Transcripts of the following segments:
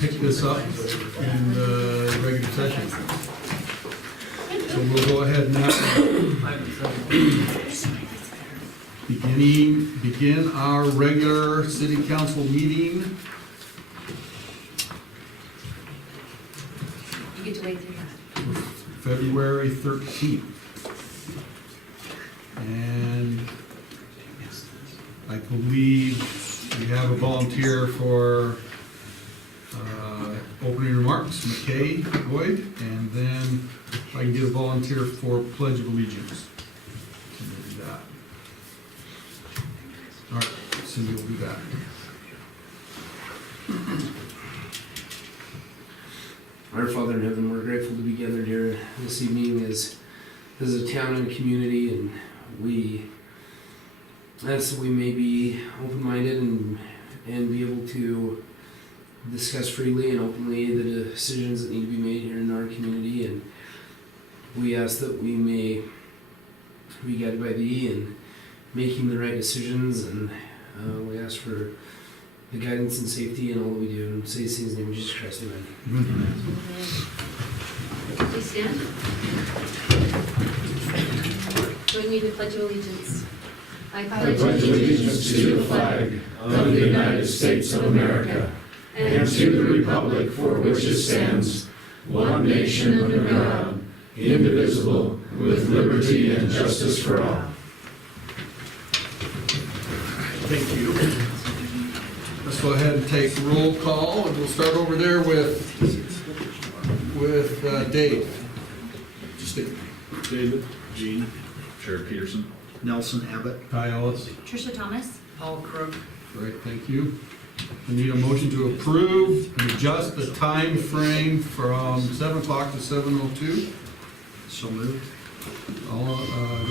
pick this up in the regular session. So we'll go ahead now. Begin our regular city council meeting. You get to wait through that. February 13th. And I believe we have a volunteer for opening remarks, McKay Boyd, and then if I can get a volunteer for Pledge of Allegiance. Can do that. All right, Cindy will do that. Our Father in heaven, we're grateful to be gathered here this evening as a town and community, and we ask that we may be open-minded and be able to discuss freely and openly the decisions that need to be made here in our community, and we ask that we may be guided by Thee in making the right decisions, and we ask for the guidance and safety in all that we do, and say these things in the name of Jesus Christ, amen. Please stand. Join me in the Pledge of Allegiance. I I pledge allegiance to the flag of the United States of America and to the republic for which it stands, one nation under God, indivisible, with liberty and justice for all. Thank you. Let's go ahead and take roll call, and we'll start over there with Dave. Just state your name. David, Gene, Sheriff Peterson. Nelson Abbott. Ty Ellis. Tricia Thomas. Paul Crook. Great, thank you. I need a motion to approve and adjust the time frame from 7 o'clock to 7:02. So moved. All, do I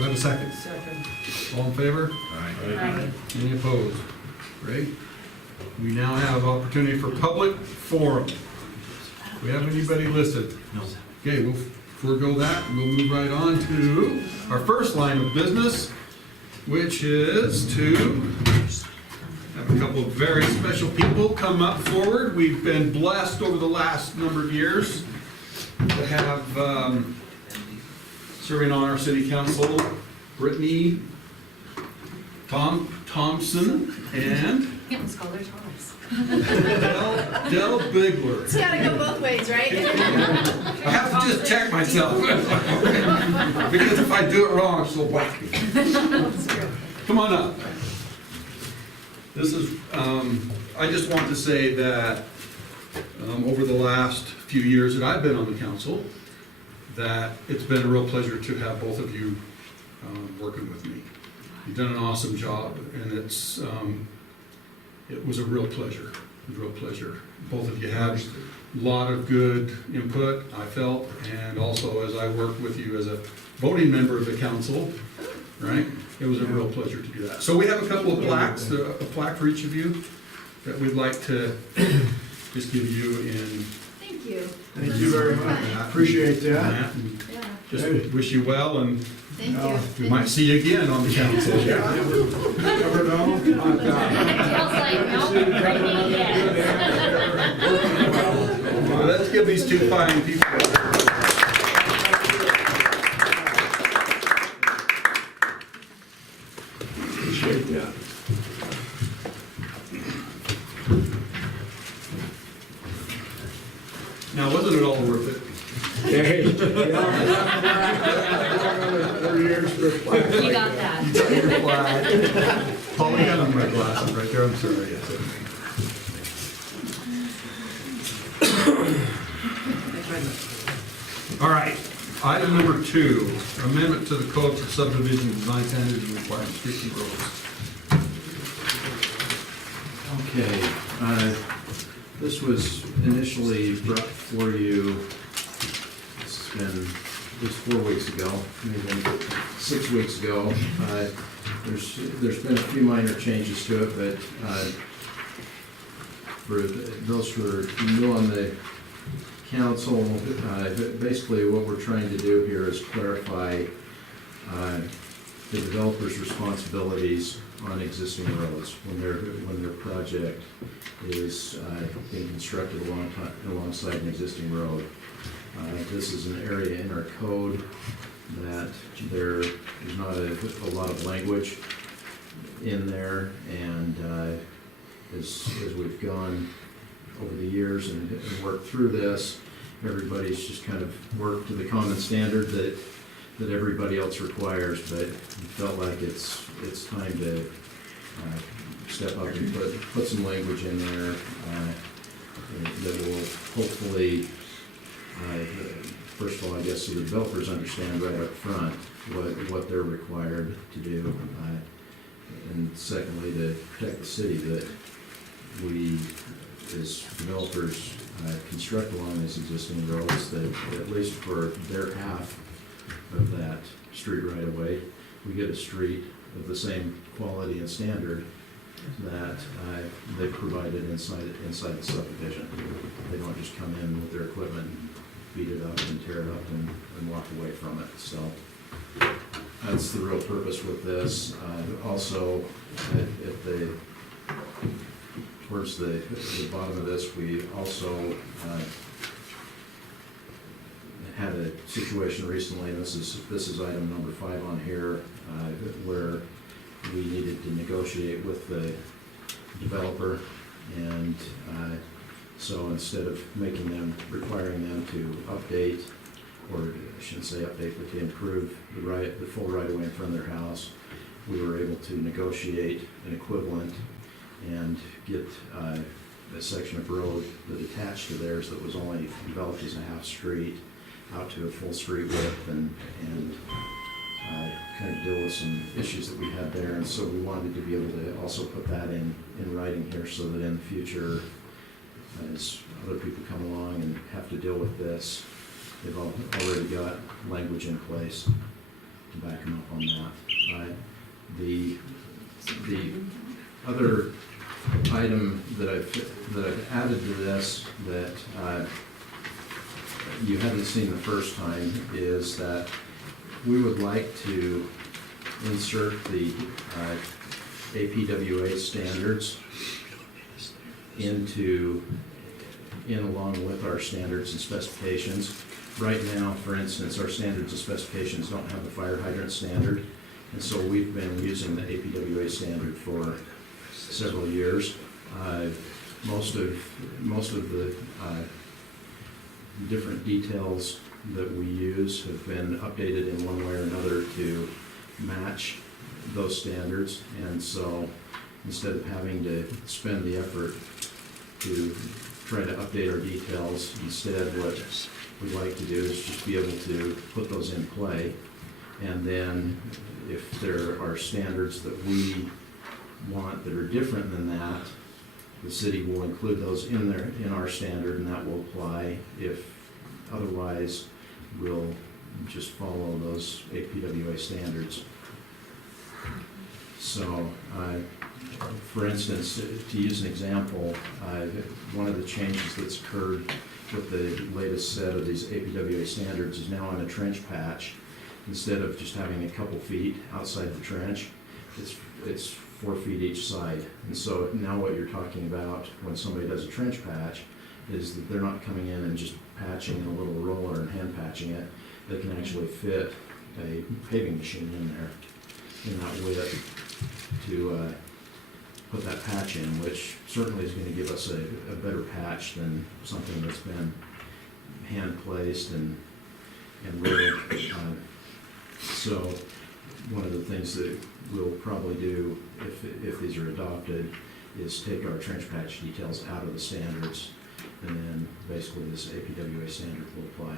have a second? Second. All in favor? Aye. Any opposed? Great. We now have opportunity for public forum. Do we have anybody listed? No. Okay, we'll forego that, and we'll move right on to our first line of business, which is to have a couple of very special people come up forward. We've been blessed over the last number of years to have serving on our city council, Brittany Thompson and Can't call her Thomas. Del Bigler. It's gotta go both ways, right? I have to just check myself. Because if I do it wrong, she'll whack me. Come on up. This is, I just want to say that over the last few years that I've been on the council, that it's been a real pleasure to have both of you working with me. You've done an awesome job, and it was a real pleasure, Both of you had a lot of good input, I felt, and also as I worked with you as a voting member of the council, right? It was a real pleasure to do that. So we have a couple of plaques, a plaque for each of you that we'd like to just give you in Thank you. Thank you very much. I appreciate that. that, and Yeah. just wish you well, and Thank you. we might see you again on the council. Never know. Feels like no, Brittany, yes. Well, let's give these two fine people. Appreciate that. Now, wasn't it all worth it? Hey. 4 years for a plaque You like got that. that. Your flag. Paul, you got on my glasses right there, I'm sorry. Yes, okay. All right, item number 2, amendment to the code for subdivision design standards and requirements, 50 roads. Okay, this was initially brought for you, it's been, it was 4 weeks ago, maybe 6 weeks ago. There's been a few minor changes to it, but for those who are new on the council, basically what we're trying to do here is clarify the developer's responsibilities on existing roads when their project is being constructed alongside an existing road. This is an area in our code that there's not a lot of language in there, and as we've gone over the years and worked through this, everybody's just kind of worked to the common standard that everybody else requires, but we felt like it's time to step up and put some language in there that will hopefully, first of all, I guess, so the developers understand right up front what they're required to do, and secondly, to protect the city, that we, as developers, construct along these existing roads, that at least for their half of that street right away, we get a street of the same quality and standard that they provided inside the subdivision. They don't just come in with their equipment and beat it up and tear it up and walk away from it. So that's the real purpose with this. Also, towards the bottom of this, we also had a situation recently, and this is item number 5 on here, where we needed to negotiate with the developer, and so instead of requiring them to update, or I shouldn't say update, but to improve the full right-of-way in front of their house, we were able to negotiate an equivalent and get a section of road that attached to theirs that was only developed as a half street out to a full street width, and kind of deal with some issues that we had there. And so we wanted to be able to also put that in writing here, so that in the future, as other people come along and have to deal with this, they've already got language in place to back them up on that. The other item that I've added to this that you haven't seen the first time is that we would like to insert the APWA standards in along with our standards and specifications. Right now, for instance, our standards and specifications don't have the fire hydrant standard, and so we've been using the APWA standard for several years. Most of the different details that we use have been updated in one way or another to match those standards, and so instead of having to spend the effort to try to update our details, instead what we'd like to do is just be able to put those in play, and then if there are standards that we want that are different than that, the city will include those in our standard, and that will apply. If otherwise, we'll just follow those APWA standards. So, for instance, to use an example, one of the changes that's occurred with the latest set of these APWA standards is now on a trench patch. Instead of just having a couple feet outside the trench, it's 4 feet each side. And so now what you're talking about when somebody does a trench patch is that they're not coming in and just patching in a little roller and hand patching it. They can actually fit a paving machine in there in that width to put that patch in, which certainly is going to give us a better patch than something that's been hand placed and rolled. So one of the things that we'll probably do if these are adopted is take our trench patch details out of the standards, and then basically this APWA standard will apply.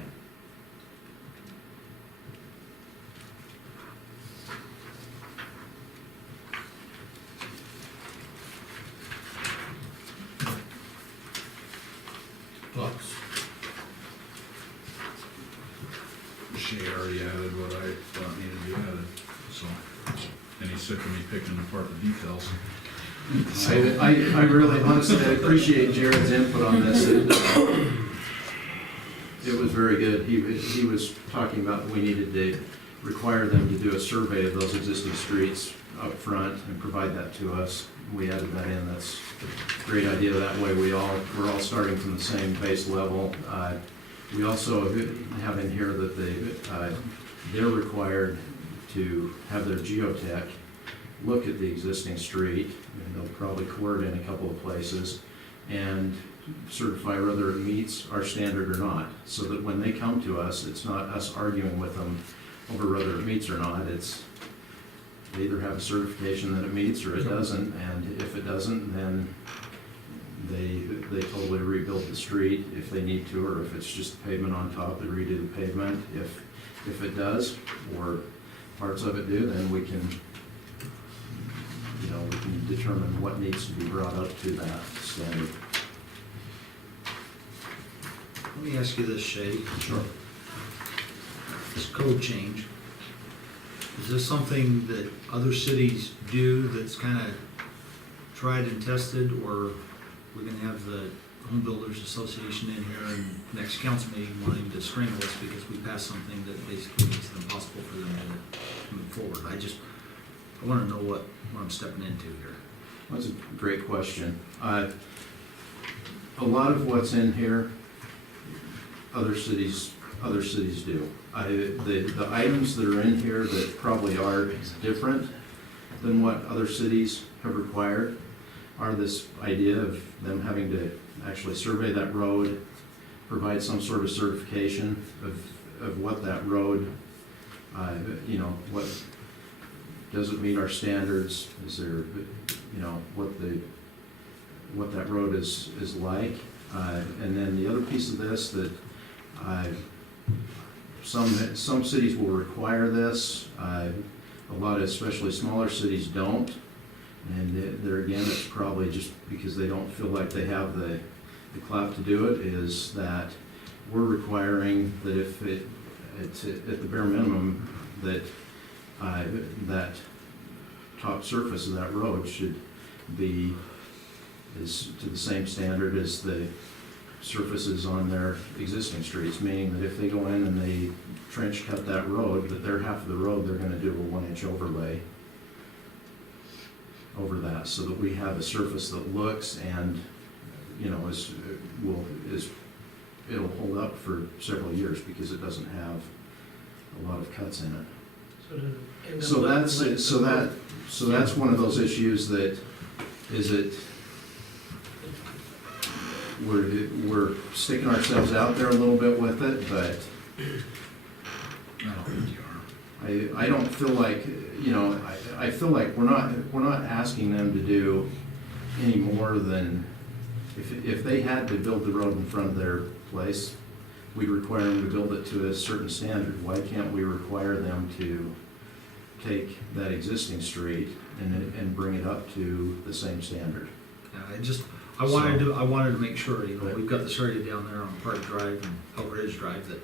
Thoughts? She already added what I thought needed to be added, so, and he's sick of me picking apart the details. I really, honestly, I appreciate Jared's input on this. It was very good. He was talking about we needed to require them to do a survey of those existing streets up front and provide that to us. We added that in. That's a great idea. That way we're all starting from the same base level. We also have in here that they're required to have their geotech look at the existing street, and they'll probably core it in a couple of places, and certify whether it meets our standard or not, so that when they come to us, it's not us arguing with them over whether it meets or not. It's they either have a certification that it meets or it doesn't, and if it doesn't, then they totally rebuild the street if they need to, or if it's just pavement on top, they redo the pavement. If it does, or parts of it do, then we can determine what needs to be brought up to that standard. Let me ask you this, Shay. Sure. This code change, is this something that other cities do that's kind of tried and tested, or we're gonna have the Home Builders Association in here and next council meeting wanting to strangle us because we passed something that basically makes it impossible for them to move forward? I wanna know what I'm stepping into here. That's a great question. A lot of what's in here, other cities do. The items that are in here that probably are different than what other cities have required are this idea of them having to actually survey that road, provide some sort of certification of what that road, what, does it meet our standards? Is there, what that road is like? And then the other piece of this that some cities will require this. A lot of, especially smaller cities, don't. And there again, it's probably just because they don't feel like they have the clout to do it, is that we're requiring that if it's at the bare minimum, that that top surface of that road should be is to the same standard as the surfaces on their existing streets, meaning that if they go in and they trench cut that road, that their half of the road, they're gonna do a 1-inch overlay over that, so that we have a surface that looks and, it'll hold up for several years because it doesn't have a lot of cuts in it. So that's one of those issues that, is it, we're sticking ourselves out there a little bit with it, but I don't think you are. I don't feel like, I feel like we're not asking them to do any more than, if they had to build the road in front of their place, we'd require them to build it to a certain standard. Why can't we require them to take that existing street and bring it up to the same standard? I wanted to make sure, we've got this area down there on Park Drive and Elk Ridge Drive that,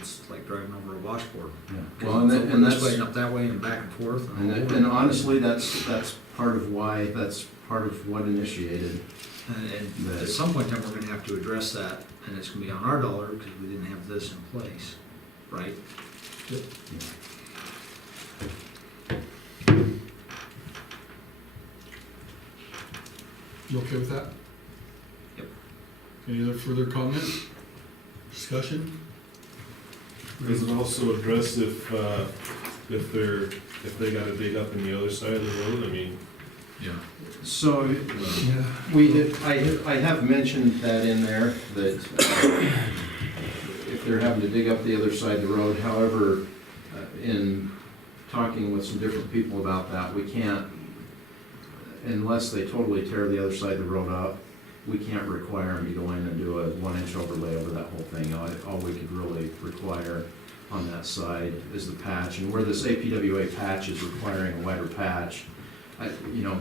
it's like driving over a washboard. Yeah. Well, and This that's, way and up that way and back and forth. and honestly, that's part of what initiated. And at some point in time, we're gonna have to address that, and it's gonna be on our dollar, because we didn't have this in place, right? You okay with that? Yep. Any other further comment? Discussion? Does it also address if they gotta dig up in the other side of the road? I mean, Yeah. So, I have mentioned that in there, that if they're having to dig up the other side of the road. However, in talking with some different people about that, we can't, unless they totally tear the other side of the road up, we can't require them to go in and do a 1-inch overlay over that whole thing. All we could really require on that side is the patch, and where this APWA patch is requiring a wider patch,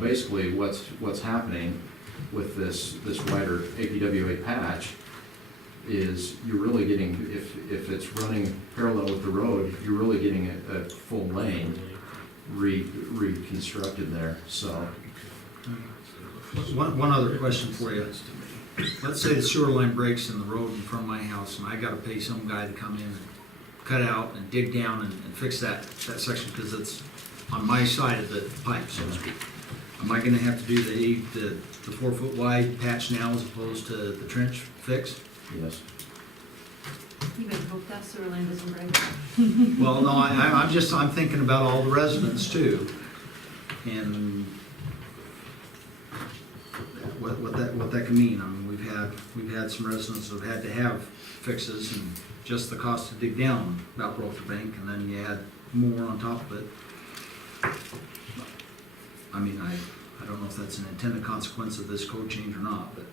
basically what's happening with this wider APWA patch is you're really getting, if it's running parallel with the road, you're really getting a full lane reconstructed there, so. One other question for you. Let's say the sewer line breaks in the road in front of my house, and I gotta pay some guy to come in and cut out and dig down and fix that section, because it's on my side of the pipe, so to speak. Am I gonna have to do the 4-foot wide patch now as opposed to the trench fix? Yes. You better hope that sewer line doesn't break. Well, no, I'm thinking about all the residents too, and what that can mean. I mean, we've had some residents who've had to have fixes, and just the cost to dig down about broke the bank, and then you add more on top of it. I mean, I don't know if that's an intended consequence of this code change or not, but,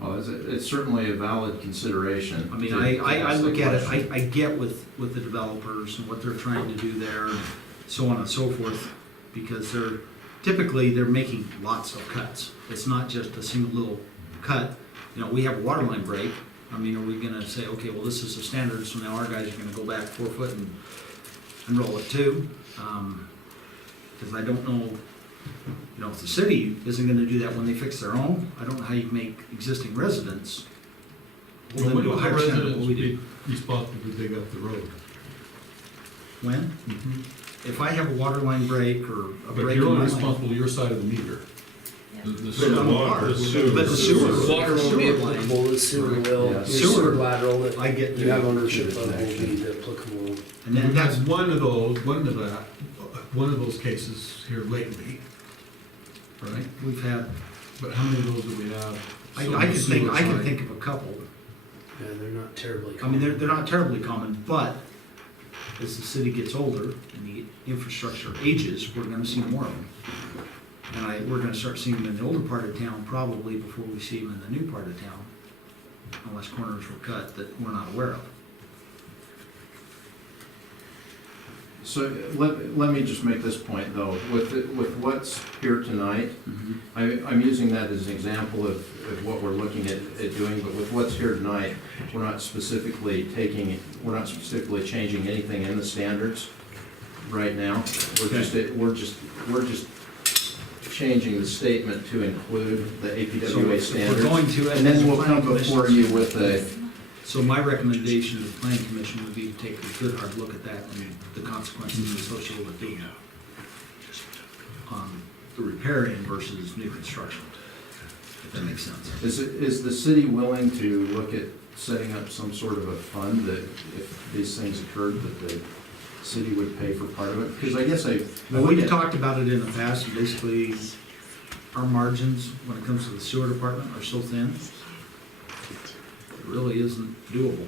Well, it's certainly a valid consideration. I mean, to I ask the look at it, question. I get with the developers and what they're trying to do there, and so on and so forth, because they're making lots of cuts. It's not just a single little cut. You know, we have a water line break. I mean, are we gonna say, okay, well, this is the standard, so now our guys are gonna go back 4 foot and roll it too? Because I don't know, you know, if the city isn't gonna do that when they fix their own, I don't know how you make existing residents hold them When to a will the higher standard than residents what we do. be responsible to dig up the road? When? If I have a water line break or a But break you're in only my line. responsible your side of the meter. The But sewer on the water. water, the sewer- but the sewer. The water will be sewer line, applicable, the sewer will, Yeah. your Sewer, sewer lateral that I get you have to, ownership of will be applicable. and then That's that's, one of those cases here lately, right? we've had, But how many of those do we have? I So can the think, sewer I can side- think of a couple. Yeah, they're not terribly I mean, common. they're not terribly common, but as the city gets older and the infrastructure ages, we're gonna see more of them. And we're gonna start seeing them in the older part of town probably before we see them in the new part of town. Unless corners were cut that we're not aware of. So let me just make this point though, with what's here tonight, I'm using that as an example of what we're looking at doing, but with what's here tonight, we're not specifically changing anything in the standards right now. We're just changing the statement to include the So APWA if standards. we're going to. And then we'll come before you with So my recommendation to the planning commission would be to take a good hard look at that and the consequences associated with doing that. The repairing versus new construction, if that makes sense. Is the city willing to look at setting up some sort of a fund that if these things occurred, that the city would pay for part of it? Because I guess Well, we've talked about it in the past, and basically, our margins, when it comes to the sewer department, are so thin, it really isn't doable,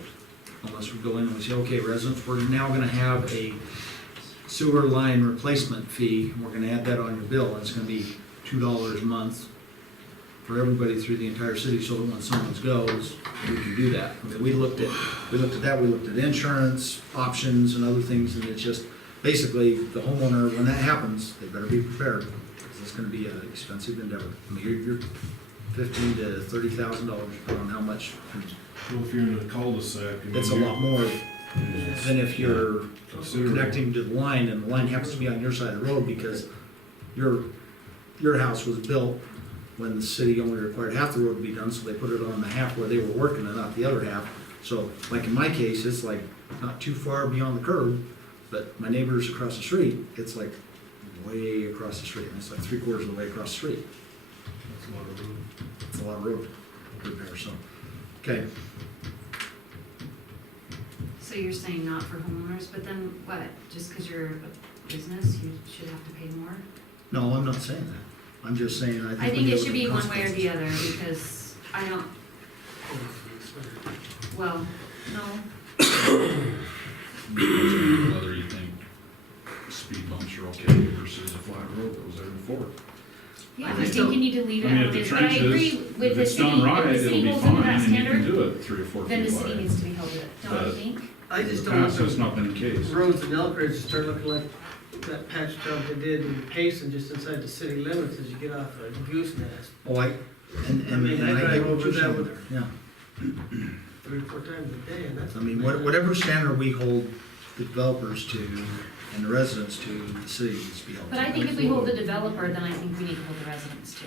unless we go in and we say, okay, residents, we're now gonna have a sewer line replacement fee, and we're gonna add that on your bill, and it's gonna be $2 a month for everybody through the entire city, so that when someone's goes, we can do that. I mean, we looked at that, we looked at insurance options and other things, and it's just, basically, the homeowner, when that happens, they better be prepared, because it's gonna be an expensive endeavor. I mean, you're $15,000 to $30,000, depending on how much. Well, if you're in a cul-de-sac. I mean, It's a lot more than if you're considerable. connecting to the line, and the line happens to be on your side of the road, because your house was built when the city only required half the road to be done, so they put it on the half where they were working and not the other half. So, like in my case, it's like not too far beyond the curb, but my neighbors across the street, it's like way across the street, and it's like 3/4 of the way across the street. That's a lot of room. It's a lot of road repair, so, okay. So you're saying not for homeowners, but then what? Just because you're a business, you should have to pay more? No, I'm not saying that. I'm just saying, I think. I when think you it look should at be the one way or consequences- the other, because I don't, well, no. Whether you think speed bumps are okay versus a flat road that was there before. Yeah, I I think think you need to leave it I mean, how if it the is, but I trench agree is, with if the it's city, done right, if the it'll city be holds them to fine, that and you can standard, do it 3 or 4 then feet the city wide. needs to be held to it, don't you But- think? I In just the don't want past, that's the not been the case. roads in Elkridge to start looking like that patch job they did in Payson just inside the city limits as you get off of Goose Nest. Oh, I mean, I get drive what over you're that saying with- there. Yeah. 3 or 4 times a day, and that's. I mean, whatever standard we hold the developers to and the residents to, the city needs to be held to. But I think if we hold the developer, then I think we need to hold the residents too.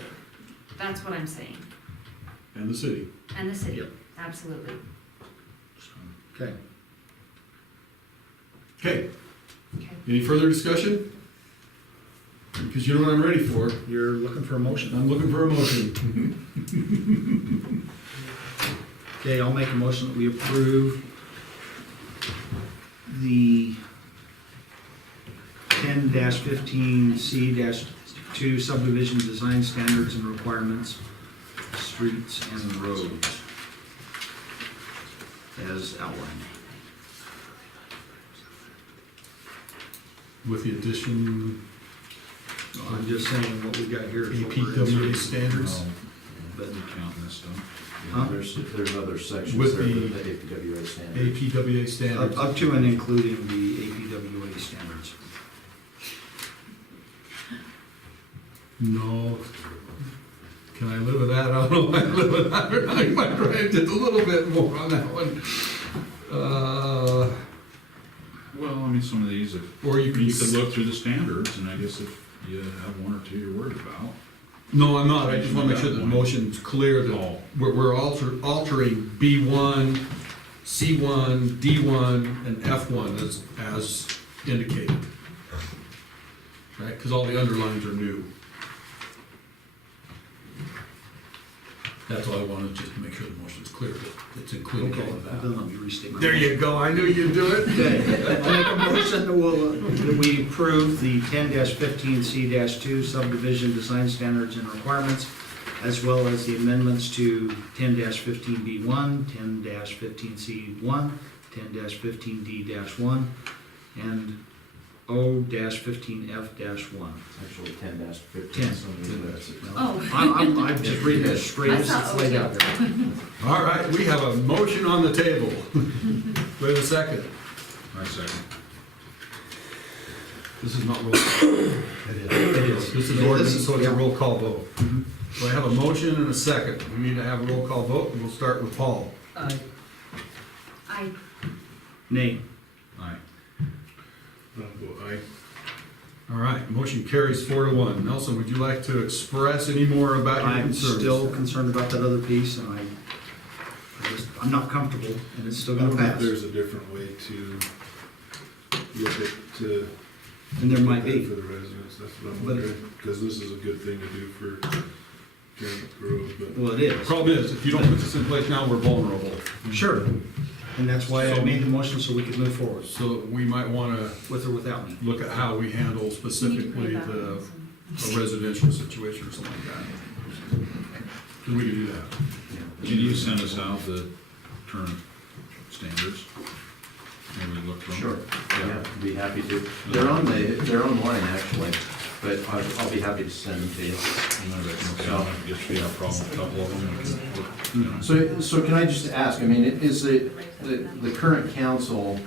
That's what I'm saying, And the city. and the city, Yep. absolutely. Okay. Okay, Okay. any further discussion? Because you know what I'm ready for. You're looking for a motion? I'm looking for a motion. Okay, I'll make a motion that we approve the 10-15C-2 subdivision design standards and requirements, streets and roads, as outlined. With the addition, I'm just saying what we got here is what we're APWA inserting. standards. But You counting this stuff? Huh? There's other sections With there the- with the APWA standards. APWA standards. up to and including the APWA standards. No. Can I live with that? I don't know if I live with that or not. I might try and just a little bit more on that one. Well, I mean, some of these, Or you you could could look through the standards, and I guess if you have one or two you're worried about. No, I'm not. I just wanna make sure that the motion's clear that Oh. we're altering B1, C1, D1, and F1 as indicated. Right, because all the underlines are new. That's all I wanted, just to make sure the motion's clear, that it's including Okay, all of that. then let me restate my. There you go, I knew you'd do it. Okay, I'll make a motion that we approve the 10-15C-2 subdivision design standards and requirements, as well as the amendments to 10-15B1, 10-15C1, 10-15D-1, and O-15F-1. Actually, 10-15. 10. Oh. I'm just reading it straight, I as thought it's laid out there. All right, we have a motion on the table. We have a second. I second. This is not roll call. It is. This is ordinance, so it's a yeah. roll call vote. So I have a motion and a second. We need to have a roll call vote, and we'll start with Paul. I, I, Nay. Aye. All right, motion carries 4-1. Nelson, would you like to express any more about your I'm concerns? still concerned about that other piece, and I'm not comfortable, and it's still I gonna don't know if pass. there's a different way to look at, to. And there might look at be. For the residents, that's what I'm But- wondering, because this is a good thing to do for Granite Grove, but. Well, it is. Problem is, if you don't put this in place now, we're vulnerable. Sure. And that's why I made the motion so we could move forward, So we might want to with or without me. look at how we handle specifically a residential situation or something like that. And we can do that. Can you send us out the current standards? Maybe look from. Sure, yeah, I'd be happy to. They're online actually, but I'll be happy to send them to you. Just be a problem, a couple of them. You know. So can I just ask, I mean, is the current council,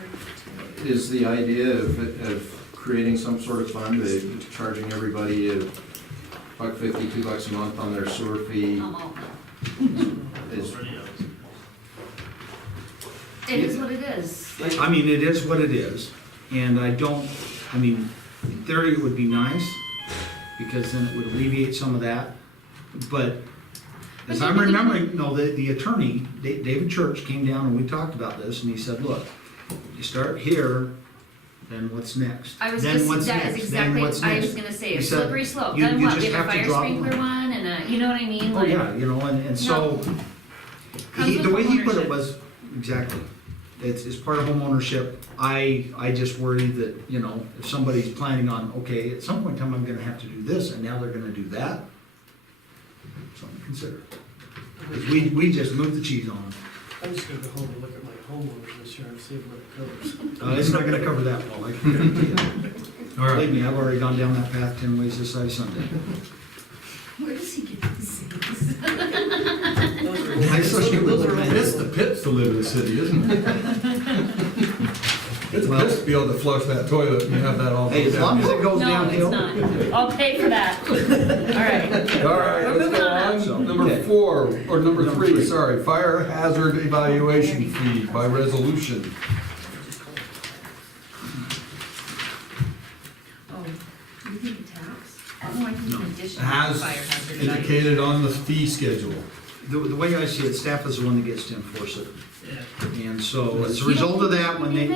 is the idea of creating some sort of fund, charging everybody $1.50, $2 a month on their sewer fee? I'm all, Is, it is what it is. I mean, it is what it is, and in theory, it would be nice, because then it would alleviate some of that, but as I'm remembering, no, the attorney, David Church, came down and we talked about this, and he said, look, you start here, then what's next? I was Then just, what's that next? is Then exactly, what's I was next? gonna say, He a said, slippery slope, you then what, just get a have to fire drop sprinkler them. one, and you know what I mean? Oh, Like, yeah, and so, Comes with the way he put it homeownership. was, exactly, it's part of home ownership. I just worry that, if somebody's planning on, okay, at some point in time, I'm gonna have to do this, and now they're gonna do that, something to consider. 'Cause we just moved the cheese on I'm just gonna go home and look at my homeowners insurance, see what it covers. them. It's not gonna cover that, Paul, I can guarantee you. All right. Believe me, I've already gone down that path 10 ways this side of Sunday. Where does he get these things? I associate with little men. It's the pits to live in the city, isn't it? It's a Well- piss to be able to flush that toilet and have that all. Hey, as long as it goes No, it's downhill. not. I'll pay for that. All right. All right, We're let's moving go on. on. Number 4, or number Number 3, three. sorry, fire hazard evaluation fee by resolution. Oh, you think a tax? No, I think No. an additional As fire hazard. indicated on the fee schedule. the way I see it, staff is the one that gets to enforce it. Yeah. And so as a result of that, when they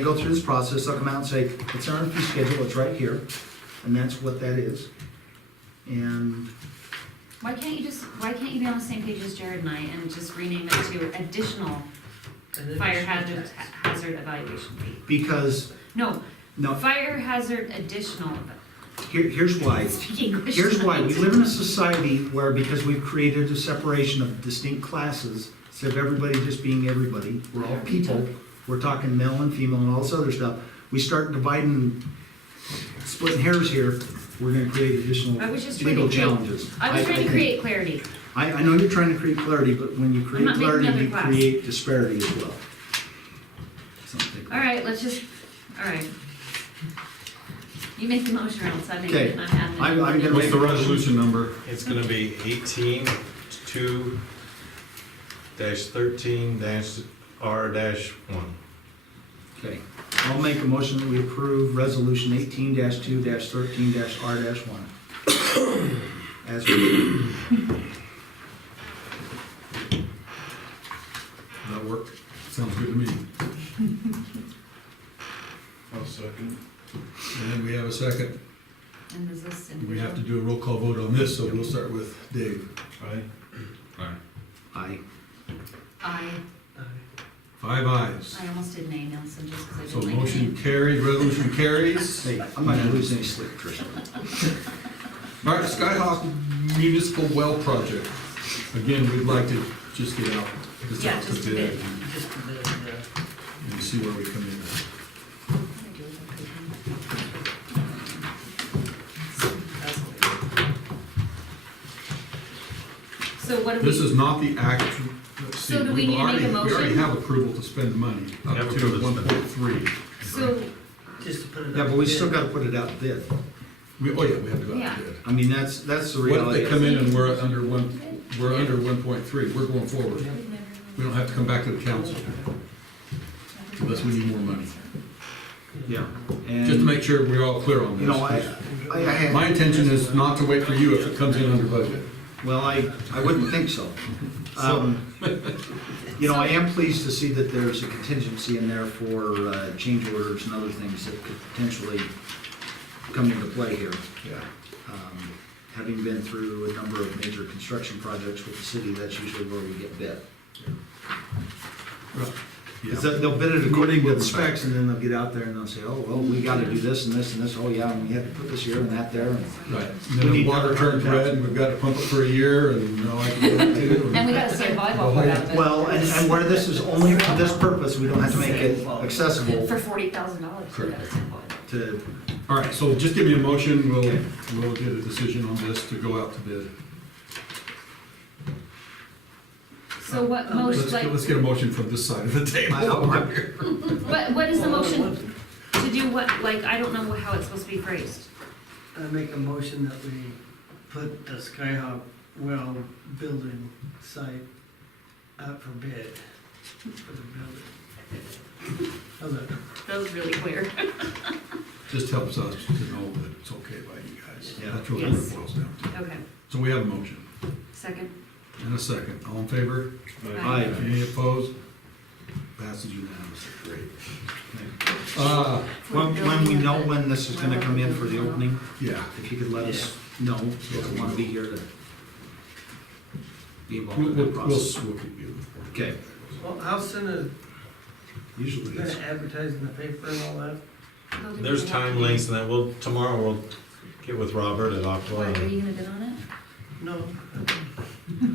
go through this process, they'll come out and say, it's on our fee schedule, it's right here. And that's what that is. And Why can't you be on the same page as Jared and I and just rename it to additional And then fire it's- hazard evaluation fee? because, No, no, fire hazard additional, here's why. speaking English. Here's why, we live in a society where, because we've created a separation of distinct classes, instead of everybody just being everybody, we're all people, we're talking male and female and all this other stuff, we start dividing, splitting hairs here, we're gonna create additional I was just trying to legal create- challenges. I was trying to think- create clarity. I know you're trying to create clarity, but when you create not making clarity, another you class. create disparity as well. Something. All right, all right. You make the motion, or else I make Okay. it, I'm having it. I'm gonna What's make the a motion. resolution number? It's gonna be 18-2-13-R-1. Okay, I'll make a motion that we approve resolution 18-2-13-R-1. As written. That work? Sounds good to me. I'll second. And we have a second. And is this We have to individual? do a roll call vote on this, so we'll start with Dave. Aye. Aye. I 5 ayes. almost did nay, Nelson, just because I So didn't like your motion name. carried, resolution carries. Hey, I'm not gonna lose any sleep, Tricia. All right, Skyhawk Municipal Well Project. Again, we'd like to just get out, this Yeah, out to just a bid bit. Just a bit, and see where we come in. So what do we? This is not the actual, let's see. So do we we've need to make a already- We already motion? have approval to spend money up Have to approval to spend. 1.3. So, just to put it. Yeah, up but we to still bid. gotta put it out to bid. Oh yeah, we have to go out Yeah. to bid. I mean, that's the What if reality. they come in and we're under 1.3, we're going forward. We don't have to come back to the council unless we need more money. Yeah. Just to make sure we're all clear on You know, this. I had. My intention is not to wait for you if it comes in under budget. Well, I wouldn't think so. You know, I am pleased to see that there's a contingency in there for change orders and other things that could potentially come into play here. Yeah. Having been through a number of major construction projects with the city, that's usually where we get bid. Because they'll bid it according to the specs, and then they'll get out there and they'll say, oh, well, we gotta do this and this and this, oh yeah, and we had to put this here and that there. Right. And then the water turns red and we've got to pump it for a year and no, I can do that too. and we gotta see a volleyball court out of it. Well, and where this is only for this purpose, we don't have to make it accessible For $40,000, we gotta see a volleyball. to, All right, so just give me a motion, we'll get a decision on this to go out to bid. So what motion, like, Let's get a motion from this side of the table I- over here. what is the motion to do what, like, I don't know how it's supposed to be phrased. I make a motion that we put the Skyhawk well building site out for bid. For the building. How's that? That was really clear. Just helps us to know that it's okay by you guys. Yeah. That's really what Yes. it boils down to. Okay, So we have a motion second. and a second. All in favor? Aye. Any opposed? Passes unanimously. Great. when we know when this is gonna come in for the opening, Yeah. if you could let us know, if we wanna be here to be involved We'll, in we'll, that process. we'll keep you. Okay, Well, how soon is, Usually you it's, gonna advertise in the paper and all that? There's time links and that tomorrow we'll get with Robert at What, are Aqua. you gonna bid on it? No.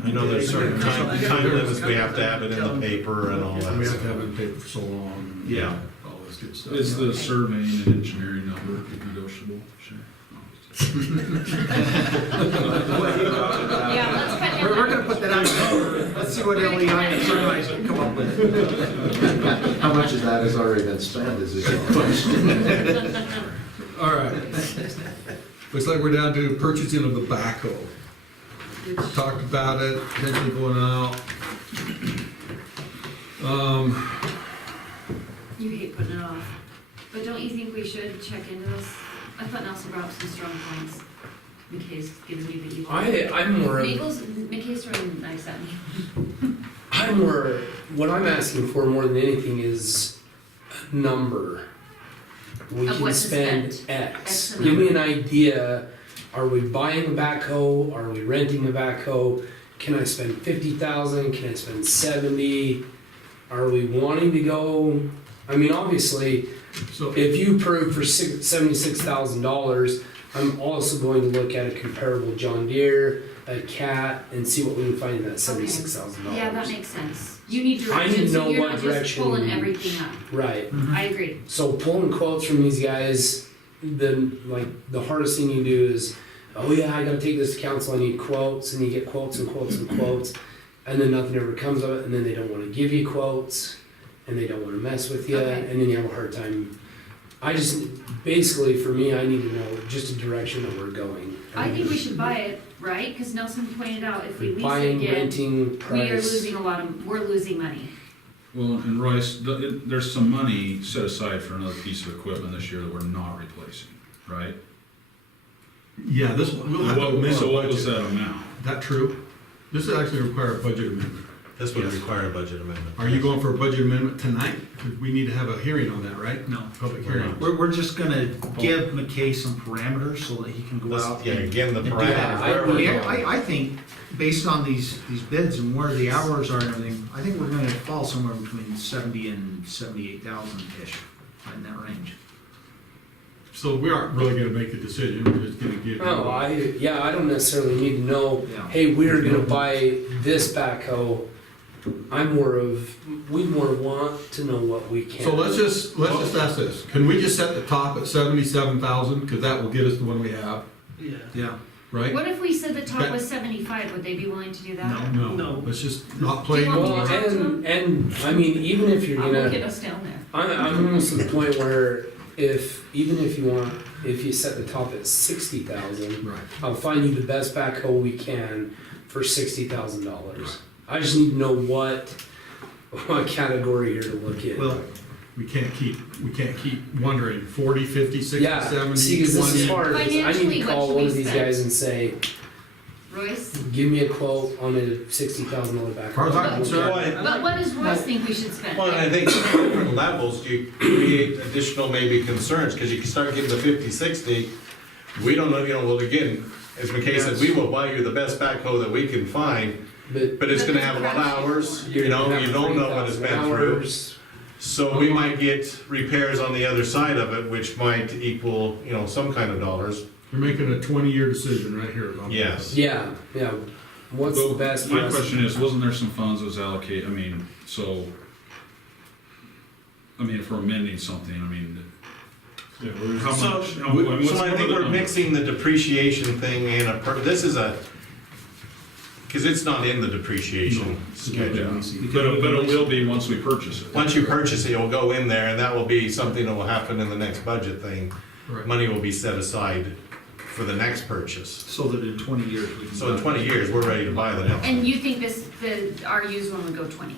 I know there's certain time limits, we have to have it in the paper and all we that. have to have it in paper for so long. Yeah. All this good stuff. Is the surveying and engineering number negotiable? Sure. Yeah, let's cut down. we're gonna put that out, let's see what LEI and Sunrise can come up with. How much of that has already been spent is the question. All right. Looks like we're down to purchasing of the backhoe. Talked about it, potentially going out. You hate putting it off, but don't you think we should check into this? I thought Nelson brought up some strong points. McKay's giving me the evil. I'm more of, McKay's throwing knives at me. what I'm asking for more than anything is a number. We Of can what to spend spend. X. X amount. Give me an idea, are we buying a backhoe, are we renting a backhoe? Can I spend 50,000, can I spend 70? Are we wanting to go, I mean, obviously, So, if you approve for $76,000, I'm also going to look at a comparable John Deere, a Cat, and see what we can find in that $76,000. Yeah, that makes sense. You need I need direction, to so know you're what not just direction- pulling everything up. Right. I agree. So pulling quotes from these guys, then like the hardest thing you do is, oh yeah, I gotta take this to council, I need quotes, and you get quotes and quotes and quotes, and then nothing ever comes of it, and then they don't wanna give you quotes, and they don't wanna mess with you, Okay. and then you have a hard time. Basically for me, I need to know just a direction that we're going. I think we should buy it, right? Because Nelson pointed out if we lease it Buying, again, renting, we are price. losing we're losing money. Well, and Royce, there's some money set aside for another piece of equipment this year that we're not replacing, right? yeah, this, we'll have to amend So the what was budget. that amount? That true? This would actually require a budget amendment. This would Yes. require a budget amendment. Are you going for a budget amendment tonight? 'Cause we need to have a hearing on that, right? No. Public We're hearing. not. We're just gonna give McKay some parameters so that he can go out. Yeah, and- again, the and do parameters. that. I I mean, agree. I think, based on these bids and where the hours are and everything, I think we're gonna fall somewhere between 70 and 78,000-ish, in that range. So we aren't really gonna make the decision, we're just gonna give. No, I don't necessarily need to know, Yeah. hey, we're gonna buy this backhoe. We more want to know what we can. So let's just ask this, can we just set the top at 77,000, cause that will get us the one we have, Yeah. Yeah. right? What if we said the top That- was 75? Would they be willing to do that? No. No. Let's just not play. Do you want Well, me to talk to them? and, I mean, even if you're I will gonna, get us down there. I'm almost to the point where if you set the top at 60,000, Right, I'll find you the best backhoe we can for $60,000. I just need to know what category here to look at. Well, we can't keep wondering, 40, 50, 60, Yeah, 70, see, 'cause this is 20. hard, 'cause I need Financially, to what call should one we of these spend? guys and say, Royce? give me a quote on a $60,000 backhoe. Far as I'm concerned, But what does Royce think we should spend? Well, and I think different levels, you create additional maybe concerns, because you can start getting to 50, 60. We don't know, well, again, as McKay said, we will buy you the best backhoe that we can find, but it's gonna have a lot of hours, You're gonna have you don't know what it's 3,000 been through. hours. So we might get repairs on the other side of it, which might equal, some kind of dollars. you're making a 20-year decision right here. Bob. Yes. Yeah, what's the Well, best? for my us? question is, wasn't there some funds that was allocated, if we're amending something, Yeah, we're how So, much? so I think we're mixing the depreciation thing and this is because it's not in the depreciation schedule. But it will be once we purchase it. Once you purchase it, it'll go in there, and that will be something that will happen in the next budget thing. Right. Money will be set aside for the next purchase. so that in 20 years we can. So in 20 years, we're ready to buy the next And one. you think our used one would go 20?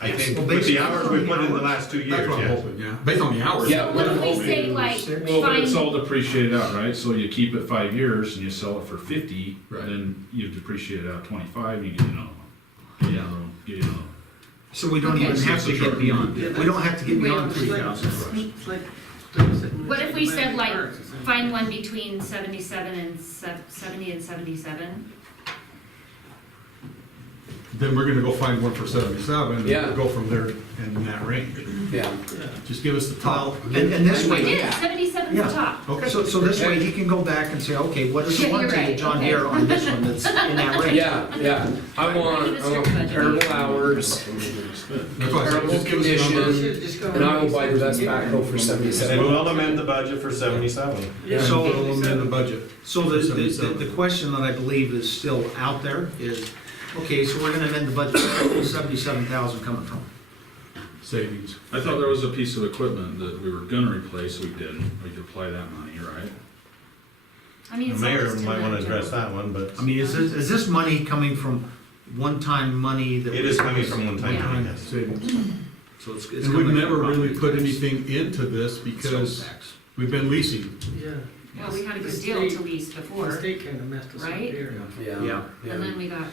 I think Well, with basically, the hours we put in the last 2 That's years, what I'm yes. hoping, yeah, based on the hours. Yeah. What if we we're say hoping like, Well, but it's fine, all depreciated out, right? So you keep it 5 years and you sell it for 50, Right. then you depreciate it out 25, and you get another one. Get another one. So we don't Okay. even have to get beyond, Yeah, we don't have to get Wait, beyond it's 3,000. It's like sitting what if we next to said like, parks or something. find one between 77 and 70 and 77? Then we're gonna go find one for 77, and Yeah. we'll go from there in that range. Yeah, Yeah. Just give us the top. And this We way. did, 77's Yeah. the top. Okay. So this way he can go back and say, okay, what is the Yeah, you're warranty right, of John okay. Deere on this one that's in that range? yeah. I want comparable hours, That's why I said, comparable just give us the numbers. condition, Just go and I will ahead buy the best backhoe for And 77. we'll amend the budget for 77. Yeah, So- We'll amend the budget. So the 77. question that I believe is still out there is, okay, so we're gonna amend the budget, where's 77,000 coming from? Savings. I thought there was a piece of equipment that we were gonna replace, we didn't. We could apply that money, right? I mean, The it's mayor always to might the want to address general. that one, but I mean, is this money coming from one-time money that? it is coming from one time, Yeah. yes. Savings. So it's And we've coming never from really property put tax. anything into this Sales because tax. we've been leasing. Yeah. Well, we had a good The deal state- to lease The before, state kinda messed us up Right? here. Yeah. and then we got,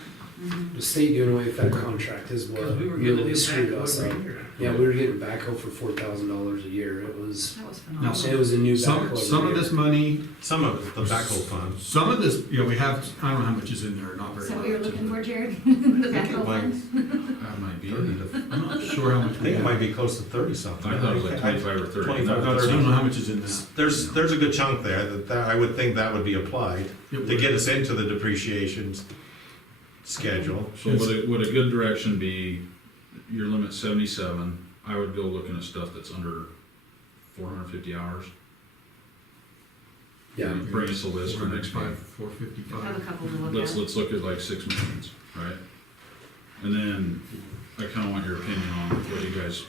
The state doing away with that contract is what Cause we were getting a really new screwed backhoe us up. every year. Yeah, we were getting backhoe for $4,000 a year. It was, that was No, phenomenal. it was a new Some, backhoe. some every of year. this money, Some of it, the backhoe fund. some of this, we have, I don't know how much is in there, not very Is that much. what you're looking for, Jared? The I think it backhoe might- fund? That might be. I'm not sure how much I we think it might have. be close to 30 something. I thought it was like 25 or 30. 25 or I 30. don't know how much is in that. There's a good chunk there that I would think that would be applied It to would. get us into the depreciation schedule. So would a good direction be, your limit 77, I would go looking at stuff that's under 450 hours. Yeah. Bring us a list for next month. 455. Have a couple to look Let's at. look at like 6 millions, right? And then I kinda want your opinion on what you guys,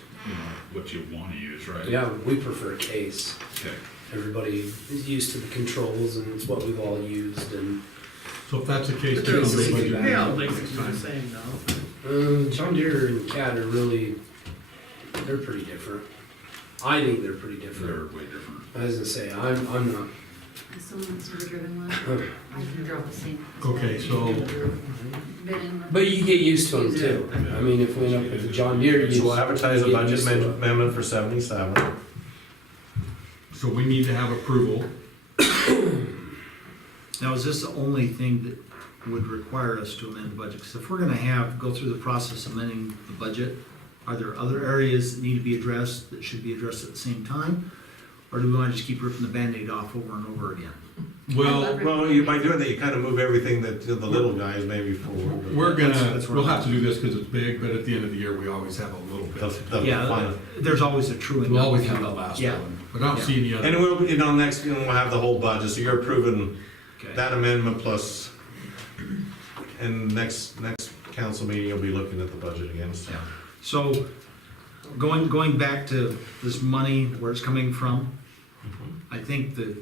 what you wanna use, right? Yeah, we prefer case. Okay. Everybody is used to the controls and it's what we've all used and So if that's the case, But too, they're all I'll Basically budget. back. They all basically the same now. John Deere and Cat are really, they're pretty different. I think they're pretty They're different. way different. I was gonna say, I'm not. As someone that's never driven one, I can draw the same. Okay, so, Been in. But you get used to them too. I mean, if we end up with a John Deere, So we'll advertise a you get budget used to it. amendment for 77. so we need to have approval. Now, is this the only thing that would require us to amend the budget? Because if we're gonna go through the process of amending the budget, are there other areas that need to be addressed, that should be addressed at the same time? Or do we wanna just keep ripping the Band-Aid off over and over again? Well, Well, by doing that, you kind of move everything that the little guys maybe forward. we're gonna, That's where we'll I'm have to do this because it's big, but at the end of the year, we always have a little bit. Yeah, final. there's always a true and. We'll always have that last Yeah. one, but I don't see any And other. we'll, next, we'll have the whole budget, so you're approving Okay. that amendment plus, and next council meeting, you'll be looking at the budget again, so. Yeah. So, going back to this money, where it's coming from, I think the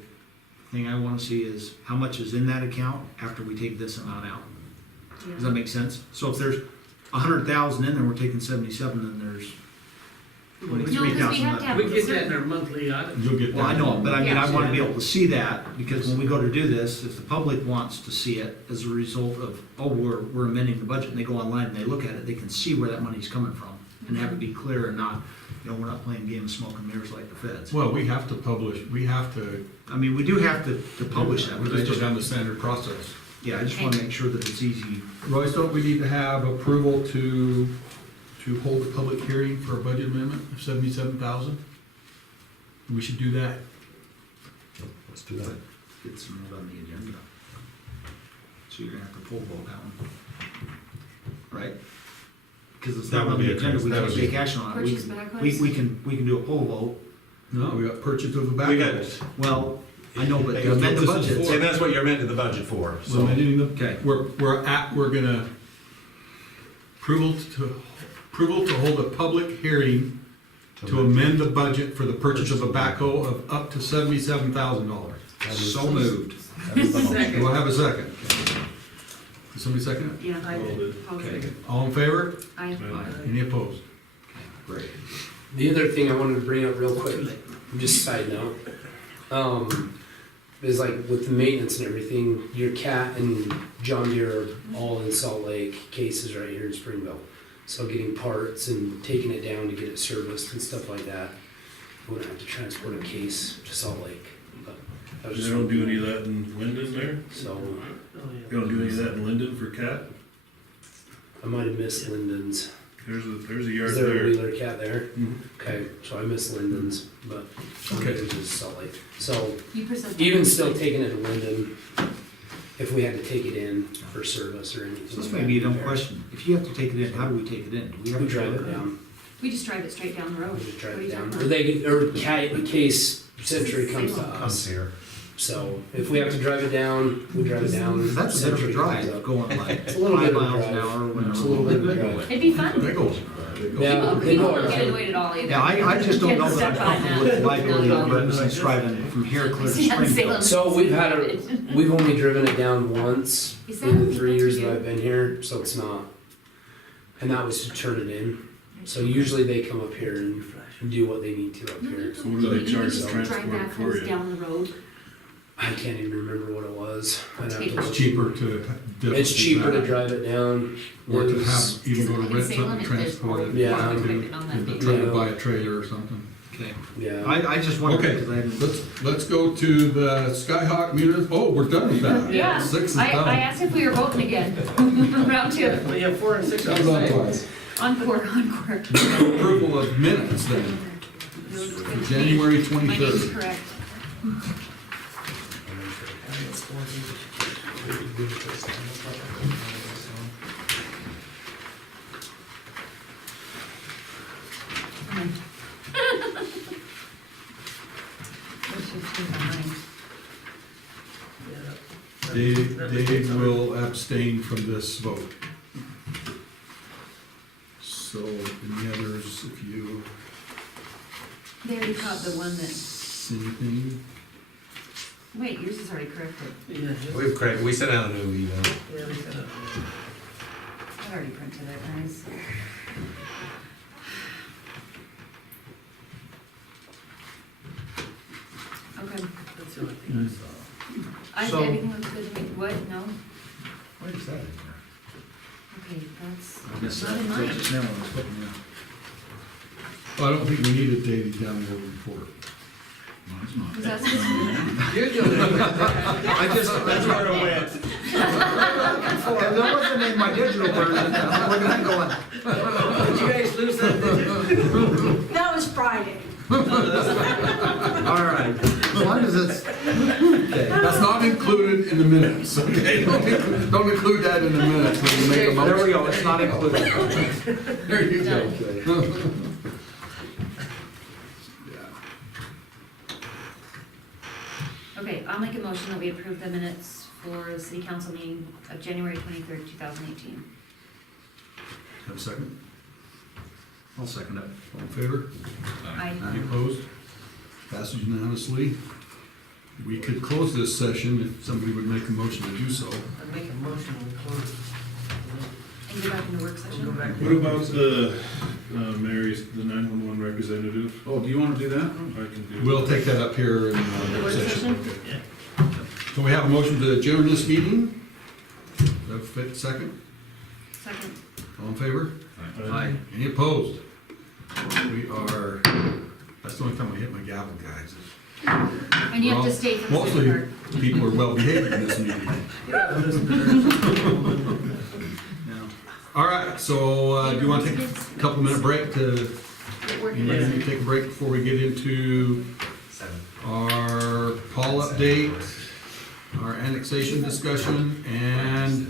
thing I wanna see is how much is in that account after we take this amount out. Does that make sense? So if there's 100,000 in there, we're taking 77, then there's No, because we 23,000 have to have. left. We get that in our monthly audit. You'll get that. Well, I know, but I mean, I Yeah. wanna be able to see that, because when we go to do this, if the public wants to see it as a result of, oh, we're amending the budget, and they go online and they look at it, they can see where that money's coming from, and have it be clear and not, we're not playing game of smoke and mirrors like the feds. Well, we have to publish, we have to. I mean, we do have to publish that, We but I just go just, down the standard process. yeah, I just wanna make sure that it's easy. Royce, don't we need to have approval to hold a public hearing for a budget amendment of 77,000? We should do that. Let's do that. Get some more on the agenda. So you're gonna have to pull vote that one. Right? Because it's That not would on be the a agenda, we that can't would be- take action on it. Purchase backhoes? We can do a poll vote. No, we got purchase of the We got, backhoe. Well, I know, but Hey, to amend the this is budget. for- and that's what you're amending the budget for, We're so. amending the, Okay. we're gonna approval to hold a public hearing to amend the budget for the purchase of a backhoe of up to $77,000. So moved. Do I have a second? Did somebody second it? Yeah. I did. Okay. All in favor? I, Any opposed? Great. The other thing I wanted to bring up real quick, just side note, is like with the maintenance and everything, your Cat and John Deere are all in Salt Lake, cases right here in Springville. So getting parts and taking it down to get it serviced and stuff like that, we wouldn't have to transport a case to Salt Lake. But that was They just don't do any of that in Linden there? So Oh, yeah. You don't do any of that in Linden for cat? I might have missed Linden's. There's a yard Is there a there. Wheeler Cat there? Mhm. Okay, so I missed Linden's, but Okay. Linden's is Salt Lake. So you present. even still taking it to Linden, if we had to take it in for service or anything. So this like may be a that, dumb question. If you have to take it in, how do we take it in? Do we have We to drive it down. We just drive it straight down the road. We just drive What are it you down. talking Or about? they get, or in case Century comes to Comes us. here. So if we have to drive it down, we drive it down. Because that's a bit of a Century comes drive, up. going like It's a little 5 bit of a miles an drive. hour or whatever. It's a little bit of a drive. It'd be fun. They go. Yeah, they People go don't get around. annoyed at all either. Yeah, I just don't know that I'm Can't step on comfortable with the that. liability Not of at all. business driving from here clear to Yeah, Salem. Springfield. So we've only driven it down once Is in the that 3 what years you that do? I've been here, so it's not. And that was to turn it in. So usually they come up here and do what they need to up here. So what do they charge to You just drive transport it for backhoes you? down the road. I can't even remember what it was. I'd have to It's look. It's cheaper to. It's cheaper to drive it down. Or to It was- have, even go to In rent Salem, something, transport it. Yeah, I I'm on that Try day. to buy a trailer or something. Okay. Yeah. I just wondered, Okay, because I hadn't. let's go to the Skyhawk municipal, oh, we're done with that. Yeah, 6 is I done. asked if we were voting again. Round two. Well, you have 4 and 6 on That the was on site. twice. Encore, encore. Approval of minutes then, January My name's 23rd. correct. Dave will abstain from this vote. So, any others, if you They already caught the one that, see anything? wait, yours is already corrected. Yeah, just- We sent out a new email. yeah, we got it. I've already printed it, guys. Okay, That's the only thing I saw. So- everything looks good to me. What? No? Why is that in there? Okay, that's I missed not that. in So mine. just now when I was looking, yeah. I don't think we need a daily download report. No, it's not. Was that supposed to be? You're doing it. I just, that's where it went. If that wasn't in my digital version, I'm looking at it going, Did you guys lose that, did you? That was Friday. all right, as long as it's, okay. That's not included in the minutes, okay? Don't include that in the minutes when you make a motion. There we go, it's not included. There you go. Done. Okay, I'll make a motion that we approve the minutes for the city council meeting of January 23rd, 2018. Have a second? I'll second it. All in favor? I, Any opposed? Passes unanimously. We could close this session if somebody would make a motion to do so. I make a motion to close. and go back into work Go session. back. What about the, Mary's, the 911 representative? Oh, do you wanna do that? I can do. We'll take that up here in The the work session. session? So we have a motion to adjourn this meeting. That fit second? Second. All in favor? Aye. Any opposed? We are, that's the only time I hit my gavel, guys. And you have to Well, stay for the mostly second part. people are well behaved in this meeting. Yeah, listen to her. Now, All right, so do you want to take a couple minute break to, Get working. anybody need to take a break before we get into our Paul update, our annexation discussion, and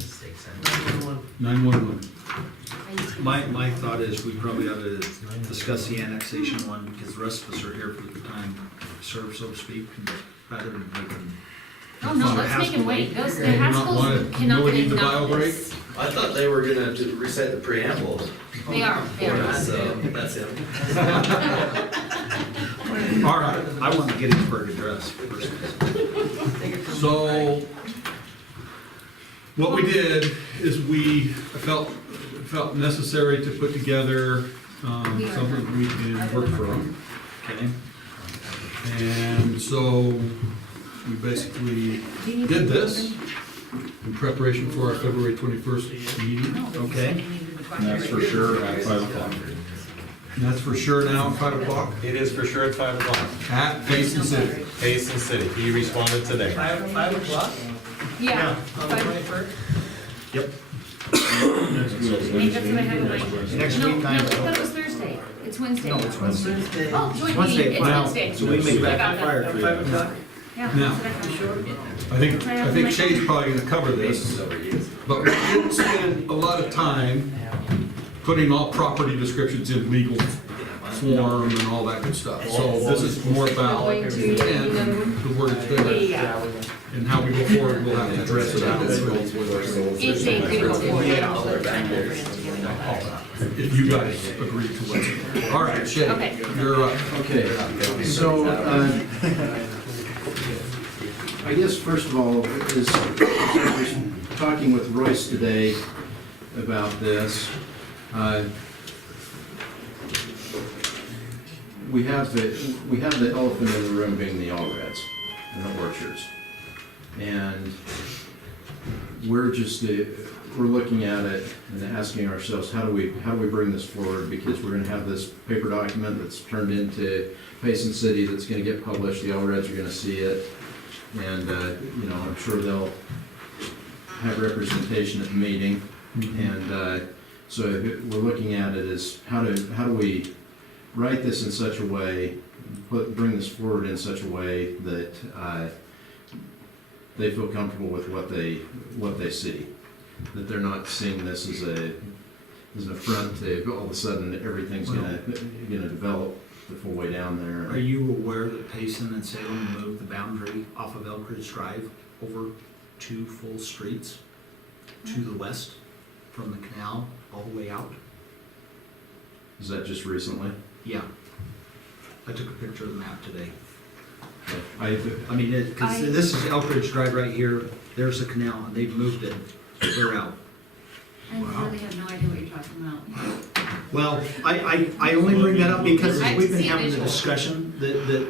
911. 911? my thought is we probably ought to discuss the annexation one, because the rest of us are here for the time served, so to speak, rather than making. Oh, no, let's make him wait. Those, the Haskell's cannot nobody get need the bio enough of break? this. I thought they were gonna recite the preamble, They are, they are. so that's it. All right, I want the Gettysburg Address first. so what we did is we felt necessary to put together something we can work from. Okay? And so we basically did this in preparation for our February 21st meeting. Okay. And that's for sure at 5 o'clock. And that's for sure now, 5 o'clock, It is for sure at 5 o'clock. at Basin City. Basin City, he responded today. 5 o'clock Yeah. on the But- 21st? Yep. I think that's what I have in mind. Next No, week, no, I 9 thought it o'clock. was Thursday. It's Wednesday. No, it's Wednesday. Wednesday. Oh, joint Wednesday, meeting, it's wow. Wednesday. So we make back I at got fire that. for you. 5 o'clock? Yeah. Now. that's what I got. Sure. I think Shay's probably gonna cover this, but we didn't spend a lot of time putting all property descriptions in legal form and all that good stuff. So this is more about Going to, intent, the word there, Yeah. and how we go forward, we'll have to address it out. It's a critical point. If you guys agree to it. All right, Shay, Okay. you're up. Okay, so, I guess first of all, is, I was talking with Royce today about this. We have the elephant in the room being the Allreds and the orchards. And we're just, we're looking at it and asking ourselves, how do we bring this forward? Because we're gonna have this paper document that's turned into Payson City that's gonna get published, the L-Reds are gonna see it. And, you know, I'm sure they'll have representation at the meeting. And, so we're looking at it as, how do we write this in such a way, bring this forward in such a way that, they feel comfortable with what they see, that they're not seeing this as an affront to all of a sudden everything's gonna develop the full way down Are there. you aware that Payson and Salem moved the boundary off of Elk Ridge Drive over 2 full streets to the west from the canal all the way out? Is that just recently? Yeah. I took a picture of the map today. I I mean, because I- this is Elk Ridge Drive right here, there's the canal, and they've moved it clear out. I really have no idea what you're talking about. Well, I only bring that up because I we've been see a having the visual. discussion that the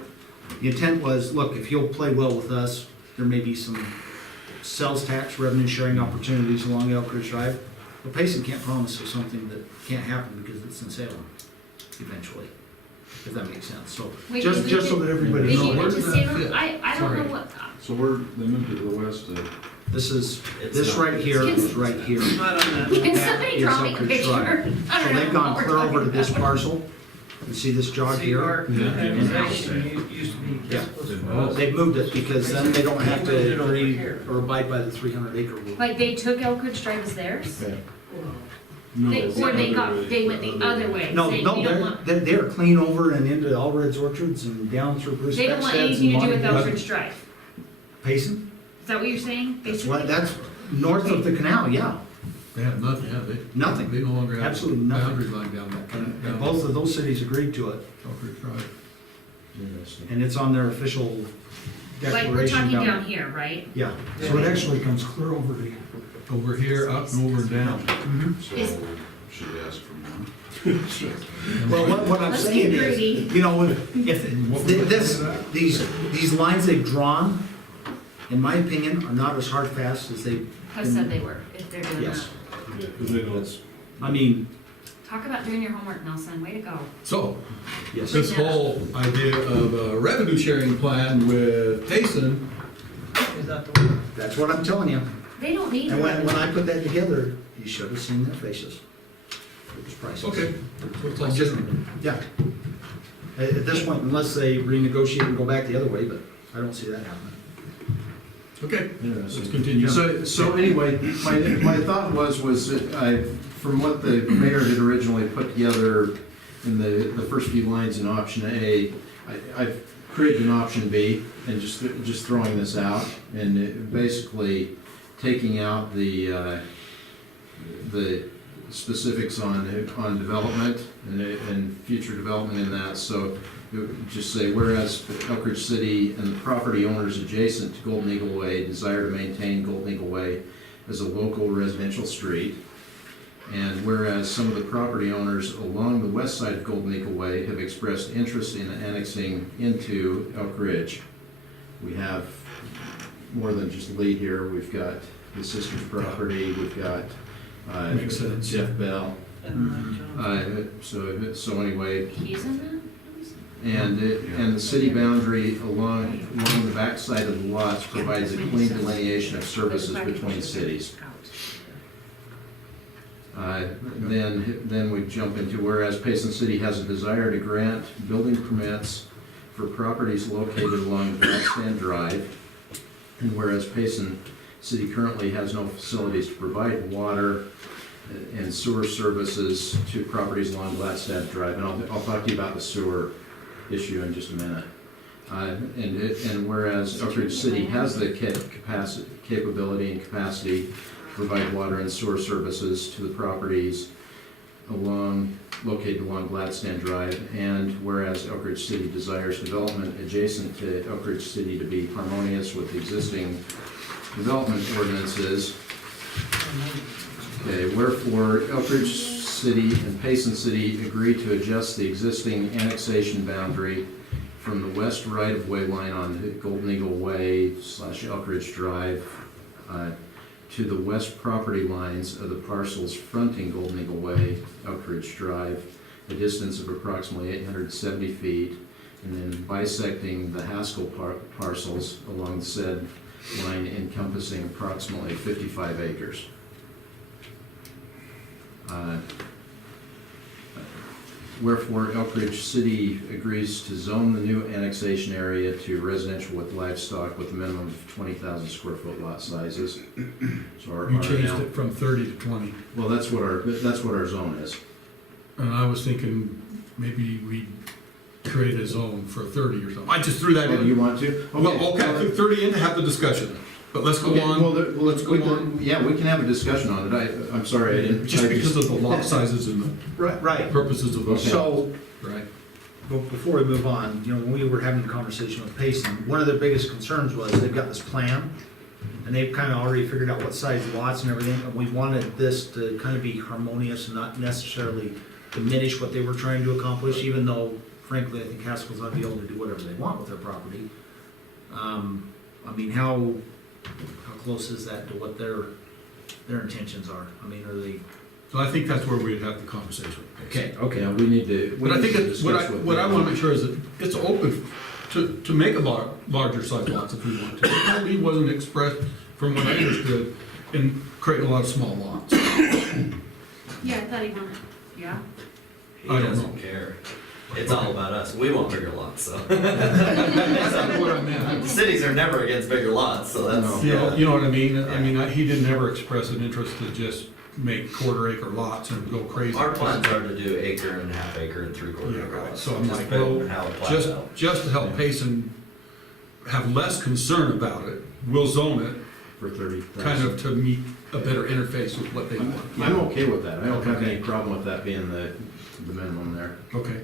intent was, look, if you'll play well with us, there may be some sales tax revenue sharing opportunities along Elk Ridge Drive. But Payson can't promise us something that can't happen because it's in Salem eventually, if that makes sense. So, Wait, just they so did- that everybody They knows. moved it where to does that Salem, fit? I don't Sorry. know what, So they moved it to the west, This is, It's this not- right here is right here. Not on that. can That somebody is draw me a Elk Ridge picture? Drive. I So don't know they've gone what we're clear over to talking this about. parcel. You see this jog See, our here? organization used to be Yeah. this was- Oh. They've moved it because then they don't have They moved it to over agree here. or abide by the 300 acre rule. Like, they took Elk Ridge Drive as theirs? No, They, or they went the other way, No, saying, no, we don't want, they're clean over and into Allred's Orchards and down through Bruce they don't want Beckstead's anything and to do with Elk Montague. Ridge Drive. Payson? Is that what you're saying, That's basically? what, that's north of the canal, yeah. They have nothing, yeah, Nothing. they no longer have. Absolutely nothing. Boundary line down that, And down both of those cities agreed to it, Elk Ridge Drive. Interesting. and it's on their official Like, we're declaration talking down. down here, right? Yeah, so it actually comes clear over to. Over here, up and over and down. Is- Should ask for more. Well, what I'm Let's saying get is, greedy. you know, if these lines they've drawn, in my opinion, are not as hard fast as they, Have said they were, if they're doing yes. that. Yeah, 'cause they don't. I mean, Talk about doing your homework, Nelson, way to go. So, yes. this whole idea of a revenue sharing plan with Payson, Is that the one? That's what I'm telling you. They don't need And when to. I put that together, you should have seen their faces. It was priceless. okay, that's what it's all It's just, getting. yeah. At this point, unless they renegotiate and go back the other way, but I don't see that happening. Okay, Interesting. let's continue. So anyway, my thought was from what the mayor had originally put together in the first few lines in option A, I've created an option B and just throwing this out and basically taking out the specifics on development and future development in that. So it would just say, whereas Elk Ridge City and the property owners adjacent to Golden Eagle Way desire to maintain Golden Eagle Way as a local residential street. And whereas some of the property owners along the west side of Golden Eagle Way have expressed interest in annexing into Elk Ridge. We have more than just Lee here. We've got the sister's property, we've got Makes sense. Jeff Bell. And So anyway, He's in that? and the city boundary along the backside of the lots provides a clean delineation of services between cities. Then we jump into whereas Payson City has a desire to grant building permits for properties located along Blackstand Drive, and whereas Payson City currently has no facilities to provide water and sewer services to properties along Blackstand Drive, and I'll talk to you about the sewer issue in just a minute. And whereas Elk Ridge City has the capability and capacity to provide water and sewer services to the properties located along Gladstone Drive, and whereas Elk Ridge City desires development adjacent to Elk Ridge City to be harmonious with existing development ordinances. Okay, wherefore Elk Ridge City and Payson City agree to adjust the existing annexation boundary from the west right-of-way line on Golden Eagle Way / Elk Ridge Drive to the west property lines of the parcels fronting Golden Eagle Way, Elk Ridge Drive, a distance of approximately 870 feet, and then bisecting the Haskell parcels along said line encompassing approximately 55 acres. Wherefore Elk Ridge City agrees to zone the new annexation area to residential with livestock with a minimum of 20,000 square foot lot sizes. So our, You changed it from 30 to 20, well, that's what our zone is. and I was thinking maybe we create a zone for 30 or something. I just threw that Oh, you in. want to? Well, okay, I took 30 in to have the discussion, but let's go Okay, on. well, let's go We can- on. Yeah, we can have a discussion on it. I'm sorry, I didn't. Just I because of the lot sizes and the Right. purposes of those. So, Right. but before we move on, you know, when we were having a conversation with Payson, one of their biggest concerns was they've got this plan, and they've kind of already figured out what size lots and everything, and we wanted this to kind of be harmonious and not necessarily diminish what they were trying to accomplish, even though frankly, I think Haskell's ought to be able to do whatever they want with their property. I mean, how close is that to what their intentions are? I mean, are they? So I think that's where we'd have the conversation. Okay. Yeah, we need to. But I think it's, what discuss I want to make sure is that it's open to make a larger size lots if we want to. He wasn't expressed, from what I understood, in creating a lot of small lots. Yeah, I thought he wanted, yeah? He I don't doesn't know. care. It's all about us. We want bigger lots, so. That's not what I meant. Cities are never against bigger lots, so that's. You know what I mean? I mean, he didn't ever express an interest to just make quarter acre lots and go crazy. Our plans are to do acre and half acre and 3/4 Yeah, acre right. lots. So I'm Just like, depending well, on how it plans out. Just to help Payson have less concern about it, we'll zone it For 30,000. kind of to meet a better interface with what they want. I'm okay with that. I don't have Okay. any problem with that being the minimum there. Okay.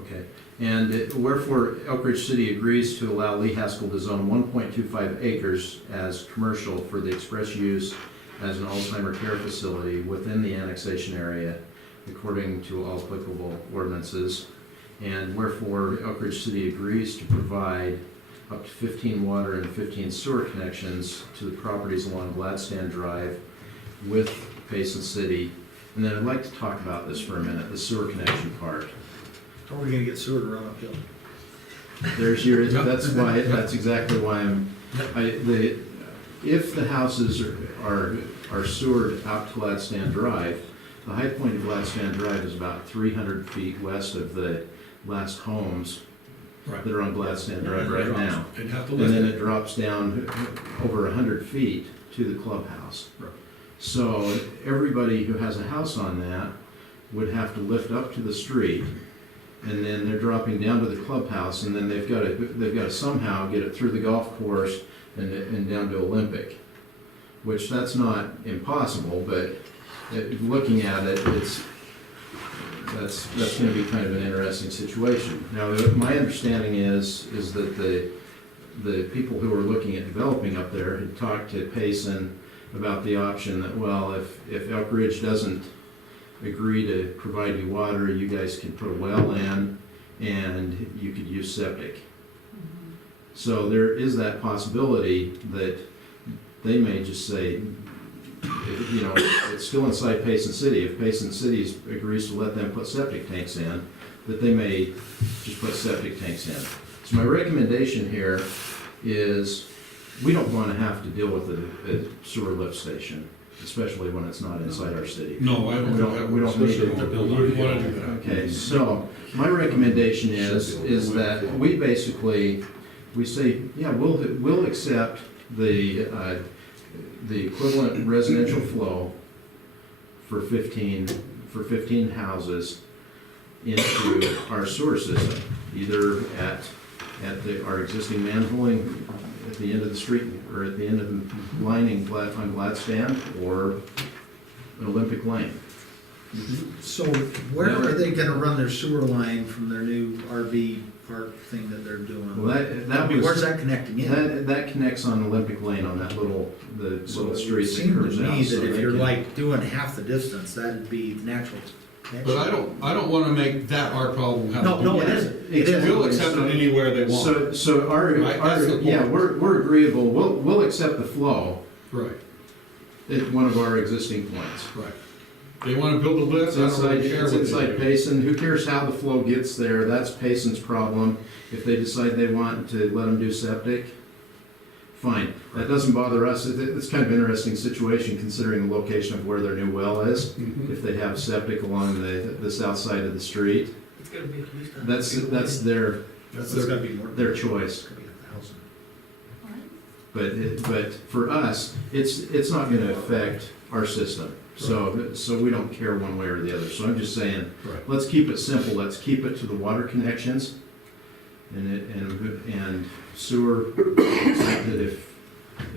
Okay. And wherefore Elk Ridge City agrees to allow Lee Haskell to zone 1.25 acres as commercial for the express use as an Alzheimer care facility within the annexation area according to all applicable ordinances. And wherefore Elk Ridge City agrees to provide up to 15 water and 15 sewer connections to the properties along Gladstone Drive with Payson City. And then I'd like to talk about this for a minute, the sewer connection part. How are we gonna get sewer to run uphill? There's your, that's exactly why if the houses are sewered out to Gladstone Drive, the high point of Gladstone Drive is about 300 feet west of the last homes Right. that are on Gladstone Drive right now. They'd have to And list then it. it drops down over 100 feet to the clubhouse. Right. So everybody who has a house on that would have to lift up to the street, and then they're dropping down to the clubhouse, and then they've got to somehow get it through the golf course and down to Olympic, which that's not impossible, but looking at it, that's going to be kind of an interesting situation. Now, my understanding is that the people who are looking at developing up there had talked to Payson about the option that, well, if Elk Ridge doesn't agree to provide you water, you guys can put a well in and you could use septic. So there is that possibility that they may just say, you know, it's still inside Payson City. If Payson City agrees to let them put septic tanks in, that they may just put septic tanks in. So my recommendation here is we don't want to have to deal with a sewer lift station, especially when it's not inside our city. No, I don't We know. don't- we don't need Especially it. if they're building. We want to do that. Okay, so my recommendation is that we basically, we say, yeah, we'll accept the equivalent residential flow for 15 houses into our sewer system, either at our existing manholing at the end of the street, or at the end of the lining on Gladstone, or an Olympic Lane. So where are they gonna run their sewer line from their new RV park thing that they're doing? Well, I mean, where's that connecting in? that connects on Olympic Lane on that little So street it that seemed curves to out. me so that if they you're can- like doing half the distance, that'd be natural But I don't wanna make that our problem. how to No, do no, it. it isn't. It isn't. We'll accept it anywhere they want. So our, Right, that's the yeah, point. we're agreeable, we'll accept the flow Right, at one of our existing points. right. They wanna build a lift, It's I don't inside, really care it's what inside they do. Payson, who cares how the flow gets there, that's Payson's problem. If they decide they want to let them do septic, fine, that doesn't bother us. It's kind of an interesting situation considering the location of where their new well is. Mhm. If they have septic along the south side of the street, It's gotta be at least a. that's their That's It's their, gotta be more. their choice. It's gotta be 1,000. But for us, it's not gonna affect our system, so we don't care one way or the other. So I'm just saying, right. let's keep it simple, let's keep it to the water connections and sewer, accepted if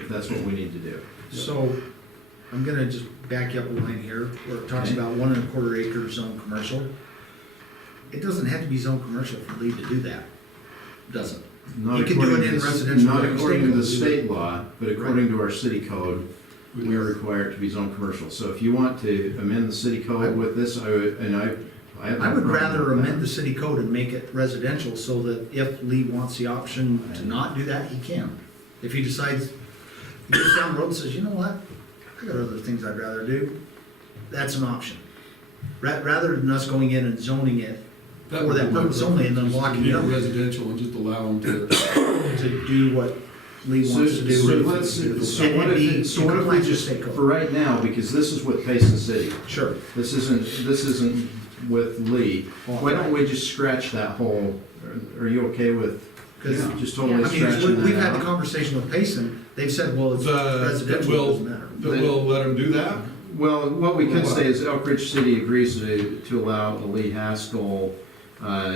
that's what we need to do. So, I'm gonna just back you up a line here, where it talks Okay. about 1.25 acre zone commercial. It doesn't have to be zone commercial for Lee to do that, does it? Not You can do according it in to the- residential, Not like according to the state state law, but according to our city code, we are required to be zone commercial. So if you want to amend the city code with this, I would, and I have no I would problem rather with that. amend the city code and make it residential, so that if Lee wants the option to not do that, he can. If he decides, he goes down the road and says, you know what, I got other things I'd rather do, that's an option. Rather than us going in and zoning it for would that be my purpose only and then preference, locking to it make up. Residential and just allow them to, To do what Lee So wants to do. so let's, so And what it'd be if, so what if we compliance with just, state code. for right now, because this is with Payson City, Sure. this isn't with Lee, why don't we just scratch that whole, are you okay with Because, just totally Yeah. I mean, scratching we've that had the out? conversation with Payson, they've said, well, it's that residential, it will, doesn't matter. that will let them do that? Well, what we could say is Elk Ridge City agrees to allow the Lee Haskell, Well,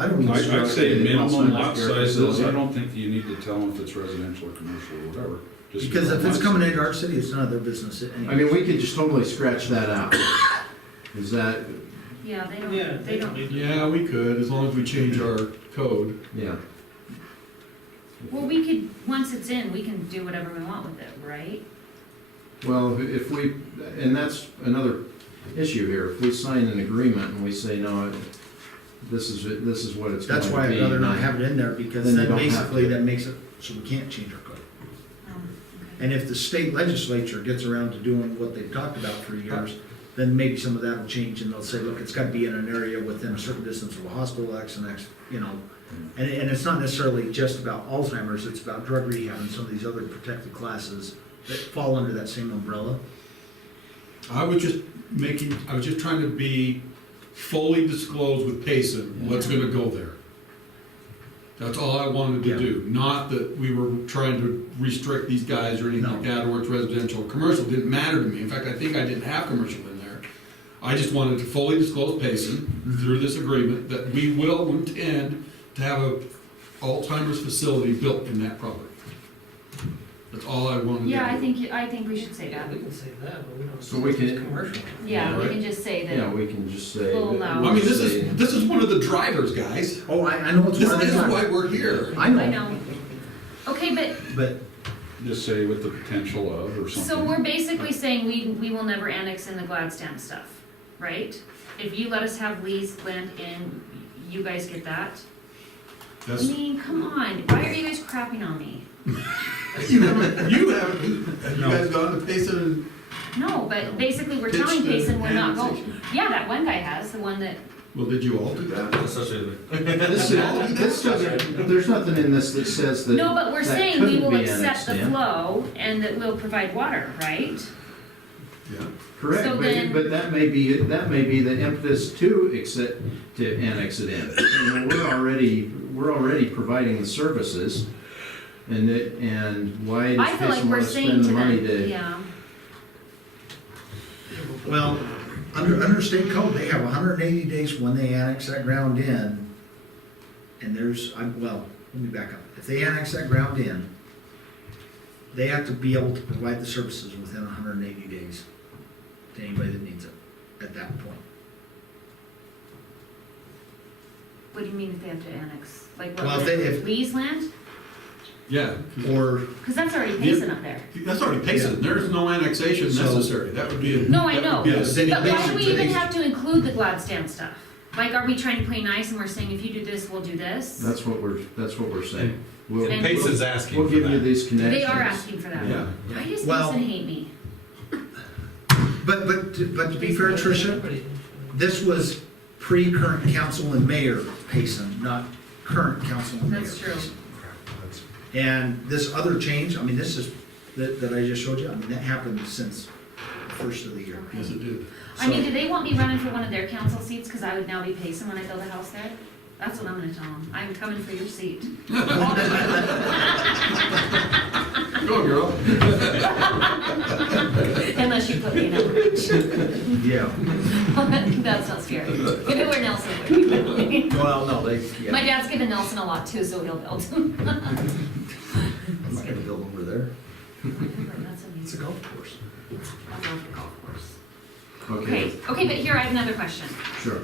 I don't. I'd say minimum lot sizes, I facility. don't think you need to tell them if it's residential or commercial or whatever. Just Because if it's lot coming size. into our city, it's none of their business anyway. I mean, we could just totally scratch that out. Is that, Yeah, they Yeah, don't, they don't, need to- Yeah, we could, as long as we change our code. yeah. well, we could, once it's in, we can do whatever we want with it, right? Well, if we, and that's another issue here, if we sign an agreement and we say, no, this is what it's going That's to be. why I'd rather not have it in there, because Then you then don't have basically to. that makes it, so we can't change our code. Okay. And if the state legislature gets around to doing what they've talked about for years, then maybe some of that will change and they'll say, look, it's gotta be in an area within a certain distance of a hospital, X and X, you know. And it's not necessarily just about Alzheimer's, it's about drug rehab and some of these other protected classes that fall under that same umbrella. I was just trying to be fully disclosed with Payson, what's gonna go there. That's all I wanted to Yeah. do, not that we were trying to restrict these guys or anything like No. that, or it's residential or commercial, it didn't matter to me. In fact, I think I didn't have commercial in there. I just wanted to fully disclose Payson through this agreement that we will intend to have a Alzheimer's facility built in that property. That's all I wanted to do. Yeah, I think we should say Yeah, that. we can say that, but we don't. So we say it's can- Commercial. Yeah, we right. can just say Yeah, that, we can just say. We'll allow- I mean, this is one of the drivers, guys. Oh, I know it's This one of is the. why we're here. I I know, know. Okay, but Just say with the potential of or something. so we're basically saying we will never annex in the Gladstone stuff, right? If you let us have Lee's land in, you guys get that? I That's, mean, come on, why are you guys crapping on me? have you guys gone to Payson? No, but basically we're Pitch telling the Payson we're not going. annexation. Yeah, that one guy has, the one that, Well, did you all do that? Especially This doesn't, there's nothing in this that says that. no, but we're that saying we couldn't will be accept annexed the in. flow and that we'll provide water, right? Yeah. Correct, So then- but that may be the impetus to annex it in. And we're already providing the services, and why I does feel like Payson we're want to saying spend to the money them, to? yeah, well, under state code, they have 180 days when they annex that ground in. And let me back up. If they annex that ground in, they have to be able to provide the services within 180 days to anybody that needs it at that point. what do you mean if they have to annex? Like Well, what, if they- if- Lee's land? Yeah, Or, Cause that's already pacing up there. that's already Payson, there's no annexation So- necessary, that would be. No, I that would know, be a but city why do we Payson even thing. have to include the Gladstam stuff? Like, are we trying to play nice and we're saying if you do this, we'll do this? That's what we're saying. We'll, And- Payson's asking we'll for give you that. these connections. They are asking for that. Yeah. Why does Well- Payson hate me? But to be fair, Tricia, this was pre-current council and mayor Payson, not current council and mayor. That's true. Payson. And this other change, I mean, this is, that I just showed you, I mean, that happened since the first of the year. Yes, it did. I mean, do they want me running for one of their council seats, cause I would now be Payson when I build a house there? That's what I'm gonna tell them, I'm coming for your seat. Go, girl. Unless you put me in Elbridge. Yeah. That's not scary. If it were Nelson, it would be. Well, no, they, My yeah, dad's given Nelson a lot too, so he'll build. I'm not gonna build over there. That's It's a amazing. golf course. I love the golf course. Okay, Okay, but here I have another question. sure.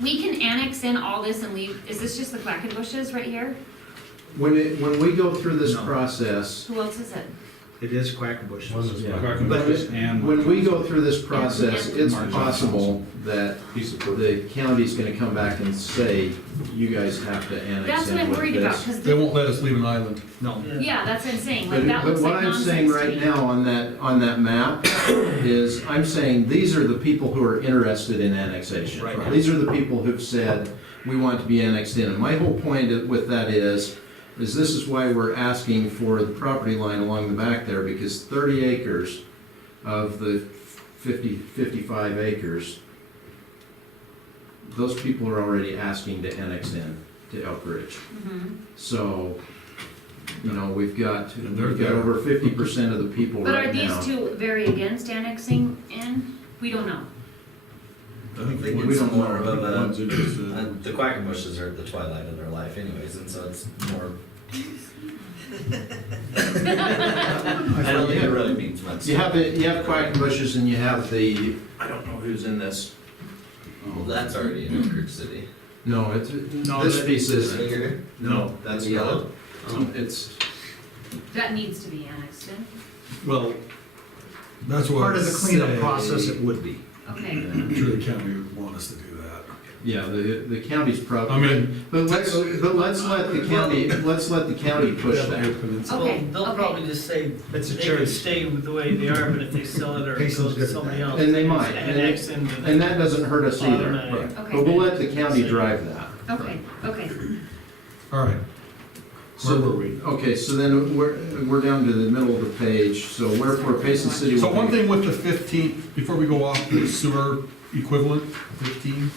We can annex in all this and leave, is this just the Quackenbushes right here? When we go through this No. process, Who else is it? It is Quackenbush. Yeah. Quackenbush and. when we go through this process, it's Margin. possible that Piece of work. the county's gonna come back and say, you guys have to annex That's what in I'm with worried about, this. cause They won't let us leave an island. No. yeah, that's what I'm saying, like But, that but looks what like I'm nonsense saying to right me. now on that map is, I'm saying, these are the people who are interested in annexation. Right. These are the people who've said, we want to be annexed in. And my whole point with that is this is why we're asking for the property line along the back there, because 30 acres of the 55 acres, those people are already asking to annex in to Elk Ridge. Mhm. So, you know, we've got And they're there. over 50% of the people But right are these now. two very against annexing in? We don't know. I think think the it's ones- more of a- the ones interested. And the Quackenbushes are at the twilight of their life anyways, and so it's more. I don't think it really means much. You have Quackenbushes and you have the, I don't know who's in this. Well, that's already in Oak Ridge City. No, it's, No, this that- piece Is isn't. it here? No, that's The yellow? not. It's, That needs to be annexed in. Well, That's what. part of the cleanup say. process it would be. Okay. I'm sure the county would want us to do that. yeah, the county's I probably, mean. but let's let the county push that. Okay, They'll okay. probably just say, It's a they choice. could stay with the way they are, but if they sell it or it Payson's goes good to at somebody that. else. And they just might, Annex into the. And that doesn't hurt us either. automatic. Okay. But we'll let the county drive that. Okay, okay. All right, So, where were we? okay, so then we're down to the middle of the page, so wherefore Payson City So will one be. thing with the 15, before we go off the sewer equivalent, 15,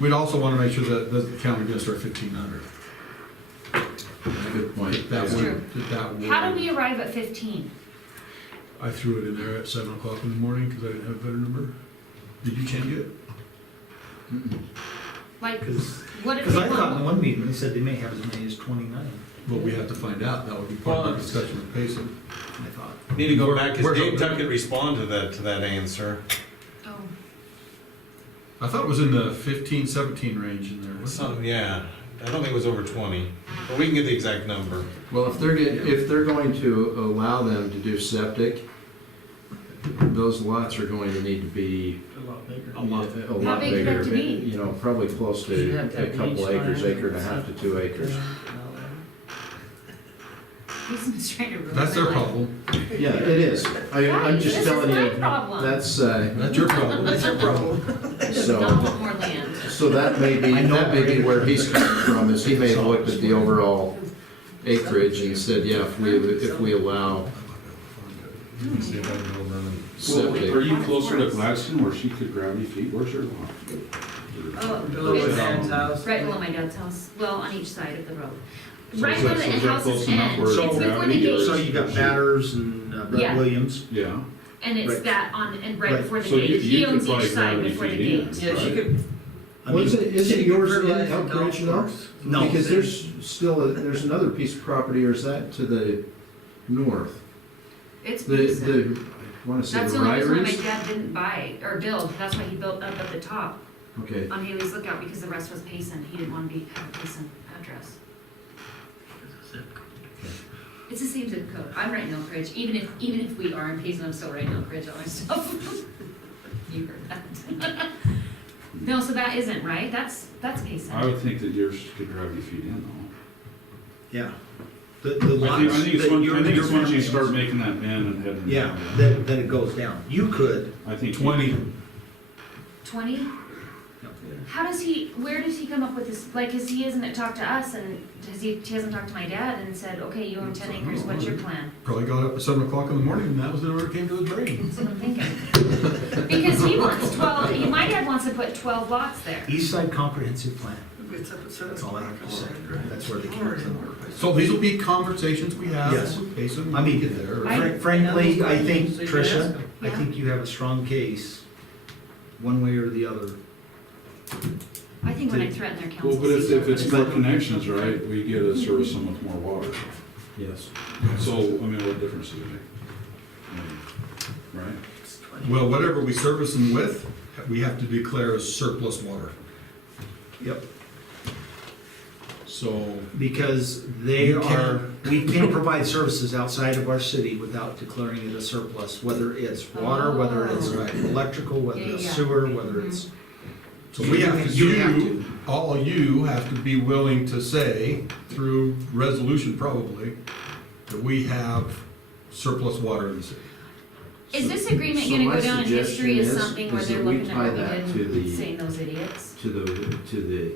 we'd also want to make sure that the county does start 1,500. Good point. That That's would, true. that would. How do we arrive at 15? I threw it in there at 7 o'clock in the morning because I didn't have a better number. Did you change it? Mm-mm. Like, Because what if they I thought in want? one meeting, they said they may have as many as 29, Well, we have to find out. That would be part of the discussion with Payson. I thought. Need to go Where- back, cause where's Dave the- Tuck could respond to that answer. Oh, I thought it was in the 15, 17 range in there. wasn't it? Some, yeah, I don't think it was over 20, but we can get the exact number. Well, if they're going to allow them to do septic, those lots are going to need to be A lot bigger. a lot How big do they have bigger, to be? you know, probably close You to have to a have couple leach acres, line acre and a half to 2 acres. and all that. Payson's trying to ruin That's my their life. problem. Yeah, it is. I'm Right, just this telling is my you, problem. that's, That's your problem. That's your problem. Does So- not want more land. so that may be where he's coming from, is he may have looked at the overall acreage and said, yeah, if we allow See if I can go over and- Well, are septic. you closer to Gladstone where she could gravity feed? Where's her lot? Oh, Below it's Dan's house. right below my dad's house, well, on each side of the road. So Right is where that- the so is that houses close enough end, where it's So- before the gravity gate, goes? So you got Batters and Yeah. Brett Williams. Yeah. and it's Right. that on, and right Right. before the So you- gate, he you could owns probably each side gravity before the feed in. gate. Yeah, she Right. could. I mean, Isn't she yours could in fertilize the Elk golf Ridge now? course. No. Because there's still, there's another piece of property, or is that to the north? It's The, decent. I wanna say That's the the only reason why my Ryries? dad didn't buy, or build, that's why he built up at the top Okay, on Haley's Lookout, because the rest was Payson, he didn't want to have a Payson address. It's the same zip code. I'm writing Elk Ridge, even if we are in Payson, I'm still writing Elk Ridge on my stuff. You heard that. No, so that isn't, right? That's Payson. I would think that yours could drive you feet in though. Yeah. The lots I think it's that once, you're- I think it's you're once you farming start on- making that bend and heading Yeah, down. then it goes down. You could, I think 20. 20? How does where does he come up with this, like, cause he hasn't talked to us and he hasn't talked to my dad and said, okay, you own 10 acres, what's your plan? Probably got up at 7 o'clock in the morning and that was whenever it came to his brain. That's what I'm thinking. Because he wants 12, my dad wants to put 12 lots there. East Side Comprehensive Plan. It's up at 7 That's all I have to say. That's where they came from. So these will be conversations we have Yes. with Payson. I mean, Get there. Frankly, I think, So you can Tricia, ask them. I think you have a strong case, one way or the other. I think when I threaten their council. Well, but if seat, it's it's more like- connections, right, we get to service them with more water. Yes. So, I mean, what difference does it make? Right? Well, whatever we service them with, we have to declare as surplus water. Yep. So, Because they You are, can't- we can't provide services outside of our city without declaring it a surplus, whether it's water, whether it's Oh. electrical, whether Yeah, it's yeah. sewer, whether it's. so we have to, You have to. all you have to be willing to say, through resolution probably, that we have surplus water in the city. Is this agreement So gonna my go down in history as suggestion something where is they're that we looking at tie what we that did to and the- saying those idiots? To the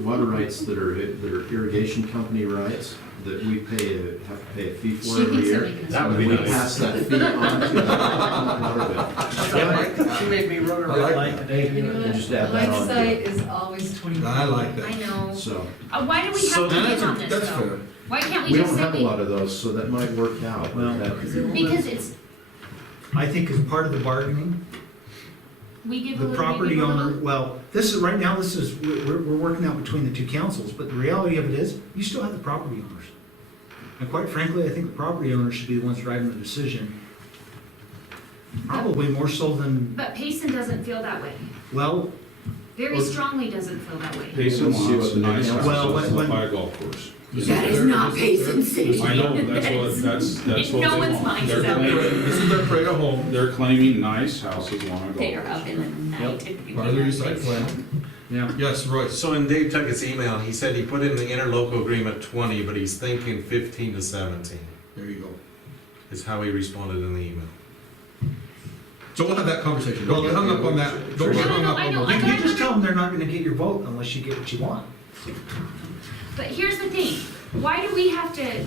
water rights that are irrigation company rights, that we have to pay a fee for She every thinks year. that we can. That would be We nice. pass that fee on to the water bill. She made me run a I like red light today. And just add that My on to site it. is always 20. I like I that. know. So, Why do we have So to that's give on this that's though? fair. Why can't we we just don't say have a lot of those, so that might work out. Well, That- because it's, I think as part of the bargaining, we give a the little, we property give a owner, little. well, this is, right now, we're working out between the two councils, but the reality of it is, you still have the property owners. And quite frankly, I think the property owners should be the ones driving the decision. Probably more so than, But Payson doesn't feel that way. well, Very Or- strongly doesn't feel that way. Payson Let's see wants what the nice council- Well, houses when- by a golf course. That is not Payson City. I know, that's what No they one's want. mind's They're out there. claiming- This is their parade of home. They're claiming nice houses along a golf They are course. up in the night. if you Part of their go site down plan. yeah. Yes, Royce. So in Dave Tuckett's email, he said he put in the interlocal agreement 20, but he's thinking 15 to 17, There you go. is how he responded in the email. So we'll have that conversation. Don't get hung up on that. Don't get No, hung no, up I on know, those. You can just tell them they're not gonna get your vote unless you get what you want. But here's the thing, why do we have to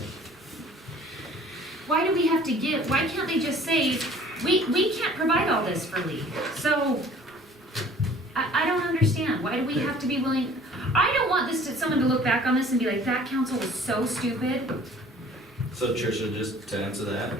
give, why can't they just say, we can't provide all this for Lee? So, I don't understand, why do we have to be willing, I don't want someone to look back on this and be like, that council was so stupid. So Tricia, just to answer that,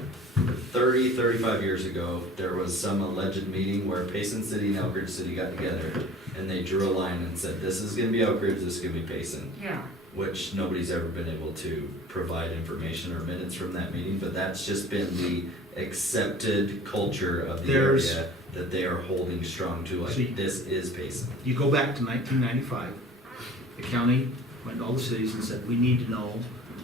35 years ago, there was some alleged meeting where Payson City and Elk Ridge City got together and they drew a line and said, this is gonna be Elk Ridge, this is gonna be Payson. Yeah. Which nobody's ever been able to provide information or minutes from that meeting, but that's just been the accepted culture of the There's- area that they are holding strong to, See- like, this is Payson. You go back to 1995, the county went to all the cities and said, we need to know,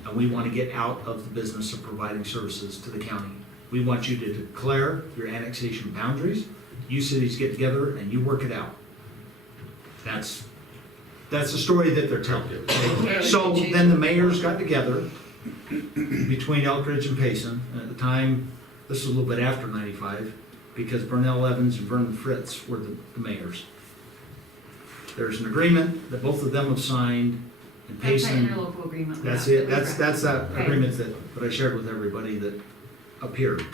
and we want to get out of the business of providing services to the county. We want you to declare your annexation boundaries, you cities get together and you work it out. That's the story that they're telling. Okay. So then the mayors got together between Elk Ridge and Payson, and at the time, this was a little bit after 95, because Burnell Evans and Vernon Fritz were the mayors. There's an agreement that both of them have signed, and That's that Payson, interlocal agreement. that's it, that's that Okay. agreement that I shared with everybody that appeared.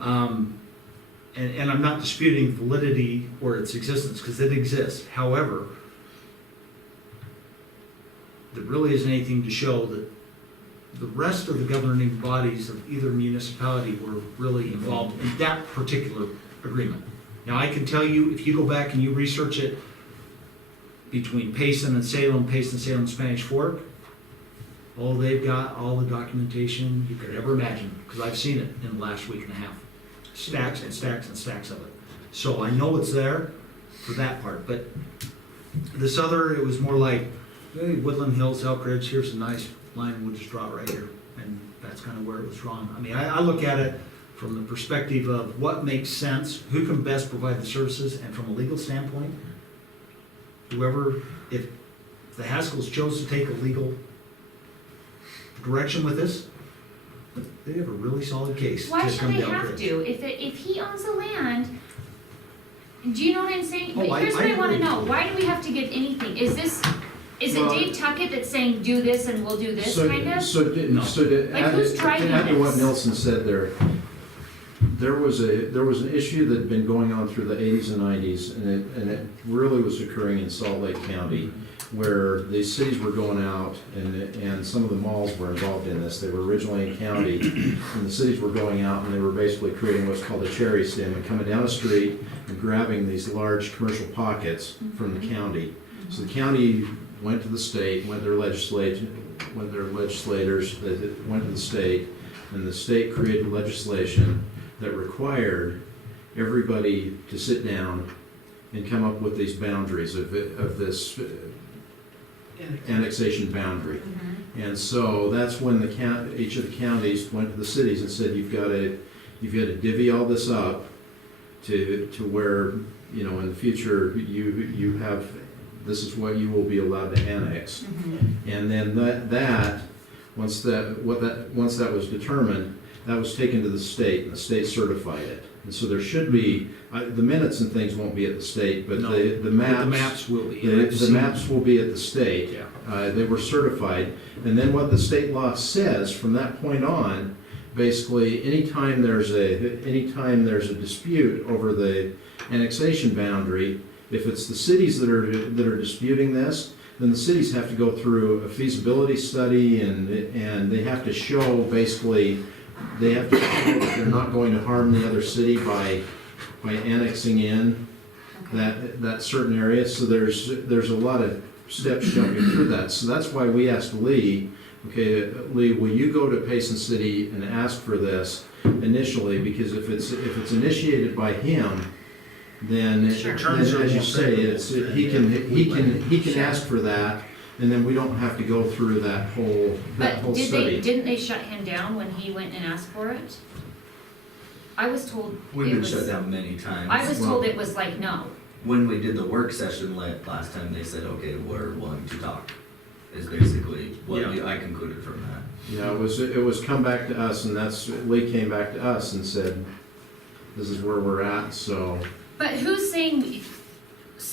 And I'm not disputing validity or its existence, because it exists, however, there really isn't anything to show that the rest of the governing bodies of either municipality were really involved in that particular agreement. Now, I can tell you, if you go back and you research it between Payson and Salem, Spanish Fork, oh, they've got all the documentation you could ever imagine, because I've seen it in the last week and a half. Stacks and stacks and stacks of it. So I know it's there for that part, but this other, it was more like, hey, Woodland Hills, Elk Ridge, here's a nice line, we'll just draw it right here. And That's kind of where it was wrong. I mean, I look at it from the perspective of what makes sense, who can best provide the services, and from a legal standpoint, whoever, if the Haskells chose to take a legal direction with this, they have a really solid case. Why to should come they down have with. to? If he owns the land, do you know what I'm saying? Oh, Here's what I wanna agree. know, why do we have to give anything? Is it Well- Dave Tuckett that's saying, do this and we'll do this, kind of? So to Like, who's driving add to what this? Nelson said there was an issue that had been going on through the 80s and 90s, and it really was occurring in Salt Lake County, where the cities were going out, and some of the malls were involved in this. They were originally in county, and the cities were going out, and they were basically creating what's called a cherry stem, and coming down the street and grabbing these large commercial pockets from the county. So the county went to the state, went to their legislators, they went to the state, and the state created legislation that required everybody to sit down and come up with these boundaries of this annexation boundary. Mhm. And so that's when each of the counties went to the cities and said, you've got to divvy all this up to where, you know, in the future, you have, this is what you will be allowed to annex. Mhm. And then once that was determined, that was taken to the state, and the state certified it. And so there should be, the minutes and things won't be at the state, but No, the But maps. the maps will be. The maps will be at the state. Yeah. They were certified. And then what the state law says from that point on, basically, anytime there's a dispute over the annexation boundary, if it's the cities that are disputing this, then the cities have to go through a feasibility study, and they have to show, basically, they have to show that they're not going to harm the other city by annexing in Okay. that certain area. So there's a lot of steps jumping through that. So that's why we asked Lee, okay, Lee, will you go to Payson City and ask for this initially? Because if it's initiated by him, then, Sure. then as you say, he can ask for that, and then we don't have to go through that whole But study. didn't they shut him down when he went and asked for it? I was told We've it been was, shut down many times. I was told it was like, no. When we did the work session last time, they said, okay, we're willing to talk, is basically what I concluded from that. Yeah, it was come back to us, and Lee came back to us and said, this is where we're at, so. But who's saying,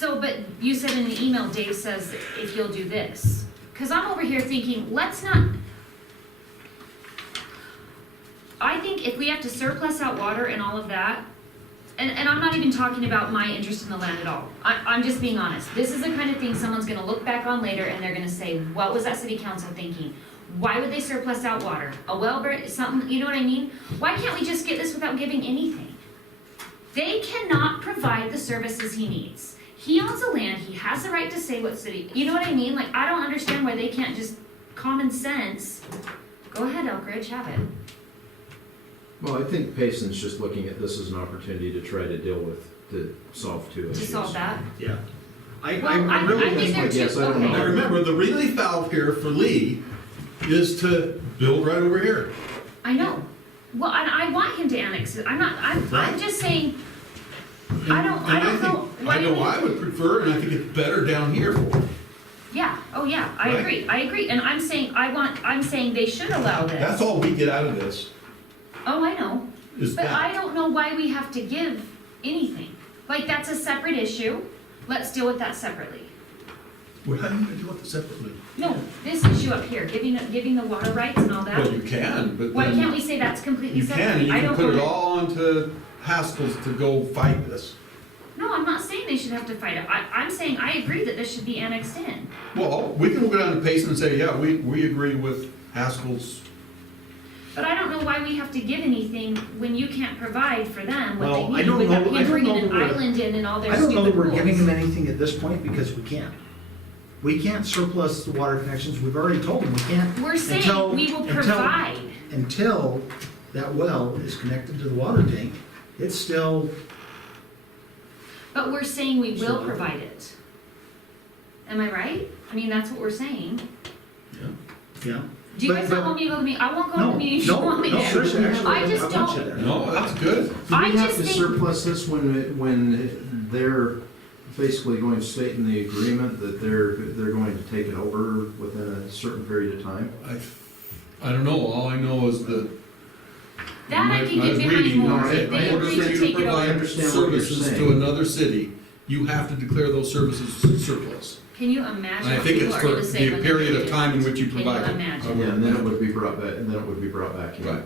but you said in the email, Dave says, if you'll do this. Cause I'm over here thinking, let's not. I think if we have to surplus out water and all of that, and I'm not even talking about my interest in the land at all. I'm just being honest. This is the kind of thing someone's gonna look back on later and they're gonna say, what was that city council thinking? Why would they surplus out water? A well, something, you know what I mean? Why can't we just get this without giving anything? They cannot provide the services he needs. He owns the land, he has the right to say what city, you know what I mean? Like, I don't understand why they can't just, common sense, go ahead, Elk Ridge, have it. Well, I think Payson's just looking at this as an opportunity to try to solve two To issues. solve that. Yeah. I Well, I really think think, they're I guess, too, I don't okay. know. Now remember, the relief valve here for Lee is to build right over here. I know. Well, and I want him to annex it. I'm Right. just saying, And- I don't and know. I Why do know we- I would prefer, and I think it's better down here for him. yeah, oh yeah, I Right. agree. And I'm saying they should allow this. That's all we get out of this, Oh, I know. is But I that. don't know why we have to give anything. Like, that's a separate issue. Let's deal with that separately. Well, how are you gonna deal with it separately? No, this issue up here, giving the water rights and all Well, that. you can, but Why then can't we say that's completely you separate? can, and you I can don't put it wanna- all onto Haskell's to go fight this. No, I'm not saying they should have to fight it. I'm saying I agree that this should be annexed in. Well, we can go down to Payson and say, yeah, we agree with Haskell's. But I don't know why we have to give anything when you can't provide for them what Well, they I need don't without know- I him don't bringing know an that we're- island in and all their I don't know stupid that we're giving rules. them anything at this point because we can't. We can't surplus the water connections. We've already told them we can't. We're saying until- we will until- provide. Until that well is connected to the water tank, it's still, But we're saying we will So- provide it. Am I right? I mean, that's what we're saying. yeah. Do you But- guys not but- want me to go to the meeting? I won't go to No, the meeting if you want me no, to. Tricia, actually, I just I want you don't, there. No, that's good. Do I we have just to think- surplus this when they're basically going to state in the agreement that they're going to take it over within a certain period of time? I don't know, all I know is that. that I can I get was behind reading, more, no, if they I agree In order for to you take to it over. provide understand what you're services saying. to another city, you have to declare those services surplus. Can you And imagine I what think people it's are for gonna say the when they period read of it? time in which you Can you provide it. imagine? Yeah, and then it would be brought back, and then it would be brought back in. Right.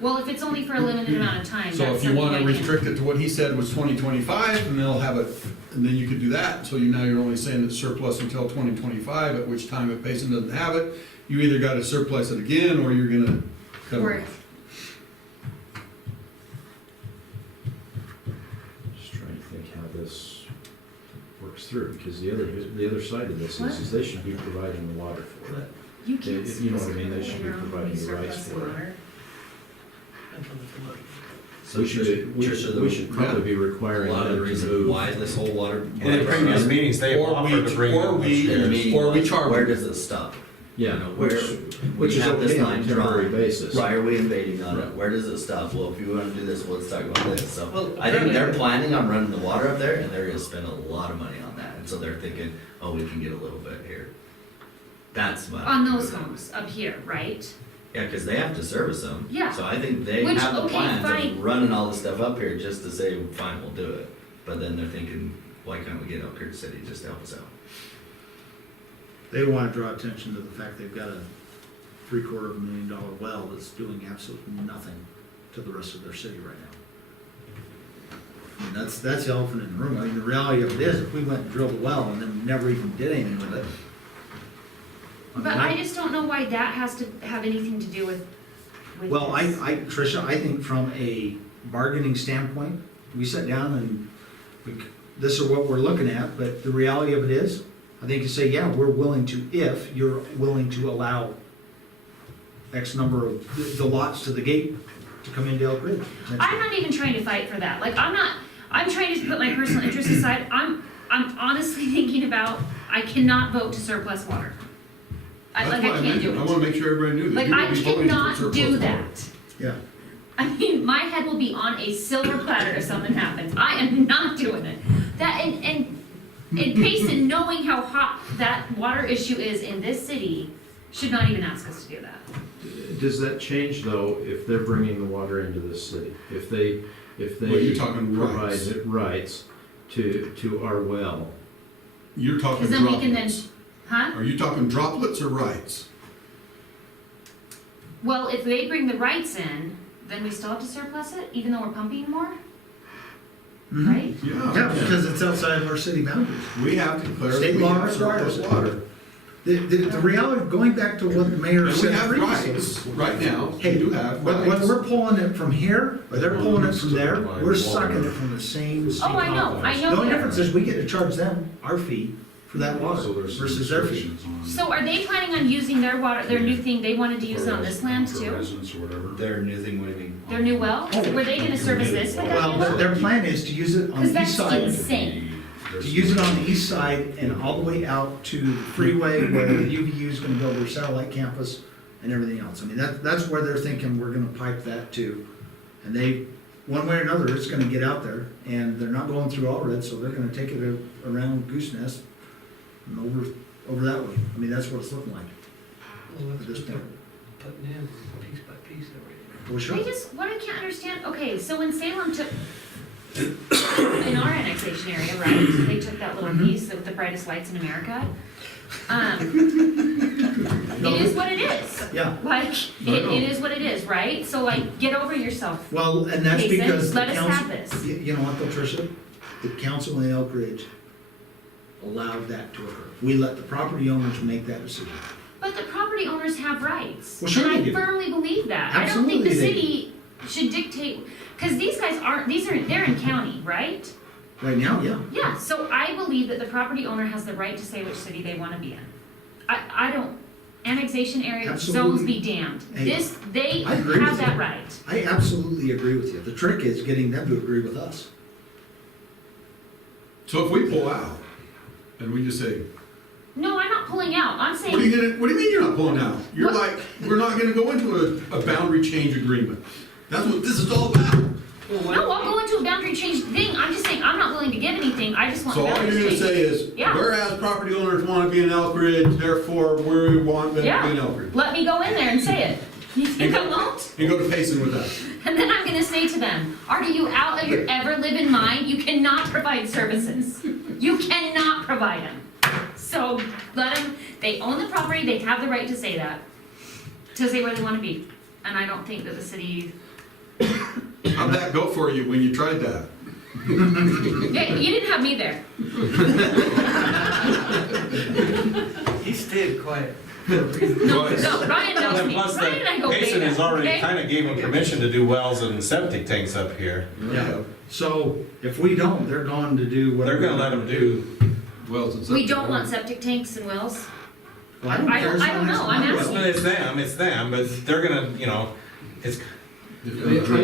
Well, if it's only for a limited amount of time, So that's if you something wanna I can. restrict it to what he said was 2025, and they'll have it, and then you could do that, so now you're only saying it's surplus until 2025, at which time if Payson doesn't have it, you either gotta surplus it again, or you're gonna cut Or- it off. Just trying to think how this works through, because the other side of this What? is they should be providing the water for it. You can't. You know what I mean, they should be your own providing the rights surplus for it. water. So We should, Tricia, we should probably be a requiring lot of the them to reason move. why this whole water. And in previous meetings, they Or offered to bring. or we, In the meeting or we was, charge where them. does it stop? Yeah, You know, which we is have this okay on a line temporary drawn. basis. Why are we invading on Right. it? Where does it stop? Well, if you wanna do this, well, let's talk about this. So Well, I think they're apparently- planning on running the water up there and they're gonna spend a lot of money on that. And so they're thinking, oh, we can get a little bit here. That's what. On those homes up here, right? Yeah, cause they have to service them. Yeah. So I think they Which, have the okay, plans fine. of running all the stuff up here just to say, fine, we'll do it. But then they're thinking, why can't we get Elk Creek City just to help us out? They wanna draw attention to the fact they've got a $750,000 well that's doing absolutely nothing to the rest of their city right now. I mean, that's the elephant in the room. I mean, the reality of it is, if we went and drilled a well and then never even did anything with it. But I just don't know why that has to have anything to do with Well, this. Tricia, I think from a bargaining standpoint, we sit down and this is what we're looking at, but the reality of it is, I think you say, yeah, we're willing to, if you're willing to allow X number of the lots to the gate to come into Elk Ridge. I'm not even trying to fight for that. Like, I'm trying to put my personal interest aside. I'm honestly thinking about, I cannot vote to surplus water. I That's why can't mentioned do I it. wanna make sure everybody knew that. Like, you I would be voting for cannot surplus do water. that. Yeah. I mean, my head will be on a silver platter if something happens. I am not doing it. That, and Payson, knowing how hot that water issue is in this city, should not even ask us to do that. Does that change though, if they're bringing the water into the city? If they Well, you're talking provide rights. rights to our well? You're talking Because then we can then, droplets. huh? Are you talking droplets or rights? Well, if they bring the rights in, then we still have to surplus it, even though we're pumping more, Mhm. right? Yeah, because it's outside of our city boundaries. We have to declare that State we law have requires surplus it. water. The reality, going back to what the mayor And we said have previously. rights, right now, we Hey, do have Whether rights. we're pulling it from here, or they're pulling it from there, we're sucking it from the same. Oh, I know, I The know. only that. difference is we get to charge them our fee for that water So there's some versus their fee. restrictions on. So are they planning on using their water, their new thing they wanted to use it on this land For too? residents or whatever. Their new thing, what do you mean? Their new well? Were they gonna service this with that Well, new well? their plan is to use it on Because the east that's side, insane. to use it on the east side and all the way out to the freeway where the UVU is gonna build their satellite campus and everything else. I mean, that's where they're thinking we're gonna pipe that to. And they, one way or another, it's gonna get out there, and they're not going through Allred, so they're gonna take it around Goose Nest and over that way. I mean, that's what it's looking like Well, at that's this what they're point. putting in piece by piece everything. Well, sure. They just, what I can't understand, okay, so when Salem took, in our annexation area, right, so they took that little Mhm. piece of the brightest lights in America. It is what it is. Yeah, Like, it is what it is, right? So like, get over yourself. well, and that's Jason, because the let us have council, this. you know what though, Tricia? The council in Elk Ridge allowed that to occur. We let the property owners make that decision. But the property owners have rights. Well, sure And they I do. firmly believe that. I don't think Absolutely the they do. city should dictate, because these guys aren't, they're in county, right? Right now, yeah. Yeah, so I believe that the property owner has the right to say which city they wanna be in. I don't, annexation area, zones Absolutely. be damned. Hey, They I agree have with that you. right. I absolutely agree with you. The trick is getting them to agree with us. So if we pull out, and we just say, No, I'm not pulling out, I'm What do saying, you mean you're not pulling out? You're What? like, we're not gonna go into a boundary change agreement. That's what this is all about. no, I'll go into a boundary change thing, I'm just saying, I'm not willing to give anything, I just want So all boundaries you're gonna changed. say is, Yeah. whereas property owners wanna be in Elkridge, therefore we want them to be in Yeah, Elkridge. let me go in there and say it. You think I won't? And go to Payson with that. And then I'm gonna say to them, are you out of your ever living mind? You cannot provide services. You cannot provide them. So let them, they own the property, they have the right to say that, to say where they wanna be. And I don't think that the city, How'd that go for you when you tried that? yeah, you didn't have me there. He stayed quiet. No, Ryan knows And me. plus, Ryan and I go Payson way has back, already okay? kinda gave him permission to do wells and septic tanks up here. Yeah. So if we don't, they're going to do whatever. They're gonna let them do, Wells and We septic. don't want septic tanks and wells. Well, I don't know, I'm well, asking. it's them, but they're gonna, you know, it's, I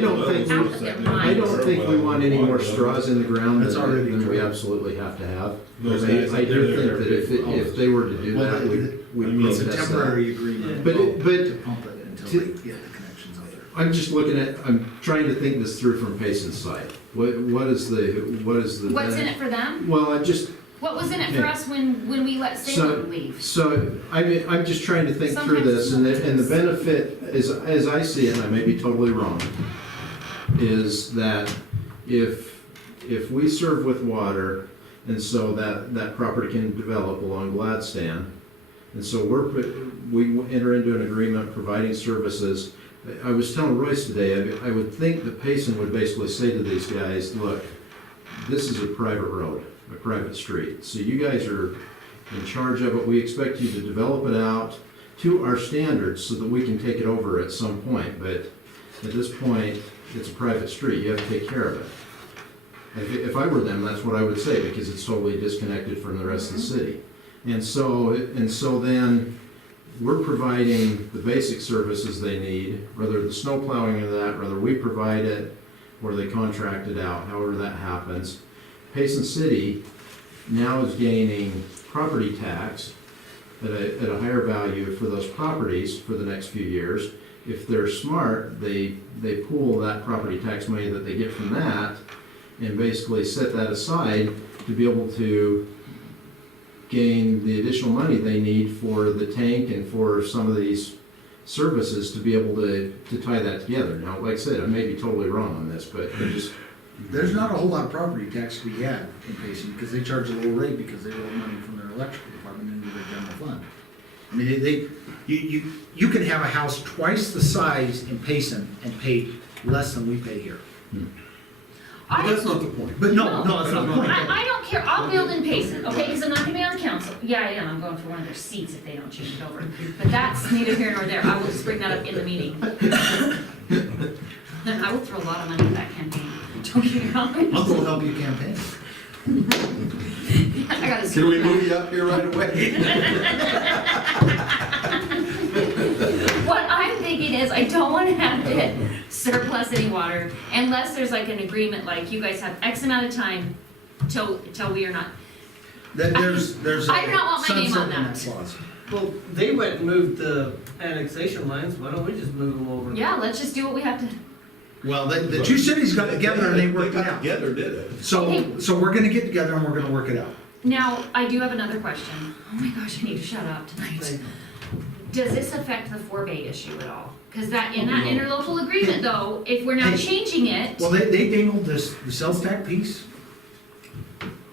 don't think, Half of their I mind. don't think we want any more straws in the ground That's already than we true. absolutely have to have. Those I guys I up there do that think are that if they were to do Well, that, I we'd mean, it's a protest that. temporary agreement. But, To pump it until to- they get the connections out there. I'm just looking at, I'm trying to think this through from Payson's side. What is the? What's in it for them? Well, I just, What was in it for Yeah. us when we let Salem leave? so, I'm just trying to think through Sometimes this, and the benefit, as I see it, and I may be totally wrong, is that if we serve with water, and so that property can develop along Gladstone, and so we enter into an agreement providing services. I was telling Royce today, I would think that Payson would basically say to these guys, look, this is a private road, a private street, so you guys are in charge of it. We expect you to develop it out to our standards so that we can take it over at some point, but at this point, it's a private street, you have to take care of it. If I were them, that's what I would say, because it's totally disconnected from the rest of the city. And so then, we're providing the basic services they need, whether the snow plowing or that, whether we provide it, or they contract it out, however that happens. Payson City now is gaining property tax at a higher value for those properties for the next few years. If they're smart, they pool that property tax money that they get from that and basically set that aside to be able to gain the additional money they need for the tank and for some of these services to be able to tie that together. Now, like I said, I may be totally wrong on this, but I just, There's not a whole lot of property tax to be had in Payson, because they charge a low rate because they roll money from their electrical department into their general fund. I mean, you can have a house twice the size in Payson and pay less than we pay here. But that's not the point. But no, that's not the point. I don't care, I'll build in Payson, okay, because I'm not gonna be on council. Yeah, I am, I'm going for one of their seats if they don't change it over. But that's neither here nor there, I will just bring that up in the meeting. Then I will throw a lot of money at that campaign, don't get me wrong. I'll go help you campaign. I gotta. Can we move you up here right away? What I'm thinking is, I don't wanna have to surplus any water unless there's like an agreement, like you guys have X amount of time till we are not. There's a I do not want my name on sunset in that. clause. Well, they went and moved the annexation lines, why don't we just move them over? Yeah, let's just do what we have to. Well, the two cities got together and they worked it out. together, did it? So we're gonna get together and we're gonna work it out. Now, I do have another question. Oh my gosh, I need to shut up tonight. Does this affect the 4-bay issue at all? Because that, in that interlocal agreement though, if we're now Hey. changing it, Well, they dangled the sales tax piece.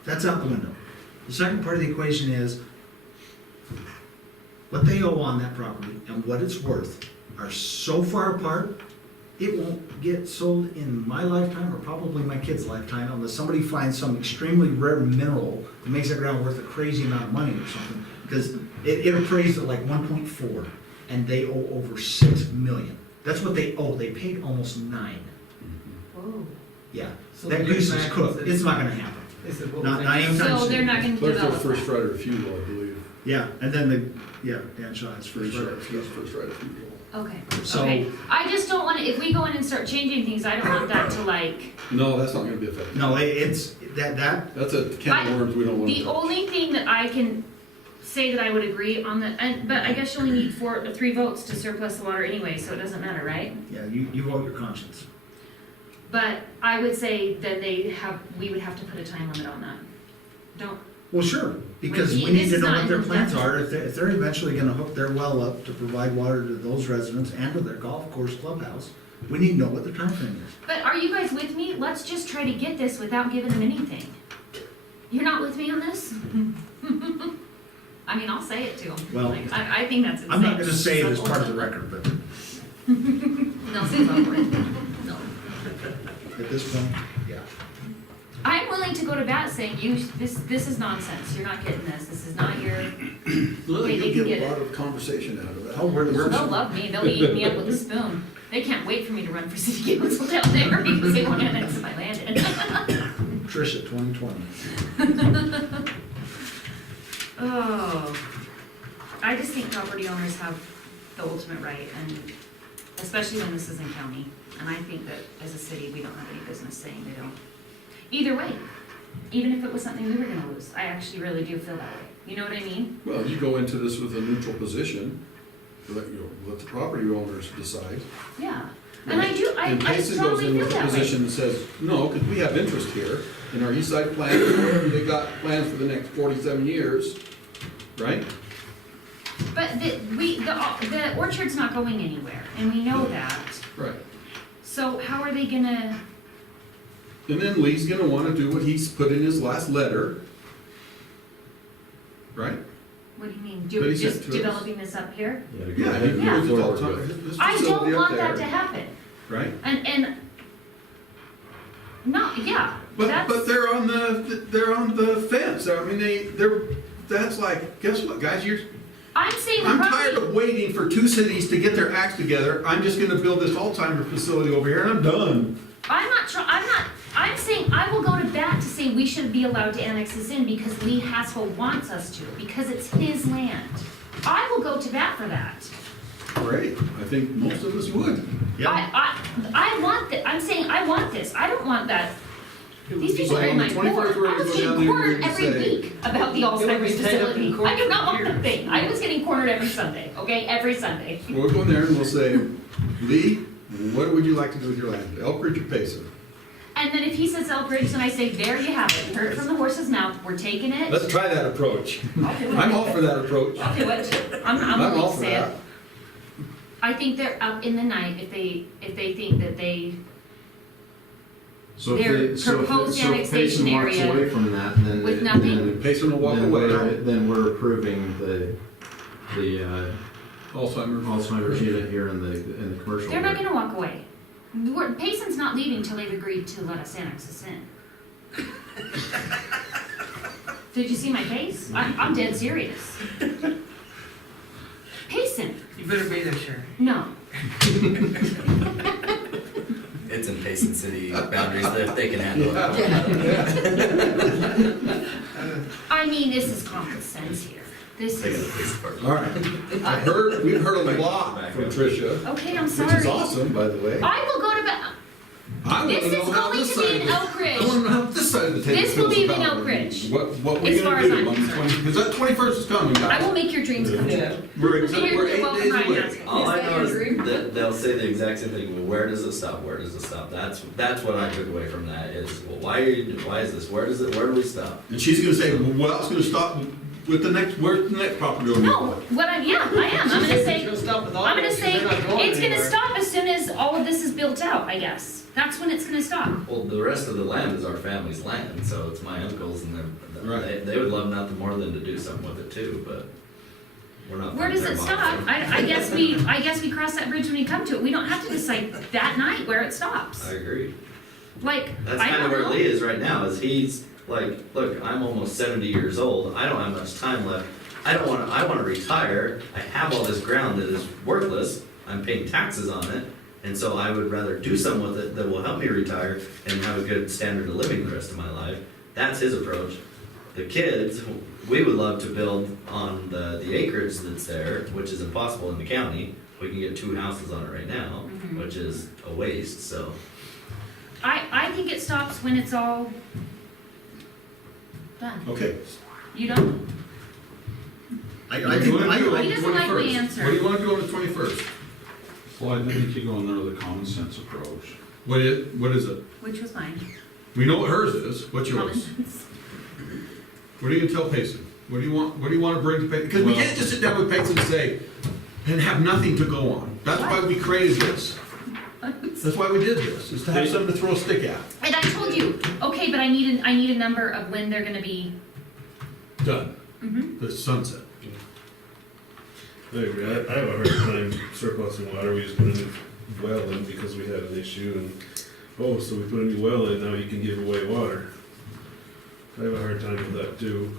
That's out the window. The second part of the equation is what they owe on that property and what it's worth are so far apart, it won't get sold in my lifetime or probably my kid's lifetime unless somebody finds some extremely rare mineral that makes that ground worth a crazy amount of money or something. Because it appraised at like 1.4 and they owe over 6 million. That's what they owe. They paid almost 9. whoa. Yeah, So that they goose came is back cooked, and it's said- not gonna happen. They said, what Not was anytime that? soon. So they're not gonna That's their develop first that. right of refusal, I believe. Yeah, and then Dan Shaw has first right of That's refusal. first right of refusal. Okay, So- okay. I just don't want to, if we go in and start changing things, I don't want that to like, No, that's not gonna be effective. No, it's, that, That's a can of worms we don't want the to. only thing that I can say that I would agree on the, but I guess you only need 3 votes to surplus the water anyway, so it doesn't matter, right? Yeah, you vote your conscience. But I would say that we would have to put a time limit on that. Don't, Well, sure, because Well, we need this to is know not what their even plans done. are, if they're eventually gonna hook their well up to provide water to those residents and to their golf course clubhouse, we need to know what the timeframe is. but are you guys with me? Let's just try to get this without giving them anything. You're not with me on this? I mean, I'll say it to them. Well, I think that's insane. I'm not gonna say it as part of the record, but No, say about it. No. at this point, yeah. I'm willing to go to bat saying, this is nonsense. You're not getting this. This is not your, Well, Wait, they you'll can get get a it. lot of conversation out of that. Oh, we're- they'll love me. They'll eat me up with a spoon. They can't wait for me to run for city council down there because they want to annex my land in. Tricia, 2020. Oh, I just think property owners have the ultimate right, and especially when this is in county. And I think that as a city, we don't have any business saying they don't. Either way, even if it was something we were gonna lose, I actually really do feel that way. You know what I mean? Well, you go into this with a neutral position, let the property owners decide. Yeah. And I do, And I Payson goes strongly in feel with a that way. position that says, no, because we have interest here, in our east side plan, they got plans for the next 47 years, right? But the orchard's not going anywhere, and we know that. Right. So how are they gonna, And then Lee's gonna wanna do what he's put in his last letter, right? what do you mean, But he said just to us. developing this up here? Yeah, he Yeah. uses all the time, his I facility don't up want that to there, happen. right? And, no, yeah, But that's, they're on the fence, I mean, that's like, guess what, guys, I'm saying the I'm tired property, of waiting for 2 cities to get their acts together, I'm just gonna build this Alzheimer facility over here and I'm done. I'm saying I will go to bat to say we should be allowed to annex this in because Lee Haskell wants us to, because it's his land. I will go to bat for that. Great, I think most of us would. I want that, I'm saying I want this, I don't want that. These people So are in on my the court. 21st, we're I gonna was go down getting there cornered and every say- week about the It would Alzheimer's be tied up in facility. court I do not for want the years. thing, I was getting cornered every Sunday, okay, every Sunday. We'll go in there and we'll say, Lee, what would you like to do with your land, Elk Ridge or Payson? And then if he says Elk Ridge, then I say, there you have it, you heard it from the horse's mouth, we're taking it. Let's try that approach. I'll do it. I'm all for that approach. I'll do it, I'm I'm willing all to for say that. it. I think they're up in the night if they think that they, So Their if they, so if, proposed so if Payson annexation walks area away from that, then. with nothing? then- Payson will walk then away, Then we're approving the Alzheimer's. Alzheimer's unit here in the commercial. they're not area. gonna walk away. Payson's not leaving till they've agreed to let us annex this in. Did you see my face? I'm dead serious. Payson, You better be there, Sharon. no. It's in Payson City boundaries that they can handle it. I mean, this is common sense here. This They got the is, police department. All right, we've heard a lot from Tricia, okay, I'm which sorry. is awesome, by the way. I will go to bed. I wanna This is know how going this to be side in of Elk the- Ridge. I wanna know how this side of the table This will feels be in about Elk Ridge, what we're as far gonna as do I'm on the concerned. 20, because that 21st is coming, I guys. will make your dreams come true. We're So you're 8 welcome, days Ryan away. Haskell. All I Is that know your is dream? that they'll say the exact same thing, well, where does it stop, where does it stop? That's what I took away from that is, well, why is this, where do we stop? And she's gonna say, well, it's gonna stop with the next, where's the next property owner? No, I am. I'm gonna say, She'll stop with all I'm gonna this, say, they're not going it's gonna anywhere. stop as soon as all of this is built out, I guess. That's when it's gonna stop. Well, the rest of the land is our family's land, so it's my uncle's and Right. they would love nothing more than to do something with it too, but we're not. Where does their it boss, stop? so- I guess we cross that bridge when we come to it. We don't have to decide that night where it stops. I agree. Like, That's I kind of don't where know. Lee is right now, is he's like, look, I'm almost 70 years old, I don't have much time left. I wanna retire, I have all this ground that is worthless, I'm paying taxes on it, and so I would rather do something with it that will help me retire and have a good standard of living the rest of my life. That's his approach. The kids, we would love to build on the acreage that's there, which is impossible in the county. We can get 2 houses on it right now, Mhm. which is a waste, so. I think it stops when it's all done. Okay, You don't? What do you wanna do on He the doesn't like my 21st? answer. What do you wanna do on the 21st? Well, I think you go another common sense approach. What is it? Which was mine. We know what hers is, what's yours? What are you gonna tell Payson? What do you want to bring to Payson? Because we can't just sit down with Payson and say, and have nothing to go on. That's why we created this. That's why we did this, is to have something to throw a stick at. And I told you, okay, but I need a number of when they're gonna be. Done. Mhm. The sunset. I agree, I have a hard time surplusing water, we just put a new well in because we had an issue, and, oh, so we put a new well in, now you can give away water. I have a hard time with that too.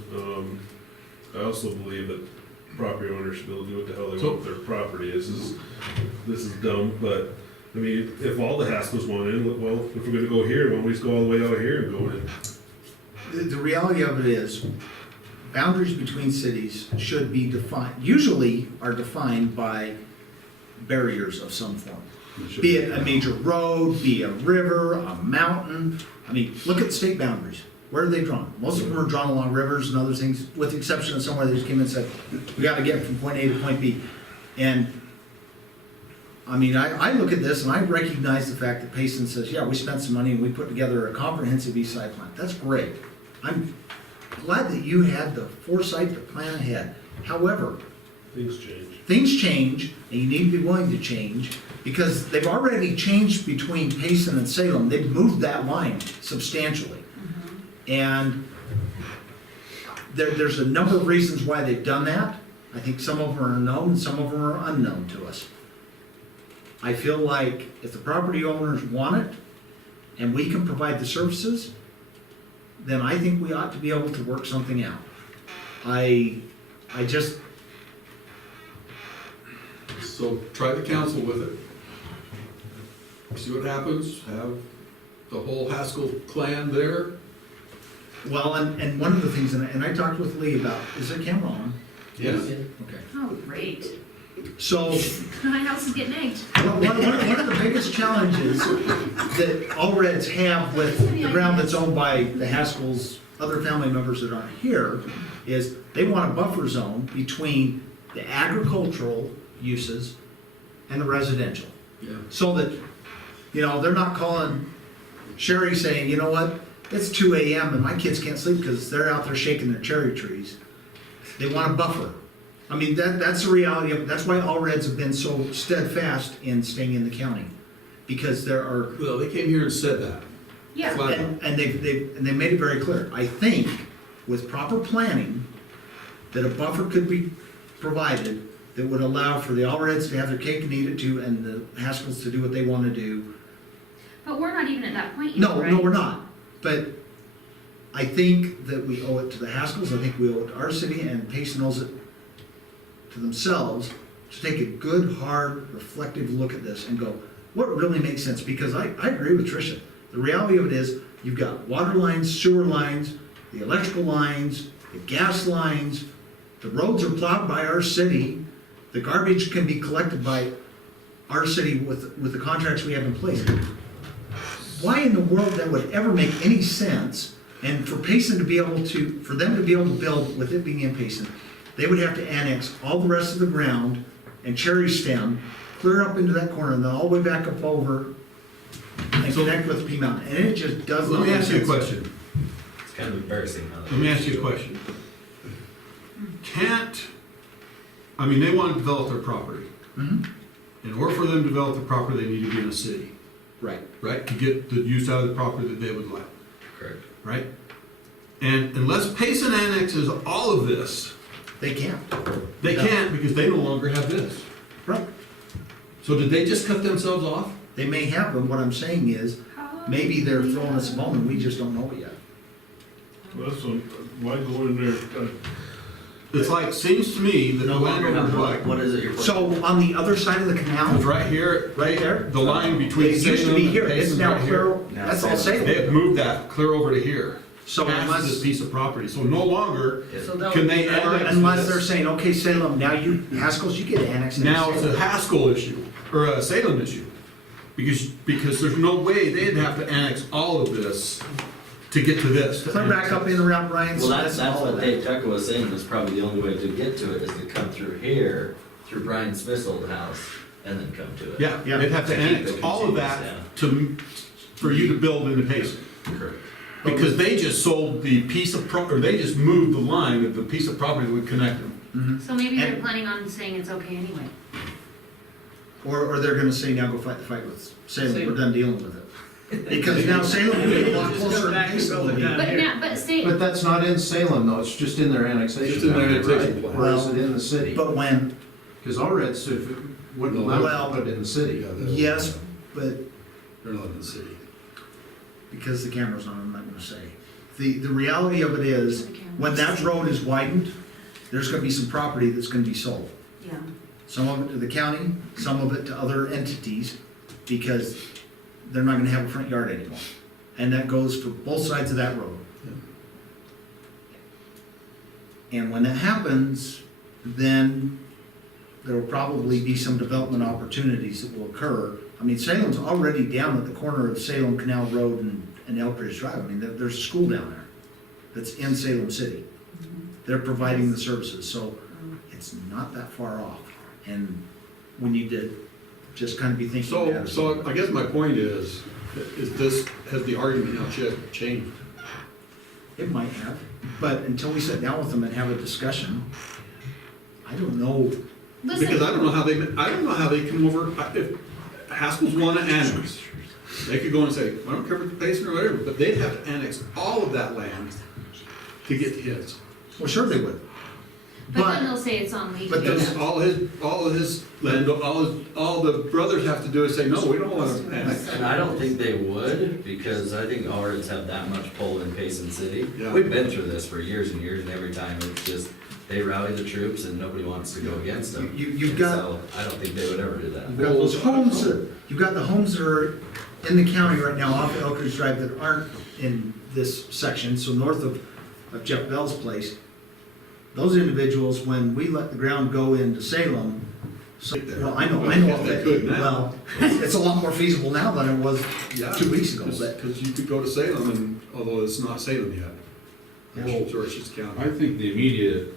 I also believe that property owners should be able to do what the hell they want with their property. This is dumb, but, I mean, if all the Haskell's want in, well, if we're gonna go here, why don't we just go all the way out here and go in? The reality of it is, boundaries between cities should be defined, usually are defined by barriers of some form. Be it a major road, be a river, a mountain. I mean, look at the state boundaries. Where are they drawn? Most of them are drawn along rivers and other things, with the exception of somewhere they just came in and said, we gotta get from point A to point B. And, I mean, I look at this and I recognize the fact that Payson says, yeah, we spent some money and we put together a comprehensive east side plan. That's great. I'm glad that you had the foresight to plan ahead. However, Things change. and you need to be willing to change, because they've already changed between Payson and Salem. They've moved that line substantially. And there's a number of reasons why they've done that. I think some of them are known and some of them are unknown to us. I feel like if the property owners want it and we can provide the services, then I think we ought to be able to work something out. I just, So try the council with it. See what happens, have the whole Haskell clan there. well, and one of the things, and I talked with Lee about, is there a camera on? Yes. Okay. Oh, great. So, My house is getting egged. one of the biggest challenges that all Reds have with the ground that's owned by the Haskells, other family members that aren't here, is they want a buffer zone between the agricultural uses and the residential. Yeah. So that, you know, they're not calling Sherry saying, you know what, it's 2 AM and my kids can't sleep because they're out there shaking their cherry trees. They want a buffer. I mean, that's the reality of it. That's why all Reds have been so steadfast in staying in the county. Because there are, Well, they came here and said that. Yeah. Flat out. and they've made it very clear. I think with proper planning, that a buffer could be provided that would allow for the all Reds to have their cake and eat it too, and the Haskells to do what they want to do. But we're not even at that point yet, No, right? no, we're not. But I think that we owe it to the Haskells, I think we owe it to our city, and Payson owes it to themselves to take a good, hard, reflective look at this and go, what really makes sense? Because I agree with Tricia. The reality of it is, you've got water lines, sewer lines, the electrical lines, the gas lines, the roads are plowed by our city, the garbage can be collected by our city with the contracts we have in place. Why in the world that would ever make any sense, and for Payson to be able to, for them to be able to build with it being in Payson, they would have to annex all the rest of the ground and cherry stem, clear up into that corner, and then all the way back up over and connect with P Mountain, and it just doesn't Let me make ask you a sense. question. It's kind of embarrassing how that. Let me ask you a question. I mean, they want to develop their property. Mhm. In order for them to develop the property, they need to be in a city, Right. right? To get the use out of the property that they would like, Correct. right? And unless Payson annexes all of this, They can't. they Yeah. can't because they no longer have this. Right. So did they just cut themselves off? They may have, but what I'm saying is, maybe they're throwing us a bone and we just don't know it yet. Well, that's what, why go in there, It's like, seems to me that the landowner like, What is it you're? So on the other side of the canal, it's right here, right there, the line between it used to Salem be and here, it's Payson's now right clear, here. that's all They Salem. have moved that clear over to here. So Past unless, this piece of property, so no longer so they'll- can they or annex unless they're this. saying, okay, Salem, now you, Haskells, you get annexed into Now it's a Salem. Haskell issue, or a Salem issue. Because there's no way they'd have to annex all of this to get to this. Clear back up in around Brian's. Well, that's all what that. Dave Tucker was saying, was probably the only way to get to it is to come through here, through Brian Smith's old house, and then come to it. Yeah, Yeah. they'd have to To keep annex it all of that to, for you to build into Payson. Correct. Because they just sold the piece of or they just moved the line of the piece of property that would connect them. So maybe they're And- planning on saying it's okay anyway. Or they're gonna say, now go fight the fight with Salem, we're done dealing with it. Because now Salem will be a lot Just closer go to back and Payson build will it be. down But here. now, but say, But that's not in Salem though, it's just in their annexation. Just in their boundary, right? annexation plan. Or is it in the city? But when, Because all red, so if it wouldn't allow Well, to put it in the city. yes, but They're not in the city. because the camera's on, I'm not gonna say. The reality of it is, when that road is widened, there's gonna be some property that's gonna be sold. yeah, Some of it to the county, some of it to other entities, because they're not gonna have a front yard anymore. And that goes for both sides of that road. And when that happens, then there will probably be some development opportunities that will occur. I mean, Salem's already down at the corner of Salem Canal Road and Elk Ridge Drive. I mean, there's a school down there that's in Salem City. They're providing the services, so it's not that far off. And we need to just kind of be thinking. So, that. so I guess my point is this, has the argument now changed? It might have, but until we sit down with them and have a discussion, I don't know. Because I listen, don't know how they come over, if Haskell's wanna annex, they could go and say, I don't care if it's Payson or whatever, but they'd have to annex all of that land to get to his. Well, sure they would. but then But, they'll say it's on legal. But there's- And all of his land, all the brothers have to do is say, no, we don't wanna annex. And I don't think they would, because I think Alred's have that much pull in Payson City. Yeah. We've been through this for years and years, and every time it's just, they rally the troops and nobody wants to go against them. you've And got, So, I don't think they would ever do that. you've got those homes that, you've got the homes that are in the county right now off Elk Ridge Drive that aren't in this section, so north of Jeff Bell's place. Those individuals, when we let the ground go into Salem, so, well, I know Well, they that, could now. well, it's a lot more feasible now than it was Yeah, 2 weeks ago, but. Because you could go to Salem, and although it's not Salem yet. Yeah. Well, George's County. I think the immediate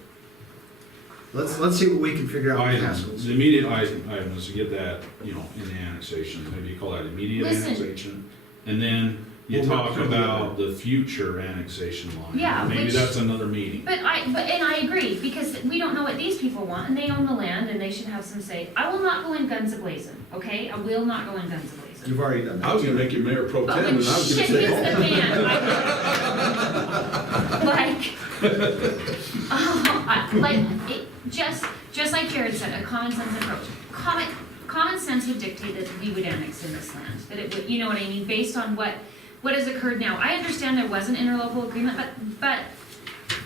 Let's see what we can figure out with item, Haskell's. the immediate item is to get that, you know, in the annexation, maybe you call that immediate Listen. annexation. And then you Well, talk what- about the future annexation line. Yeah, Maybe which- that's another meeting. And I agree, because we don't know what these people want, and they own the land, and they should have some say. I will not go in guns a-blazing, okay? I will not go in guns a-blazing. You've already done that. I was gonna make you mayor pro But tem, when and I was gonna shit say, hits the oh. fan, just like Jared said, a common sense approach. Common sense would dictate that we would annex in this land, that it would, you know what I mean, based on what has occurred now. I understand there was an interlocal agreement, but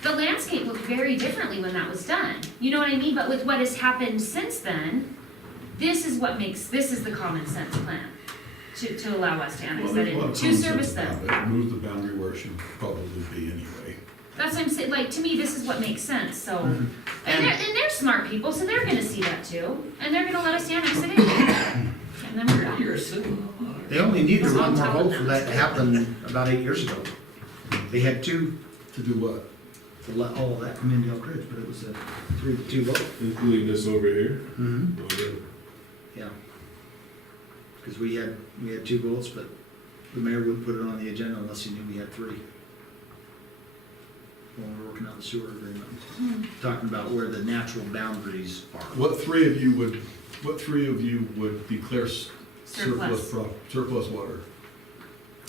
the landscape looked very differently when that was done. You know what I mean? But with what has happened since then, this is the common sense plan to allow us to annex Well, that there's a lot in, of to common service sense them. about it. Move the boundary where it should probably be anyway. That's what I'm saying, like, to me, this is what makes sense, so. Mhm. And they're smart people, so they're gonna see that too, and they're gonna let us annex it in. And then we're done. You're assuming. They only need to That's run what more I'm telling votes for them. that to happen about 8 years ago. They had two To do what? to let all of that come into Elk Ridge, but it was a 3-2 vote. Including this over here. Mm-hmm. Oh, yeah. Yeah. Because we had 2 votes, but the mayor wouldn't put it on the agenda unless he knew we had 3. When we were working out the sewer agreement, talking about where the natural boundaries are. What three of you would declare Surplus. surplus water?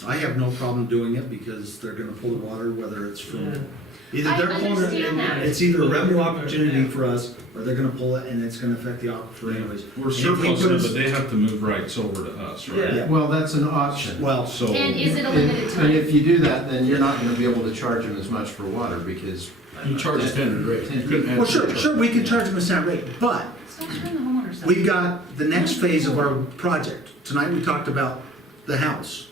I have no problem doing it because they're gonna pull the water, whether it's from, either I they're pulling it, understand that. it's either a revenue opportunity for us, or they're gonna pull it and it's gonna affect the aquifer anyways. We're And if we surplusing put it, a- but they have to move rights over to us, right? Yeah. Well, that's an option. Well, So. And is it a limited And time? if you do that, then you're not gonna be able to charge them as much for water, because. You charge a standard rate. You couldn't add- well, sure, we can charge them a set rate, but So don't screw the homeowners up. we've got the next phase of our project. Tonight we talked about the house.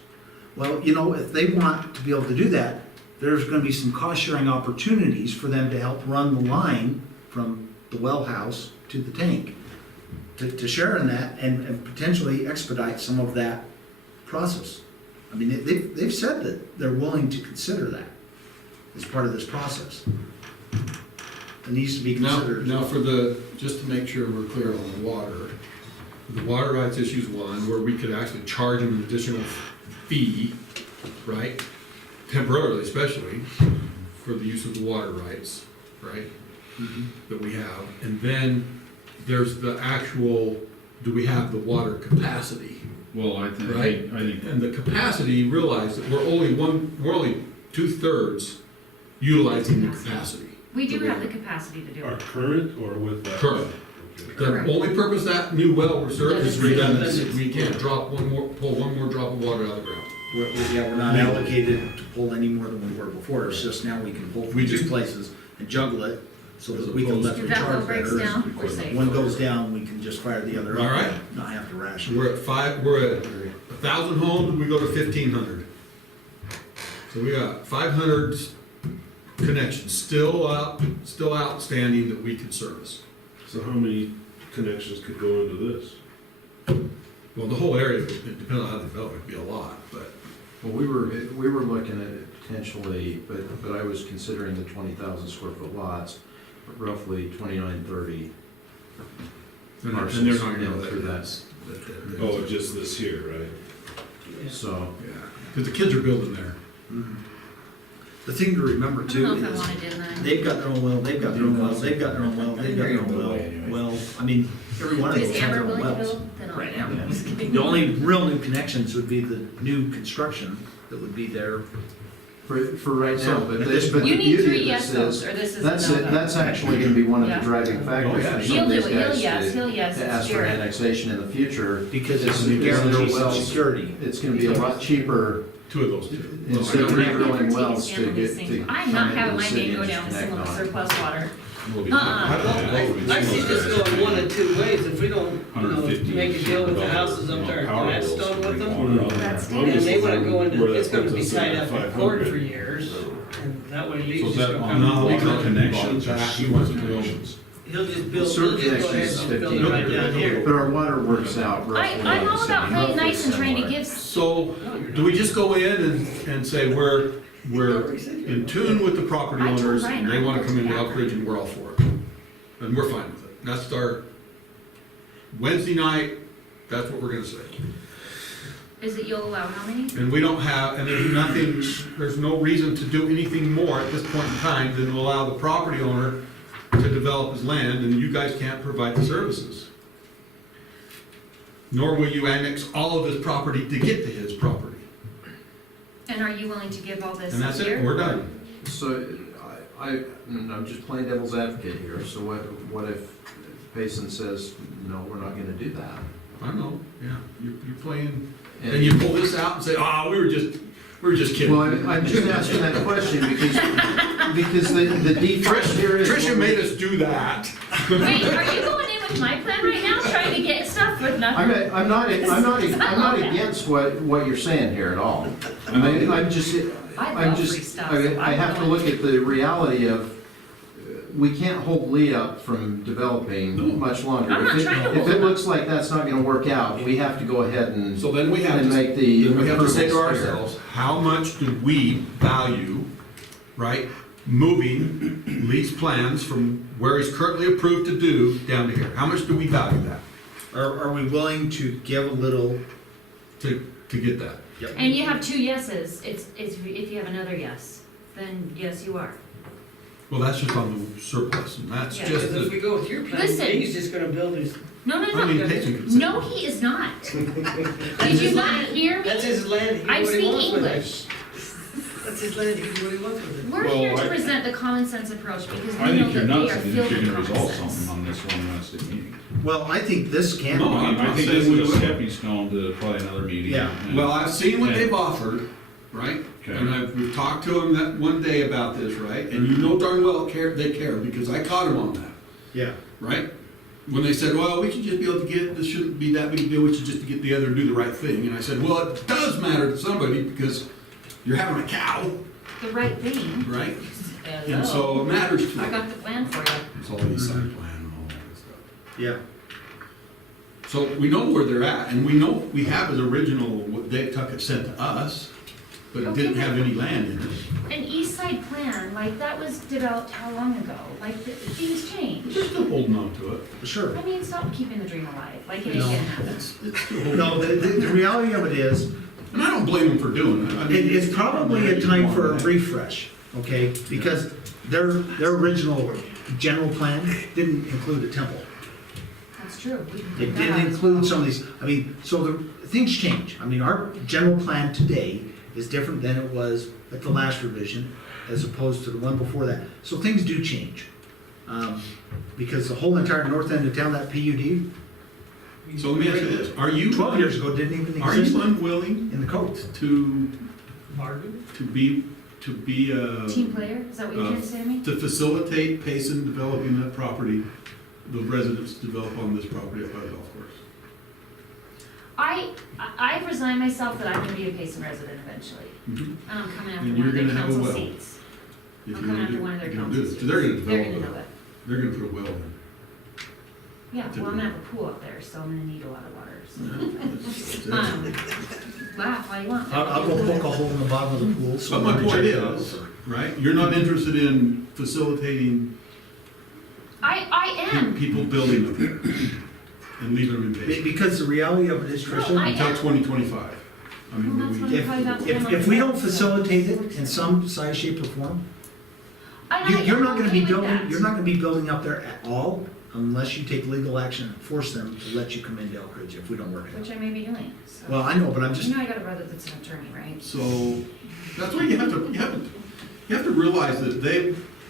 Well, you know, if they want to be able to do that, there's gonna be some cost sharing opportunities for them to help run the line from the well house to the tank. To share in that and potentially expedite some of that process. I I mean, they've said that they're willing to consider that as part of this process. It needs to be Now, considered. now just to make sure we're clear on the water rights issue's one, where we could actually charge them an additional fee, right? Temporarily especially, for the use of the water rights, right? That we have, and then there's the actual, do we have the water capacity? Well, I think, Right. I think, And the capacity, realize that we're only 2/3 utilizing the capacity. We do have the capacity to do Our it. current or with that? Current. The Correct. only purpose that new well was served is Redundancy. redundancy. We can't pull one more drop of water out of the ground. We're not allocated to pull any more than we were before, it's just now we can pull from We two do. places and juggle it, so As that we can opposed let to- the If that well charge breaks better. down, we're safe. One goes down, we can just fire the other up. All right. and Not have to ration. We're at 1,000 homes, we go to 1,500. So we got 500 connections still outstanding that we could service. So how many connections could go into this? Well, the whole area, it depends on how they develop, it'd be a lot, but Well, we were looking at it potentially, but I was considering the 20,000 square foot lots, roughly 29, 30. and they're not Parcels, gonna yeah, know through that. Oh, just this here, right? So, Yeah, because the kids are building there. The thing to remember I don't too know if I is, wanna do that. they've got their own well, they've got their own well, they've got their own well, they've got their own well. Well, I mean, every one of Is those has Amber their own willing to wells. build? Then I'll- Right, I'm Amber. just kidding. The only real new connections would be the new construction that would be there. for right now, So, but at the this but point- You the need beauty three of yes this votes, is, or this is that's no it, vote. that's actually gonna be one of the Yeah. driving factors for He'll some do of it, these he'll guys yes, he'll yes, to it's ask for Jared. annexation in the future. Because It's- it it's guarantees their some wells. security. It's gonna be a lot cheaper Two of those two. instead of I've never drilling taken wells stand to on get, these to things. I'm come not into having the my city name go and down just to connect some on. surplus water. I see this going one of two ways, if we don't, make a deal with the houses up there at Gladstone with them, That's I'm and just they wanna wondering go into, where that it's gonna puts be us tied at up in 500. court for years, and that way so Lee's is just that gonna on come. water connections or He sewer wants to build. connections? He'll just build, Sewer he'll just go ahead connections is and build it 15. right down here. But our water works out roughly. I'm all about roughly playing nice and trying to similar. give, So, do we just go in and say we're in tune with the property I told owners, Ryan and they I wanna would come into never. Elkridge, and we're all for it? And we're fine with it. That's our, Wednesday night, that's what we're gonna say. is it you'll allow how many? And we don't have, and there's no reason to do anything more at this point in time than to allow the property owner to develop his land, and you guys can't provide the services. Nor will you annex all of his property to get to his property. And are you willing to give all this And that's here? it, we're done. So, I'm just playing devil's advocate here, so what if Payson says, no, we're not gonna do that? I know, yeah, you're playing, and you pull this out and say, we were just kidding. Well, I'm just asking that question because the defense here is. Tricia made us do that. Wait, are you going in with my plan right now, trying to get stuff with nothing? I'm not against what you're saying here at all. I'm just, I love free stuff. so I have to I'm look at the reality of, we can't hold Lee up from developing much longer. I'm not If it- trying to hold If it him looks like that's not gonna work out, we have to go ahead and, So then we have and to, make the. then we have to say to approvals fair. ourselves, how much do we value, right, moving Lee's plans from where he's currently approved to do down to here? How much do we value that, Are we willing to give a little? to get that? And you have two yeses, it's, if you have another yes, then yes, you are. Well, that's just on the surplus, and that's Yeah, just Because if the, we go with your plan, Listen. he's just gonna build his, No, no, I mean, no, Payson could say. no, he is not. that's Did you his not land, hear that's me? his land, he can I do what he speak wants with it. English. That's his land, he can do what he wants with it. We're Well, here to I- present the common sense approach because I we know think you're that they nuts are if filled you're with gonna common resolve sense. something on this one Wednesday meeting. Well, I think this can. No, I I'm think saying this we is a will. stepping stone to probably another meeting. Yeah. and- Well, I've seen what Yeah. they've offered, right? Okay. And we've talked to them that one day about this, right? And you know darn well they care, because I caught them on that, Yeah. right? When they said, well, we should just be able to get, this shouldn't be that big a deal, we should just get together and do the right thing. And I said, well, it does matter to somebody, because you're having a cow, The right thing. right? Hello. And so it matters to I them. got the plan for you. It's all the site plan and all that stuff. Yeah. So we know where they're at, and we know we have his original, what Dave Tuckett sent to us, but it didn't have any land in it. An East Side plan, like, that was developed how long ago? Like, things change. They're still holding on to it. Sure. I mean, stop keeping the dream alive, like, it ain't No. gonna happen. It's still holding No, on. the reality of it is, And I don't blame them for doing it. I mean, it's probably a time for a refresh, okay? Because their original general plan didn't include a temple. That's true. We can It put that didn't out as include well. some of these, I mean, so things change. I mean, our general plan today is different than it was at the last revision, as opposed to the one before that. So things do change. Because the whole entire north end of town, that PUD, So let me ask you this, are you? 12 years ago didn't even Are exist you unwilling in the code. to Margaret? be, Team player, is that what you're trying to say to me? to facilitate Payson developing that property, the residents develop on this property up by the golf course? I resigned myself that I'm gonna be a Payson resident eventually. Mhm. And I'm coming after And one you're of their gonna have a council well. seats. If I'm you coming don't after do- one of their if you don't do council this, seats. 'cause they're gonna They're develop gonna know it, it. they're gonna put a well in. Yeah, well, I'm gonna have a pool up there, so I'm gonna need a lot of water, so. Laugh all you want. I'll go poke a hole in the bottom of the pool. so But my when I point check it out. is, right, you're not interested in facilitating I am. people building them and leaving them in Payson Because the reality of it is, No, I Tricia, until am. 2025. I mean, Well, that's we- what I'm probably about to get if we my- don't facilitate it in some size, shape, or form, And you're I'm not gonna okay be with building, that. you're not gonna be building up there at all unless you take legal action and force them to let you come into Elk Ridge if we don't work it Which out. I may be doing, so. Well, I know, but I'm just, You know I got a brother that's an attorney, right? So, that's why you have to realize that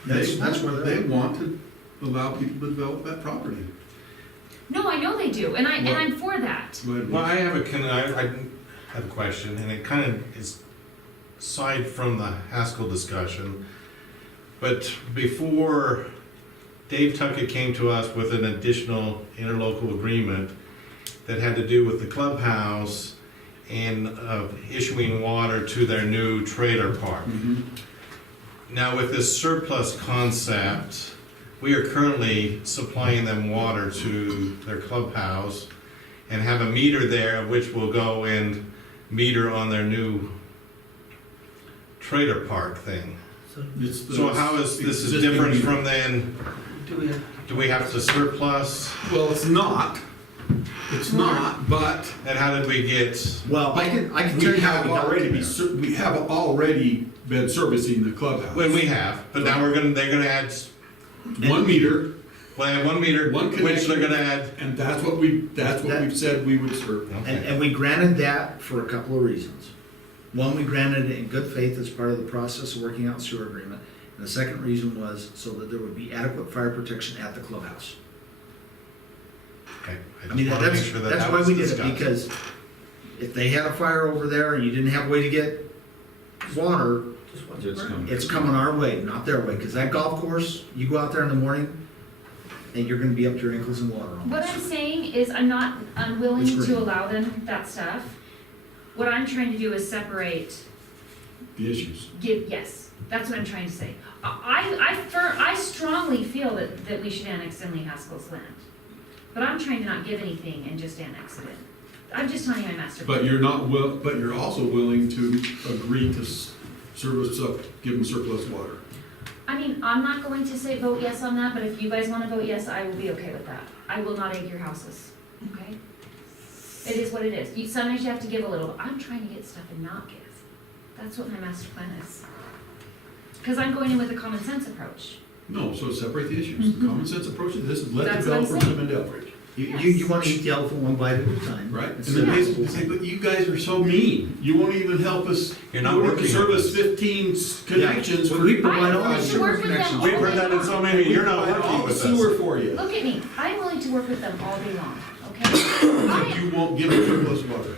That's where they're they at. want to allow people to develop that property. No, I know they do, and I'm for that. Well, I have I have a question, and it kind of is aside from the Haskell discussion. But before Dave Tuckett came to us with an additional interlocal agreement that had to do with the clubhouse and issuing water to their new trailer park. Now with this surplus concept, we are currently supplying them water to their clubhouse and have a meter there which will go and meter on their new trailer park thing. It's the So how is this is existing different meter. from then, do we have to surplus? Well, it's not, but And how did we get, well, I can tell we you how have we got already, there. we have already been servicing the clubhouse. when we have, but now they're gonna add, 1 meter, well, they have 1 meter, One which they're connection. gonna add. and that's what we've said we would serve. And we granted that for a couple of reasons. One, we granted it in good faith as part of the process of working out sewer agreement. And the second reason was so that there would be adequate fire protection at the clubhouse. Okay, I mean, just wanna make that's, sure that that's that why was we did it, discussed. because if they had a fire over there and you didn't have a way to get water, it's coming our way, not their way, because that golf course, you go out there in the morning, and you're gonna be up to your ankles in water What almost. I'm saying is I'm not unwilling It's great. to allow them that stuff. What I'm trying to do is separate, The issues. yes, that's what I'm trying to say. I strongly feel that we should annex in Lee Haskell's land. But I'm trying to not give anything and just annex it in. I'm just telling you my master plan. But you're also willing to agree to service up, give them surplus water. I mean, I'm not going to say vote yes on that, but if you guys wanna vote yes, I will be okay with that. I will not egg your houses, okay? It is what it is. Sometimes you have to give a little, but I'm trying to get stuff and not give. That's what my master plan is. Cause I'm going in with a common sense approach. No, so separate the issues. The common sense approach to this is let That's what I'm developers saying. come into Elbridge, You wanna eat the elephant one bite at a time. right? And Instead then of- basically say, but you guys are so mean. You won't even help us. You're not you won't working service with us. 15 connections Well, for. we provide all I'm the willing to sewer work with them connections. all We've heard day that in so long. many, you're not Provide working all the with sewer us. for you. Look at me, I'm willing to work with them all day long, okay? But you won't give them surplus water.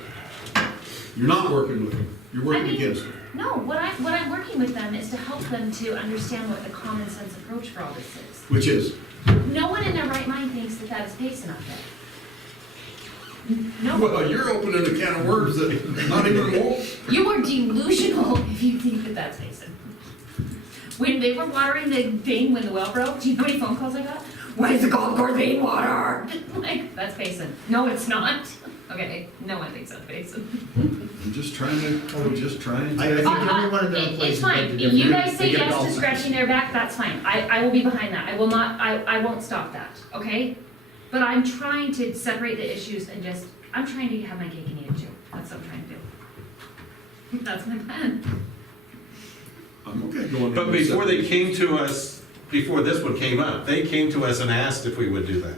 You're not working with them. You're working I mean- against them. No, what I'm working with them is to help them to understand what the common sense approach for all this is. Which is, No one in their right mind thinks that that is Payson up there. No, well, you're opening a can of worms that not even won't. you are delusional if you think that that's Payson. When they were watering the thing when the well broke, do you know how many phone calls I got? Why is the golf course being water? Like, that's Basin. No, it's not. Okay, no one thinks that's Basin. I'm just trying to. I think every one of them It's places. fine. that If you they guys say give it yes all to back. scratching their back, that's fine. I will be behind that. I will not, I won't stop that, okay? But I'm trying to separate the issues and just, I'm trying to have my cake and eat it too. That's what I'm trying to do. That's my plan. I'm okay going. But before they came to us, before this one came up, they came to us and asked if we would do that.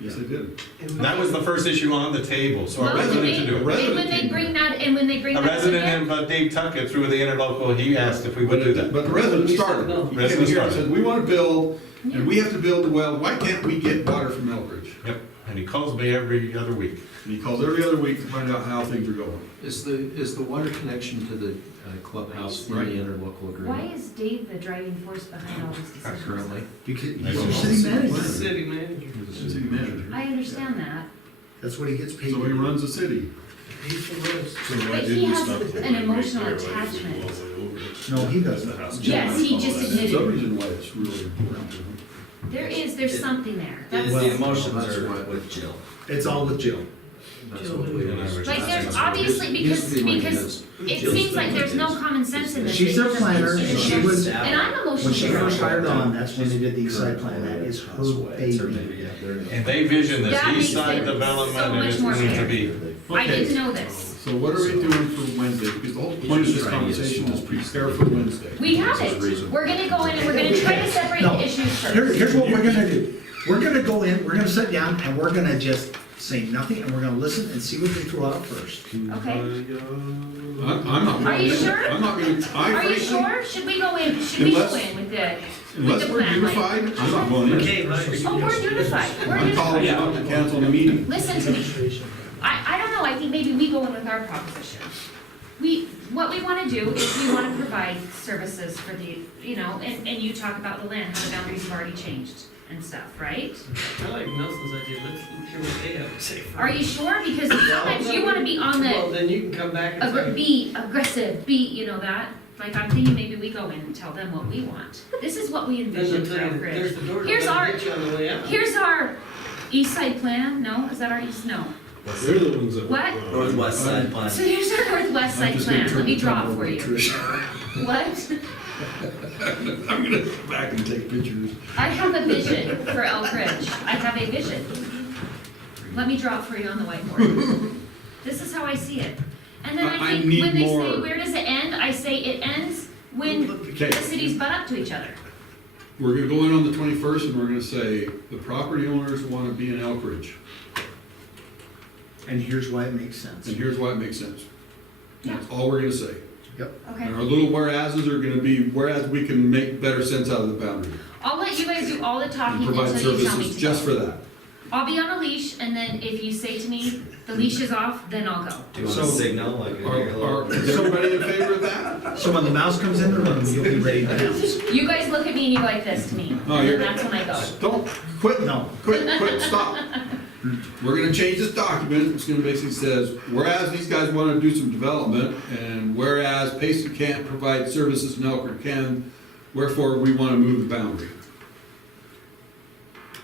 Yes, I did. And that was the first issue on the table, so our Well, when resident to do it. and when they bring that, and when they bring A that up resident again, named Dave Tuckett through the interlocal, he asked if we would do that. But the resident started. no. He Resident came here and started. said, we want to build, and we have to build the well, why can't we get water from Elbridge? Yep, and he calls me every other week. And he calls every other week to find out how things are going. Is the water connection to the clubhouse in the Right. interlocal why agreement is Dave the driving force behind all these decisions? currently? Because I he's don't your know. city manager. City manager. City manager. I understand that, That's what he gets paid. So he runs the city. He's the worst. So why but he didn't has stop the an way emotional right there, like, attachment. all the way over it? No, he doesn't. The house. Yes, he just All that. admitted. Some reason why it's really important to him. There's something there. The That's, emotions That's are what- with Jill. It's all with Jill. That's what we always. like, there's That's obviously, what it used to be like because this. it seems like there's no common sense in this. She's their planner, and she was, And I'm emotionally. when she first hired involved. on, that's when they did the east side plan, that is her baby. And they vision this That east makes side it so development and much it's more going to fair. be. I Okay. need to know this. So what are we doing for Wednesday? Because the whole point of this conversation is prepare for Wednesday. We have it. We're gonna go in and we're gonna try to separate No. the issues Here, first. here's what we're gonna do. We're gonna go in, we're gonna sit down, and we're gonna just say nothing, and we're gonna listen and see what they throw out first. Okay? I'm not. Are you going in. sure? I'm not gonna, I Are you frankly, sure? Should we go Unless- in with the unless we're plan? Like- unified, I'm not going in. Okay, Oh, we're unified. We're I'm calling unified. you out to cancel the meeting. Listen to me. I don't know, I think maybe we go in with our proposition. What we wanna do is we wanna provide services for the, you know, and you talk about the land, how the boundaries have already changed and stuff, right? I like Nelson's idea, let's hear what they have to say. Are you sure? Because sometimes you wanna be on Well, the, then you can come back and say. be aggressive, you know that? Like, I'm thinking maybe we go in and tell them what we want. This is what we There's envision for Elk there's Ridge. the door. Here's that'll our- get you on the way out. Here's our east side plan, no? Is that our east, no? They're the ones that. What? Northwest side plan. So here's our northwest I'm side just gonna plan, turn let me the draw camera it for over you. to Trish. What? I'm gonna go back and take pictures. I have a vision for Elk Ridge, I have a vision. Let me draw it for you on the whiteboard. This is how I see it. And then I I think need when they say, more. where does it end? I say it ends when Okay. the cities butt up to each other. We're gonna go in on the 21st and we're gonna say, the property owners wanna be in Elk Ridge. And here's why it makes sense. And here's why it makes sense. Yeah. That's all we're gonna say. Okay, And our little whereases are gonna be, whereas we can make better sense out of the boundary. I'll let you guys do all the And talking provide until you tell me services to just go. for that. I'll be on a leash, and then if you say to me, the leash is off, then I'll go. Do you want So- a signal, like a Is everybody in favor of that? So when the mouse comes in the room, you'll be ready to pounce. You guys look at me and you go like this to me, Oh, and you're- then that's when I go. Don't, quit, No. quit, stop. We're gonna change this document, it's gonna basically says, whereas these guys wanna do some development, and whereas Payson can't provide services and Elk Ridge can, wherefore we wanna move the boundary.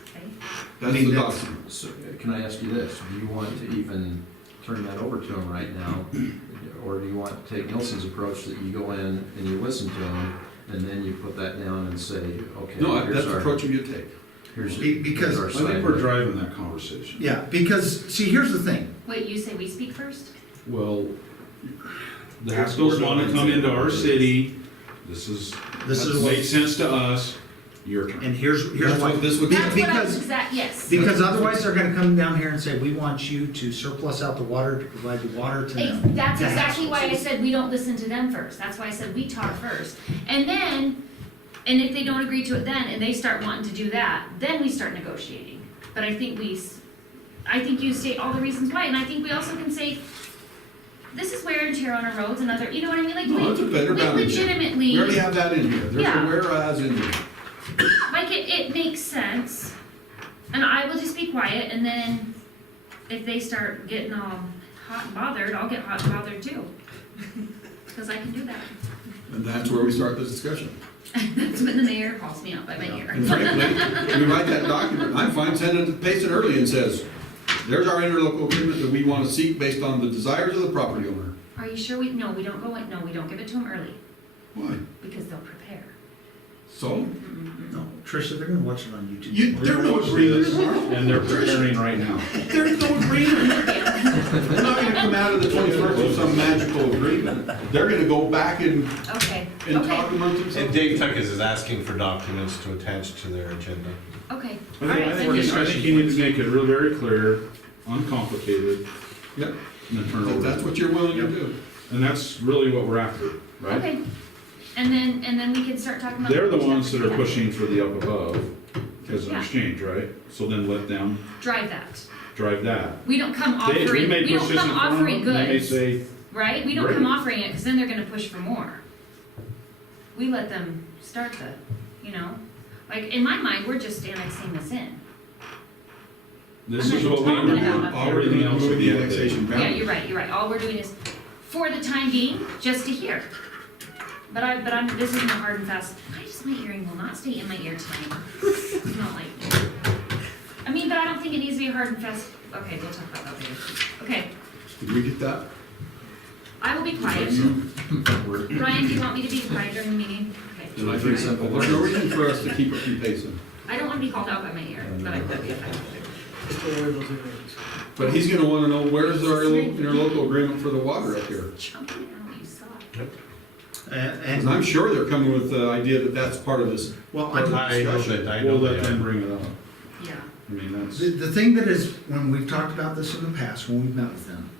Okay. That's I mean, the that's- document. So, can I ask you this, do you want to even turn that over to him right now? Or do you want to take Nelson's approach that you go in and you listen to him, and then you put that down and say, okay, No, here's that's the our, approach you take. here's Because- here's our I think side. we're driving that conversation. Yeah, because, see, here's the thing. Wait, you say we speak first? Well, the Haskell's wanna come into our city, this is, This is what, makes sense to us, your turn. and here's That's why. what this would, That's what I was Because, yes. because otherwise they're gonna come down here and say, we want you to surplus out the water to provide the water to them. That's to exactly why I Haskell's. said we don't listen to them first. That's why I said we talk first. And then, and if they don't agree to it then, and they start wanting to do that, then we start negotiating. But I think I think you state all the reasons why, and I think we also can say, this is wear and tear on our roads and other, you know what I mean? Like, no, it's a better we boundary. legitimately. We already have that in here, there's a Yeah. whereas in here. Like, it makes sense, and I will just be quiet, and then if they start getting all hot and bothered, I'll get hot and bothered too. Because I can do that. And that's where we start the discussion. That's when the mayor calls me out by my ear. And frankly, we write that document, I'm fine sending it, paste it early and says, there's our interlocal agreement that we want to seek based on the desires of the property owner. Are you sure we don't give it to them early, Why? because they'll prepare. So, No, Tricia, they're gonna watch it on YouTube. there's no agreement. And they're preparing right now. There's no agreement. They're not gonna come out of the 21st with some magical agreement. They're gonna go back and Okay, talk okay, amongst And themselves. Dave Tuckett is asking for documents to attach to their agenda. okay. I All right, think, then I think you need to make it real very clear, uncomplicated, Yep, and then turn it if over. that's what you're willing to do. And that's really what we're after, right? Okay, and then we can start talking about. They're the other ones stuff that are after pushing for the up above as an Yeah. exchange, right? So then let them Drive that. drive that. We don't come They offering, may we push don't this in come front of offering them, they may goods, say, right? We don't Great. come offering it, because then they're gonna push for more. We let them start like, in my mind, we're just annexing this in. this I'm is not what we talking would about do, All we're everything doing else is would the be okay. annexation Yeah, boundary. you're right. All we're doing is, for the time being, just to hear. But this isn't a hard and fast, my hearing will not stay in my ear tonight. It's not like, I mean, but I don't think it needs to be a hard and fast, okay, we'll talk about that later. Okay, Did we get that? I will be quiet. Ryan, do you want me to be quiet during the meeting? Okay. And I think simple. There's no reason for us to keep it from pacing. I don't want to be called out by my ear, but I could be effective. Just don't worry about the names. But he's gonna wanna know, where's our interlocal agreement for the water up here? Jumping out, you suck. Because I'm sure they're coming with the idea that that's part of this. Well, part of the I know discussion. that, I We'll know let them that. bring it up. Yeah. I mean, that's, the thing that is, when we've talked about this in the past, when we've met with them,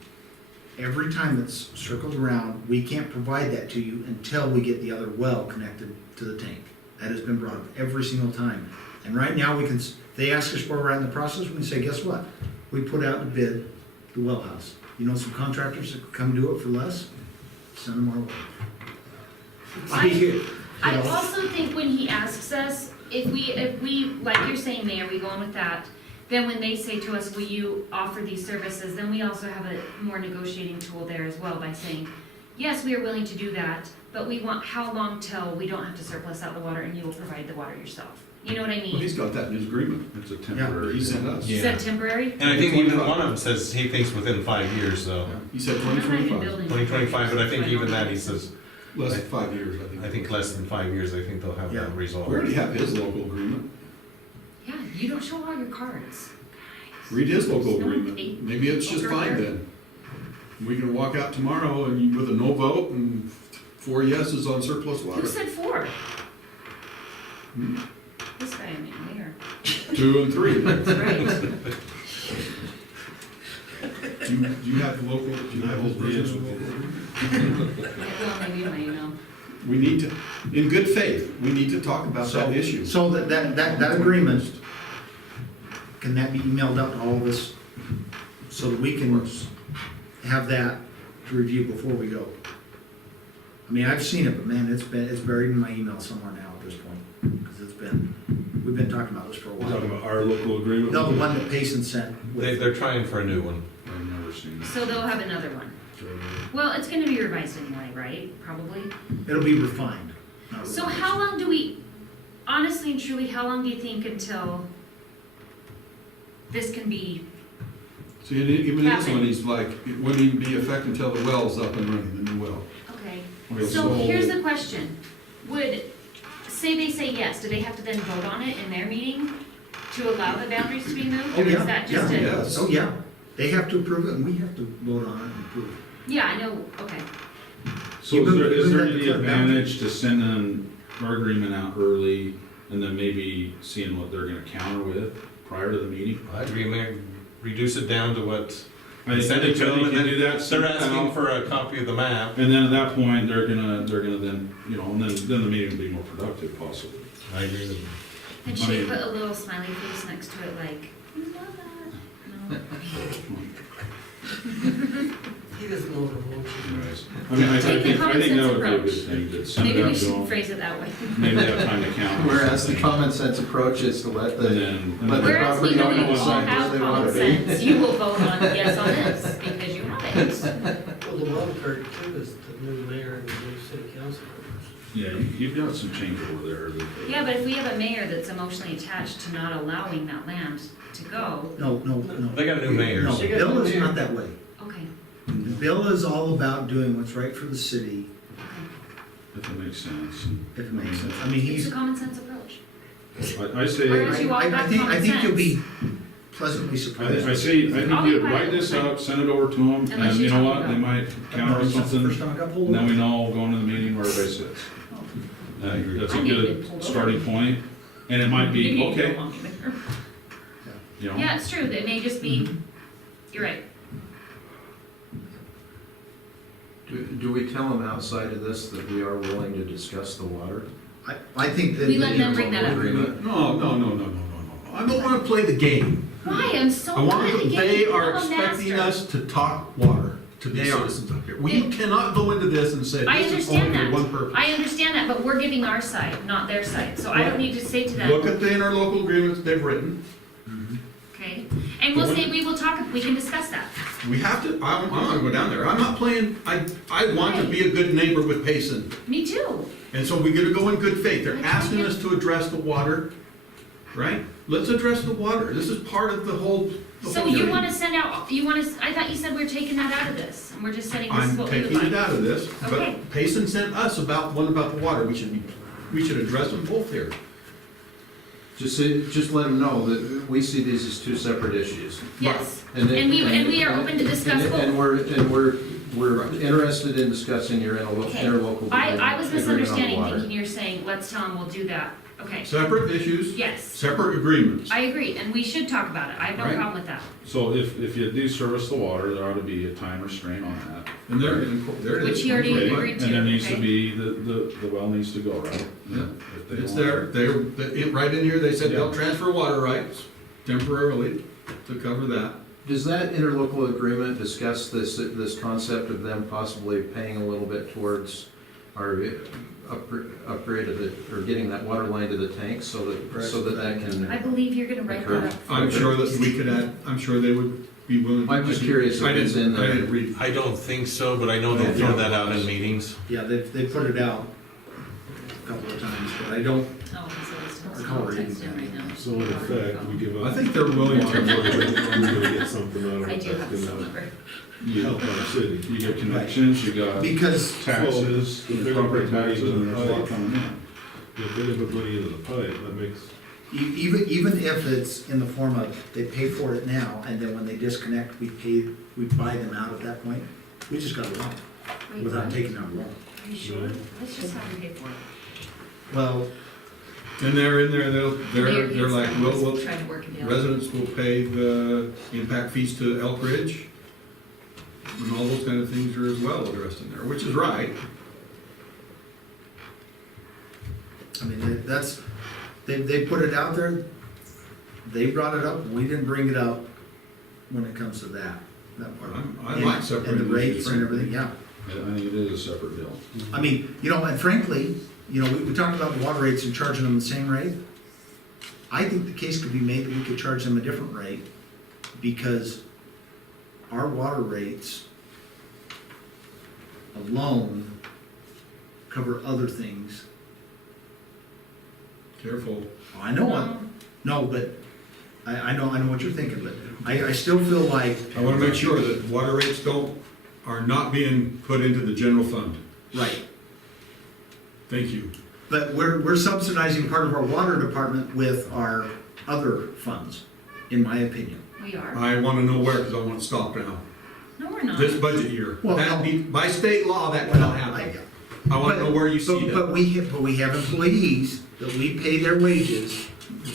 every time it's circled around, we can't provide that to you until we get the other well connected to the tank. That has been brought up every single time. And right now, they ask us where we're at in the process, we can say, guess what? We put out to bid the well house. You know some contractors that come do it for less? Send them our way. I also think when he asks us, if we, like you're saying, Mayor, we go on with that, then when they say to us, will you offer these services, then we also have a more negotiating tool there as well by saying, yes, we are willing to do that, but we want how long till we don't have to surplus out the water and you will provide the water yourself. You know what I Well, mean? he's got that in his agreement. it's a temporary. He thing. sent us. Is that temporary? And I think even one of them says he thinks within 5 years, though. He said I'm not even 2025. building. 2025, but I think So even don't that know. he says, Less than 5 years, I think less than 5 years, I think they'll have Yeah. that resolved. We already have his local agreement. Yeah, you don't show all your cards. Read his local No, agreement. 8 Maybe it's just over fine there. then. We can walk out tomorrow and with a no vote and 4 yeses on surplus Who water. said 4? Hmm. This guy, I mean, Mayor. 2 and 3. That's right. Do you have local, do you have his version of local agreement? Well, maybe in my email. We need to, in good faith, we need to talk about that issue. So that agreement, can that be emailed out to all of us so that we can have that to review before we go? I mean, I've seen it, but man, it's buried in my email somewhere now at this point, because we've been talking about this for a We're talking while. about our local agreement. No, the one that Payson sent. They're trying for a new one. I've never seen So they'll have another one. Well, it's gonna be revised anyway, right? Probably. It'll be refined. not So revised. how long do we, honestly and truly, how long do you think until this can be, See, and even this Happen. one, he's like, it wouldn't even be effective until the well's up and running, the new well. okay. Okay, So so- here's the question. Say they say yes, do they have to then vote on it in their meeting to allow the boundaries to be moved? Oh, Or yeah, is that just yeah, a? Yes. Oh, yeah. They have to approve it and we have to vote on it and approve it. Yeah, I know, okay. So Even- is there even any that- advantage to sending our agreement out early and then maybe seeing what they're gonna counter with prior to the meeting? I agree, Mayor. Reduce it down to what, I Send it to them think and you then do that. send they're it asking out, for a copy of the map. And then at that point, they're gonna then, and then the meeting will be more productive possibly. I agree with you. And I should we mean- put a little smiley face next to it like, we love that? No? He doesn't know the whole. Anyways, I mean, I Take the think common that sense would be a good approach. thing, to send Maybe it we out to should them, phrase it that way. maybe they have time to count. Whereas the common sense approach is to let And the, then. Let the Whereas we property know owner you all decide where have they common wanna be. sense, you will vote on yes on this because you have it. Well, the wild card too is the new mayor and the new city council members. Yeah, you've got some change over there. Yeah, but if we have a mayor that's emotionally attached to not allowing that land to go, No, They got a new mayor. No, so- Bill is not that way. okay, Bill is all about doing what's right for the city, okay. If it makes sense. if it makes sense. I mean, It's he's, a common sense approach. I say, Or don't you want that common I think you'll sense? be pleasantly I surprised. think I'll be you quiet. write this up, send it over to them, Unless and you you know tell what, me they no. might counter That's the something, first time I got pulled and then over. we know going to the meeting where everybody sits. I agree. That's a I need to be good pulled starting over. point, and it might be, Maybe you okay, don't want me there. you know. Yeah, it's true, it may just be, Mhm. you're right. Do we tell them outside of this that we are willing to discuss the water? I think that. We let them bring that up. Agreement? No. I don't wanna play the game. Why, I'm so I want good at them, the they game, are I'm a expecting master. us to talk water to the They are. citizens up here. We cannot go into this and say I this is only understand for that. one purpose. I understand that, but we're giving our side, not their side, so I don't need to say to them, Look at the interlocal agreements they've written. okay? And we'll say, we will talk, we can discuss that. We have to, I'm not gonna go down there. I'm not playing, I want to be a good neighbor with Payson. Me too. And so we gotta go in good faith. They're I asking totally us to address the water, right? Let's address the water. This is part of the whole. So you wanna send out, I thought you said we were taking that out of this, and we're just saying this is I'm what we would taking it like. out of this, Okay. but Payson sent us one about the water. We should address them both here. Just let them know that we see these as two separate issues. Yes, they- and we are open to discuss both. And we're interested in discussing your Okay. interlocal. I was agreement on misunderstanding, water. thinking you're saying, let's tell them we'll do that. Okay, Separate issues, yes, separate agreements. I agree, and we should talk about it. I have no Right. problem with that. So if you do service the water, there ought to be a time restraint on that. And there it is. Which he already Okay? agreed to, And there needs to okay? be, the well needs to go, right? Yeah. If they It's don't- there, right in here, they said they'll Yeah. transfer water rights temporarily to cover that. Does that interlocal agreement discuss this concept of them possibly paying a little bit towards our upgrade of it, or getting that water line to the tank so that can? I believe you're gonna write that up. I'm sure that we could add, I'm sure they would be willing. I'm just curious if I it's in didn't, I there. didn't read. I don't think so, but I know they throw that out in meetings. Yeah, they put it out a couple of times, but I don't, Oh, so it's I'll read text him right now. so in effect, we give I up. think they're willing Water, to. we're gonna get something out of I it do that's have his phone gonna number. You help our city. you get connections, you got because taxes, Well, you got property taxes, and there's a lot coming in. If they put money into the pipe, that makes, even if it's in the form of, they pay for it now, and then when they disconnect, we buy them out at that point, we just got a loan, Wait, without what? taking out a loan. Are you sure? Let's just have him pay for it. Well, And they're in there, Mayor they're gets like, them. we'll, Let's try to work it out. residents will pay the impact fees to Elk Ridge. And all those kind of things are as well addressed in there, which is right. I mean, that's, they put it out there, they brought it up, we didn't bring it up when it comes to that part. I like separating And the issues, rates and everything, yeah. I think it is a separate deal. I mean, and frankly, we talked about the water rates and charging them the same rate. I think the case could be made that we could charge them a different rate, because our water rates alone cover other things. Careful. I know what, no, but, I know what you're thinking, but I still feel like. I wanna make sure that water rates are not being put into the general fund. Right, Thank you. but we're subsidizing part of our water department with our other funds, in my opinion. We are. I wanna know where, because I want to stop now. No, we're not. This budget year. Well, That'd no. be, by state law, that cannot happen. I wanna know where you see But that. we have employees that we pay their wages,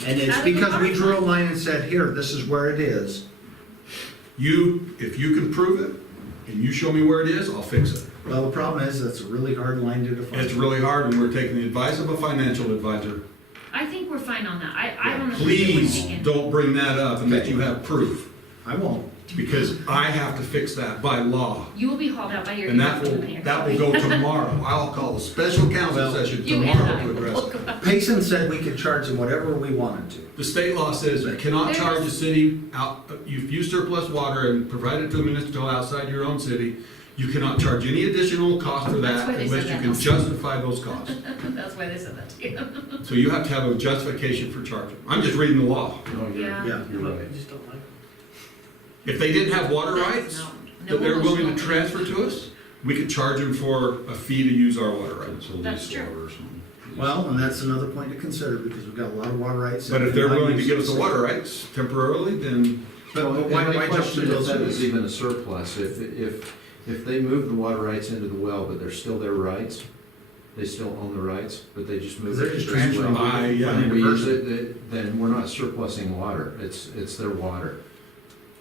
and it's Out of the because we water drew a fund. line and said, here, this is where it is. If you can prove it, and you show me where it is, I'll fix it. Well, the problem is, that's a really hard line to define. It's really hard when we're taking the advice of a financial advisor. I think we're fine on that. I don't agree with Please taking. don't bring that up unless you have proof, I won't. because I have to fix that by law. You will be hauled out by your. And that will go tomorrow. I'll call a special council Well, session You and tomorrow I to address will it. go. Payson said we could charge them whatever we wanted to. The state law says you cannot charge a city out, if you surplus water and provide it to a municipal outside your own city, You cannot charge any additional cost for That's that why they unless said you that can also. justify those costs. That's why they said that to you. So you have to have a justification for charging. I'm just reading the law. No, Yeah. you're right. I just don't like If they didn't have water rights No, that they're we'll willing to show. transfer to us, we could charge them for a fee to use our water rights. It's a That's lease true. water or something. Well, and that's another point to consider, because we've got a lot of water rights. But if they're willing to give us the water rights temporarily, then But Well, why and my jump through question those is, that is hoops? even a surplus, if they move the water rights into the well, but they're still their rights, they still own the rights, but they just move it. They're just to this well. transferring. yeah. When we use it, then we're not surplusing water, it's their water.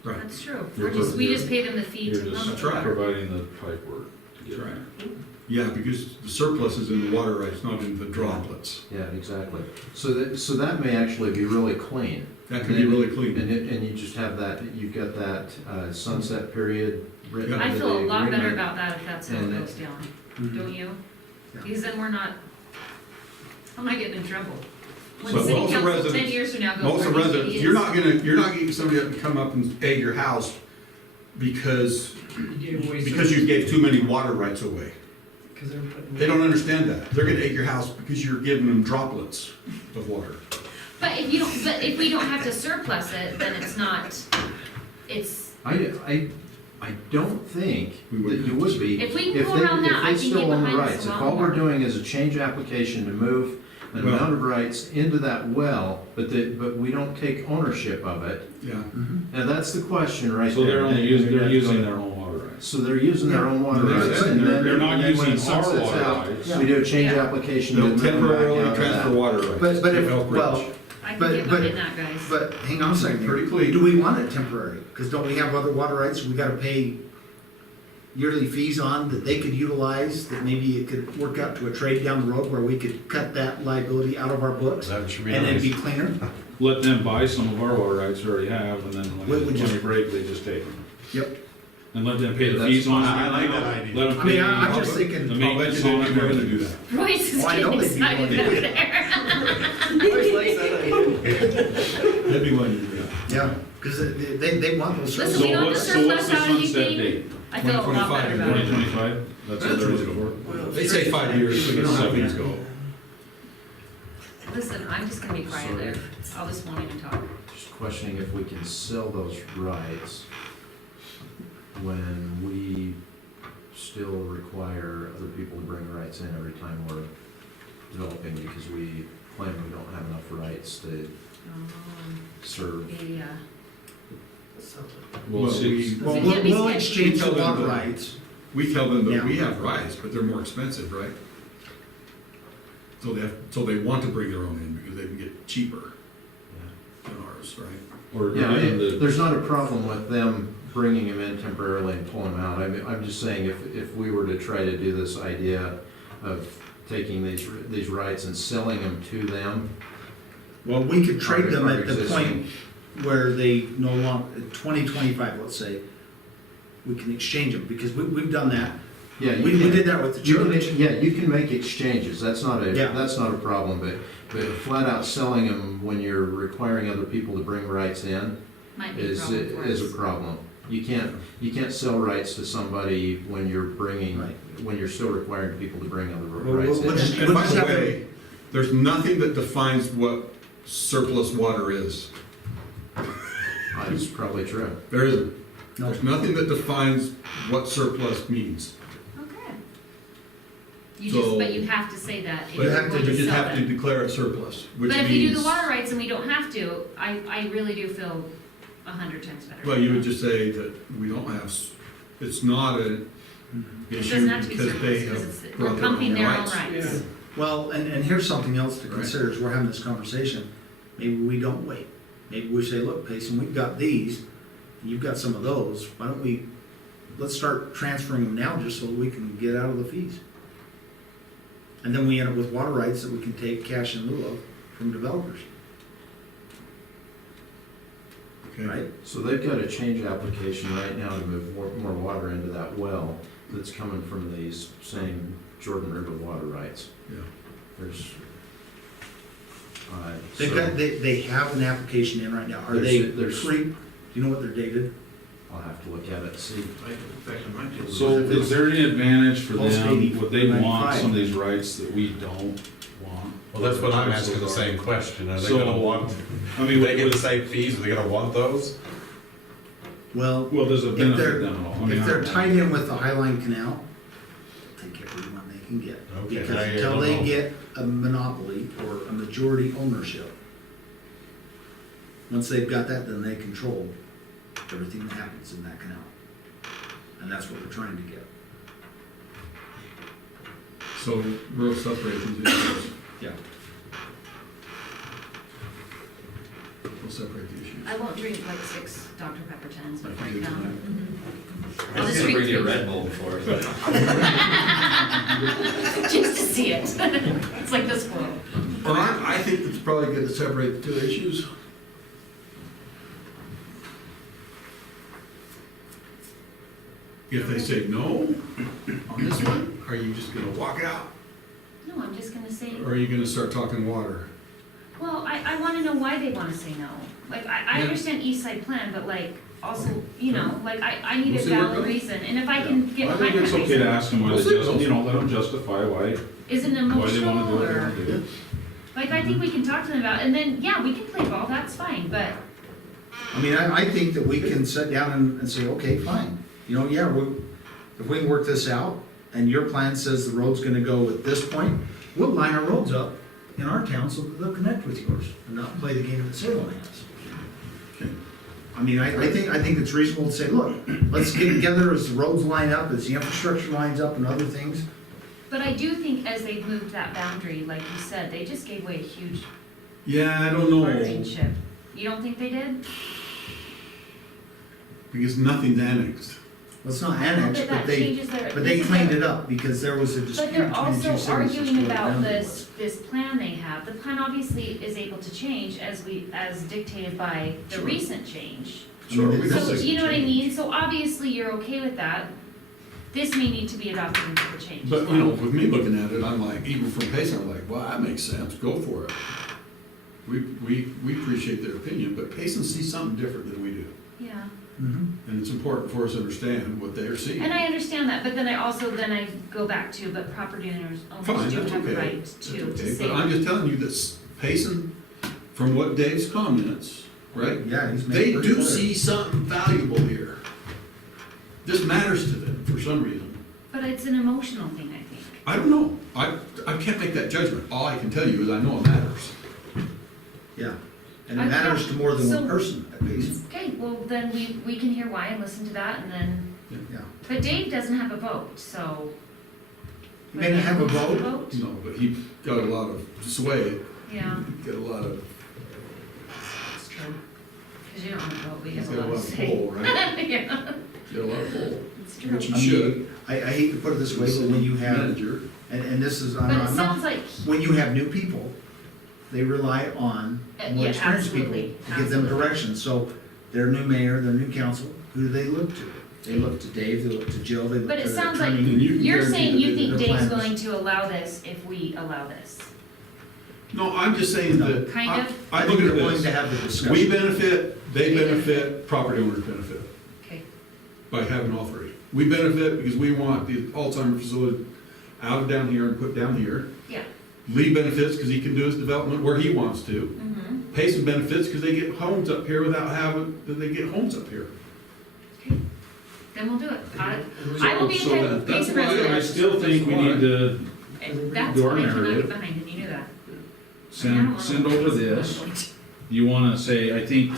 right. That's true. You're We just pay them the fee You're to just pump right. it. providing the pipe work to get That's it. right. Yeah, because the surplus is in the water rights, not in the droplets. Yeah, exactly. So that may actually be really clean. That could be really clean. And you just have that, you've got that sunset period written Yeah. I into feel a the lot better agreement. about that if that's how it And goes down, Mhm. don't you? Yeah. Because then we're not, I'm not getting in trouble. When So city most of council 10 residents- years from now goes, Most of "Are these residents, idiots?" you're not getting somebody up to come up and egg your house because you gave too many water rights away. because they're putting. They don't understand that. They're gonna egg your house because you're giving them droplets of water. But if you don't, but if we don't have to surplus it, then it's not, it's, I don't think We that wouldn't you have would to. be. If we can if go they- around that, if I they can still get own the behind this rights. a If lot all we're more. doing is a change application to move an Well- amount of rights into that well, but we don't take ownership of it, Yeah. Mhm. now that's the question right there. So they're only Then using, you're they're gonna using go- their own water rights. So they're using their own water They're- rights, and then, they're not and then when using the sun our sets water out, rights. we do a change Yeah. application to They'll move them back temporarily out of transfer that. water rights. But to if, Elk Ridge. well, I can But- get but- behind that, guys. but hang on a second Pretty here. clean. Do we want it temporary? Because don't we have other water rights we gotta pay yearly fees on that they could utilize, that maybe it could work out to a trade down the road where we could cut that liability out of our books? That should be And it'd nice. be cleaner? Let them buy some of our water rights we already have, and then We when just- they break, they just take them. Yep. And let them pay the That's fees on it. I like that idea. Let them I mean, pay I'm just the thinking, I'll bet maintenance you they'd on be it. willing to do that. Royce is Oh, I know getting they'd be excited willing to over do there. They'd be willing to do that. yeah, because they want those Listen, services. we don't have to So what's the surplus out sunset anything. date? I feel a lot 2025 better and about it. 2025? That's what they're looking for? They say 5 years, so you know how things go. Listen, I'm just gonna be quiet there. I'll just won't even talk. Just questioning if we can sell those rights when we still require other people to bring rights in every time we're developing, because we claim we don't have enough rights to serve. Yeah. We'll Well, see. Well, It can't be we'll sketchy. exchange the Tell them water to- rights. We tell them that Yeah. we have rights, but they're more expensive, right? So they want to bring their own in because they can get cheaper than ours, right? Or Yeah, even the, there's not a problem with them bringing them in temporarily and pulling them out. I'm just saying if we were to try to do this idea of taking these rights and selling them to them. Well, we could trade them our at the existing- point where they no longer, 2025, let's say, we can exchange them, because we've done that. Yeah, you We can- did that with the You can, church. yeah, you can make exchanges, that's not Yeah. a problem, but flat out selling them when you're requiring other people to bring rights in Might be a is problem for a us. problem. You can't sell rights to somebody when you're bringing, Right. when you're still requiring people to bring other Well, rights we'll in. just- And by the way, there's nothing that defines what surplus water is. That's probably true. There isn't. No. There's nothing that defines what surplus means. Okay. You So- just, but you have to say that if But you're have to going you to just sell have to them. declare a surplus, which means. But if we do the water rights and we don't have to, I really do feel 100 times better. Well, you would just say that we don't have, it's not an It issue doesn't have to be because they surplus, have. because brought we're pumping their own rights. rights. Well, and here's something else to Right. consider as we're having this conversation. Maybe we don't wait. Maybe we say, look, Payson, we've got these, and you've got some of those. Why don't we, let's start transferring them now just so we can get out of the fees. And then we end up with water rights that we can take cash in lieu of from developers, Okay. right? So they've got a change application right now to move more water into that well that's coming from these same Jordan River water rights. Yeah. There's, They've so got, they have an application in right now. Are There's- they there's- free? Do you know what they're dated? I'll have to look at it, see. So is there any advantage for Post them, would they want 85. some of these rights that we don't want? Well, that's what I'm asking the same question, are they So, gonna want, I do mean, they get the same fees, are they gonna want those? Well, well, does it If they're- benefit them at all? I mean, if they're I- tied in with the Highline Canal, take everyone they can get. Okay, Because I until don't they know. get a monopoly or a majority ownership, once they've got that, then they control everything that happens in that canal. And that's what we're trying to get. So we'll separate these issues. Yeah. We'll separate the issues. I won't drink like 6 Dr. Pepper 10s Like before you you did come. I was gonna bring you a Red Bull before, but Just to see it. It's like this quote. Well, I think it's probably good to separate the two issues. If they say no on this one, are you just gonna walk out? No, I'm just gonna say, Or are you gonna start talking water? well, I wanna know why they wanna say no. Like, I Yeah. understand East Side Plan, but like, also, you know, like, I need We'll a see where it valid goes. reason, and if I can get I behind think that it's okay to reason. ask them why they just, you know, let them justify why Is it they wanna emotional, do what they or, wanna do. like, I think we can talk to them about, and then, yeah, we can play ball, that's fine, but, I mean, I think that we can sit down and say, okay, fine. You know, yeah, if we can work this out, and your plan says the road's gonna go at this point, we'll line our roads up in our town so that they'll connect with yours, and not play the game that Salem has. I mean, I think it's reasonable to say, look, let's get together as the roads line up, as the infrastructure lines up and other things. but I do think as they've moved that boundary, like you said, they just gave away a huge Yeah, I don't know, guardianship. You don't think they did? because nothing's annexed. Well, it's not But annexed, that changes their. but they this is cleaned their- it up because there was a dispute But they're between the two also cities. as to arguing what the about boundary this plan they have. The plan obviously is able to change as dictated by the Sure. recent change. Sure, we can So, say you know what I change. mean? So obviously you're okay with that. This may need to be adopted into the change. But, you know, with me looking at it, I'm like, even from Payson, I'm like, well, that makes sense, go for it. We appreciate their opinion, but Payson sees something different than we do. Yeah, Mhm. And it's important for us to understand what they're seeing. and I understand that, but then I go back to, but property owners Fine, do that's have the okay. right That's to okay, say. but I'm just telling you that Payson, from what Dave's comments, right? Yeah, he's made They it pretty do clear. see something valuable here. This matters to them for some reason. But it's an emotional thing, I think. I don't know. I can't make that judgment. All I can tell you is I know it matters. Yeah, and it I- matters to more than so- one person at Payson. Okay, well, then we can hear why and listen to that, and then, Yeah. but Dave doesn't have a vote, so. He may not have a Who's the vote. No, but he got a lot of sway, Yeah, got a lot of, it's true. Because you don't have a vote, we he's have got a a lot lot of of say. pull, right? Yeah, Got a lot of pull, it's true. which I he mean, should. I hate to put it this way, but when you have, Manager. and this is, But it I'm sounds not, like, when you have new people, they rely on more yeah, experienced people absolutely, to give them absolutely. direction. So their new mayor, their new council, who do they look to? They look to Dave, they look to Jill, they look But to it their sounds like attorney. And you can you're guarantee saying that you they- think their Dave's planners. going to allow this if we allow this. No, I'm just saying that. Kind of? I I look think at they're willing to this. have the discussion. We benefit, they benefit, property owners benefit Okay, by having all three. We benefit because we want the Alzheimer facility out of down here and put down here. yeah. Lee benefits because he can do his development where he wants to. Mm-hmm. Payson benefits because they get homes up here without having, that they get homes up here. Okay, then we'll do it. I will be So in that- that's Payson why I residents. still think we need to And that's the what I cannot narrative. get behind, and you knew that. send over this. You wanna say, I think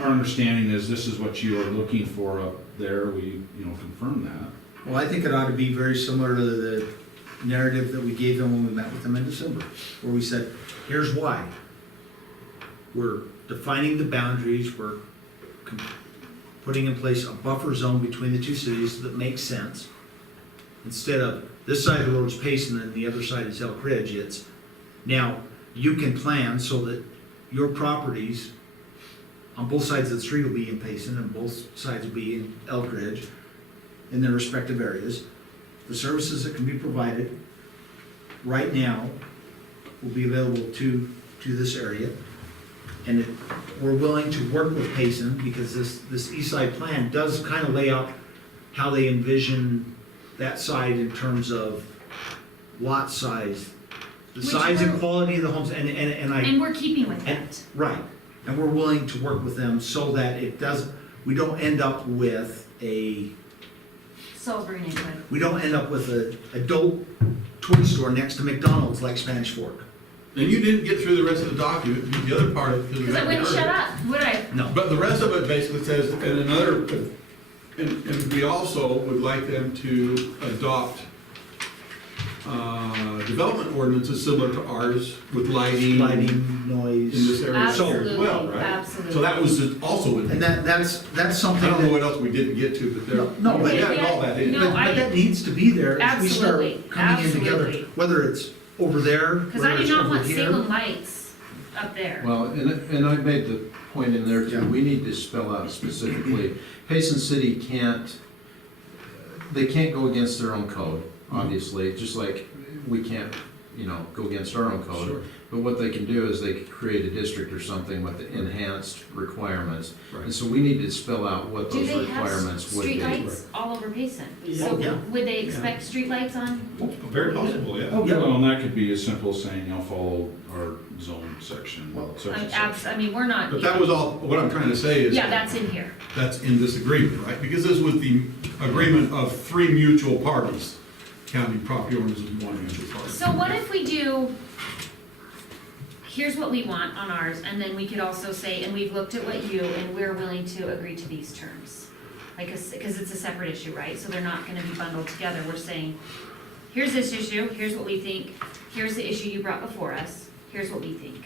our understanding is this is what you are looking for up there, we, you know, confirm that. Well, I think it ought to be very similar to the narrative that we gave them when we met with them in December, where we said, here's why. We're defining the boundaries, we're putting in place a buffer zone between the two cities that makes sense. Instead of, this side of the road's Payson and the other side is Elk Ridge, it's, now, you can plan so that your properties on both sides of the street will be in Payson and both sides will be in Elk Ridge in their respective areas. The services that can be provided right now will be available to this area. And we're willing to work with Payson, because this east side plan does kind of lay out how they envision that side in terms of lot size, the Which size and we're- quality of the homes, and And we're keeping with that. right, and we're willing to work with them so that we don't end up with Salisbury neighborhood. a adult toy store next to McDonald's like Spanish Fork. And you didn't get through the rest of the document, the other part of it. Because I wouldn't shut up, would I? No. But the rest of it basically says, and we also would like them to adopt, development ordinances similar to ours with lighting. Lighting, In noise. this area as Absolutely, well, right? absolutely. So that was also in And there. that's I something don't know that, what else we didn't get to, but there. No, but- We had all that in. No, but that needs to be there as we Absolutely, start coming in together. absolutely. Whether it's over there, Because I whether do it's not over want here. Salem lights up there. Well, and I made the point in there Yeah. too, we need to spell out specifically, Payson City they can't go against their own code, obviously, just like we can't, go against our own code. Sure. But what they can do is they could create a district or something with enhanced requirements. Right. And so we need to spell out what Do those they have requirements would be. streetlights all over Payson? Yeah. So Yeah. would they expect streetlights on? Very possible, yeah. Oh, yeah. Well, and that could be as simple as saying, follow our zone section, such and such. I mean, we're not. But that was all, what I'm trying to say is. Yeah, that's in here. That's in this agreement, right? Because this was the agreement of 3 mutual parties, counting property owners as 1 mutual party. So what if we do, here's what we want on ours, and then we could also say, and we've looked at what you, and we're willing to agree to these terms. Because it's a separate issue, right? So they're not gonna be bundled together. We're saying, here's this issue, here's what we think, here's the issue you brought before us, here's what we think.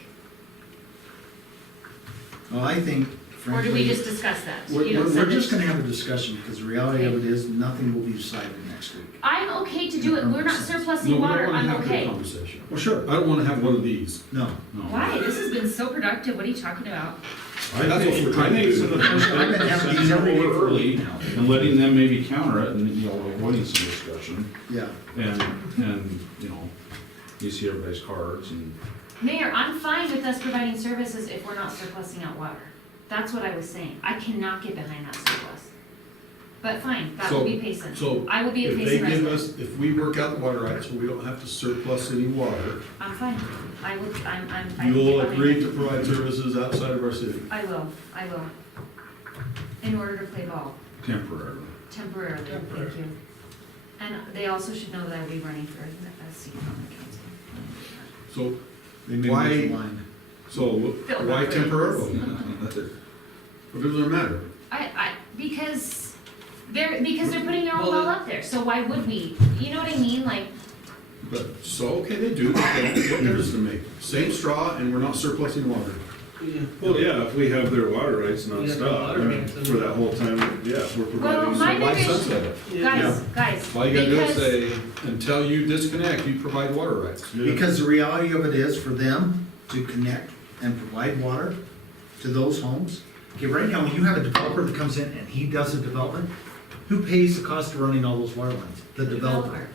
Well, I think Or do we frankly, just discuss that? we're, You don't we're send just it- gonna have a discussion, because the reality of it is, nothing will be decided next week. I'm okay to do it, we're not No, surplusing we don't water, wanna I'm have that okay. conversation. Well, sure, I don't wanna have one of these. no. No. Why? This has been so productive, what are you talking about? That's what we're trying to do. I've been having these every day early and letting them maybe counter it and, avoiding some discussion. Yeah. And, you see everybody's cards and. Mayor, I'm fine with us providing services if we're not surplusing out water. That's what I was saying. I cannot get behind that surplus. But fine, that will be Payson. So I will be a if they Payson give resident. us, if we work out the water rights, so we don't have to surplus any water, I'm fine. I will, I you will will get behind agree it. to provide services outside of our city. I will. In order to play ball Temporarily. temporarily, thank you. And they also should know that I will be running for a seat on the council. So, They may Why- be blind. so Phil, why not temporarily? What does it matter? Because they're putting their own Well, well up there, so why would we? You know what I mean? Like, But, so, okay, they do, then what difference does it make? Same straw, and we're not surplusing water. Well, yeah, if we have their water rights Yeah, nonstop, water rights, and- for that whole time, yeah, if we're well, providing. my Why big issue, sunset it? guys, All you gotta do is because say, until you disconnect, you provide water rights. Because the reality of it is, for them to connect and provide water to those homes, okay, right now, when you have a developer that comes in and he does a development, who pays the cost of running all those water lines? The developer.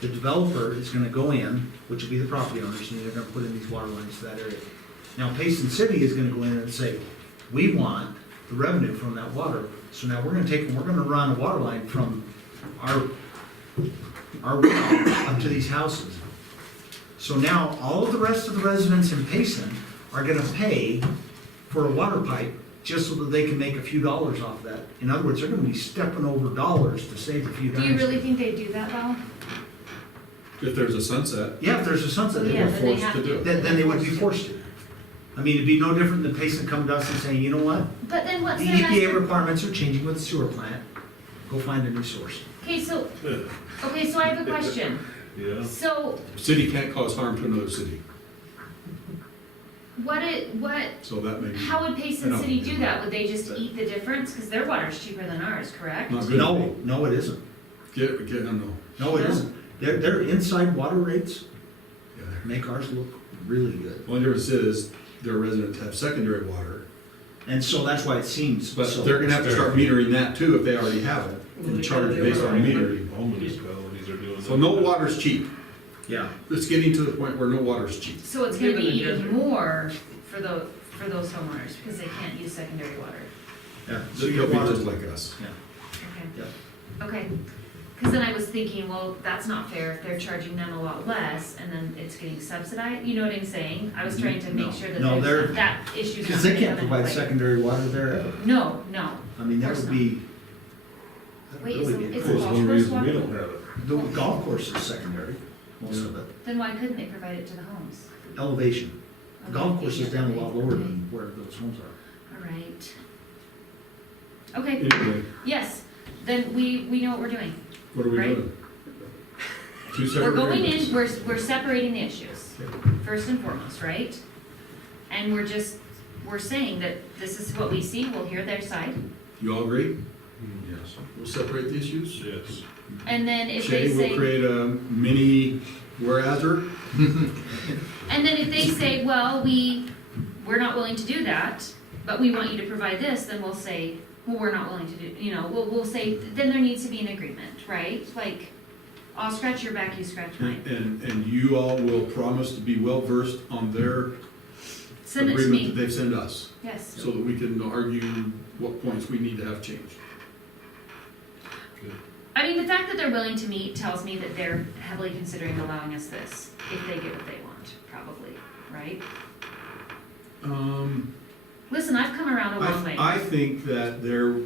The developer is gonna go in, which will be the property owners, and they're gonna put in these water lines to that area. Now, Payson City is gonna go in and say, we want the revenue from that water, so now we're gonna run a water line from our well up to these houses. So now, all of the rest of the residents in Payson are gonna pay for a water pipe just so that they can make a few dollars off that. In other words, they're gonna be stepping over dollars to save a few do dimes. you really think they do that well? If there's a sunset, Yeah, if there's a sunset, Yeah, we're then they forced have to do it. then they would be forced to. I mean, it'd be no different than Payson coming to us and saying, you know what? But then what's The their EPA master? requirements are changing with the sewer plant. Go find a new source. Okay, so I have a question. Yeah. So city can't cause harm to another city, what so that may be how would Payson No. City do that? Would they just eat the difference? Because their water's cheaper than ours, correct? not good. No, it isn't. No. No, it isn't. Their inside water rates Yeah. make ours look really good. One difference is, their residents have secondary water, And so that's why it seems but so. they're gonna have to start metering that too if they already have it, Well, and they charge gotta based do on it. metering. All municipalities are doing. So no water's cheap. Yeah. It's getting to the point where no water's cheap. So it's gonna be Given the even desert. more for for those homeowners, because they can't use secondary water. Yeah. So They'll your be water, just like us. Okay. Yeah. Okay, because then I was thinking, well, that's not fair if they're charging them a lot less and then it's getting subsidized, you know what I'm saying? I was trying to make sure that No, there's, they're- that issue's not because they gonna can't come into provide play. secondary water there ever. No, I mean, that Of course would be. that would Wait, really is be it cool. There's golf one course reason we water? don't have it. The golf course is secondary, most of it. then why couldn't they provide it to the homes? Elevation. The golf course is down a lot lower Okay. than where those homes are. All right. Okay, Anyway, yes, then we know what we're doing. what are we Right. doing? Two We're separate going agreements. in, we're separating the issues, first and foremost, right? And we're saying that this is what we see, we'll hear their side, You all agree? Yes. We'll separate the issues? Yes. and then if they Shay will say, create a mini whereaser. and then if they say, well, we're not willing to do that, but we want you to provide this, then we'll say, well, we're not willing to do, you know, we'll say, then there needs to be an agreement, right? Like, I'll scratch your back, you scratch mine. And you all will promise to be well versed on their Send it to agreement that me, they send us, yes. so that we can argue what points we need to have changed. I mean, the fact that they're willing to meet tells me that they're heavily considering allowing us this, if they get what they want, probably, right? Listen, I've come around a long way. I think that they're, I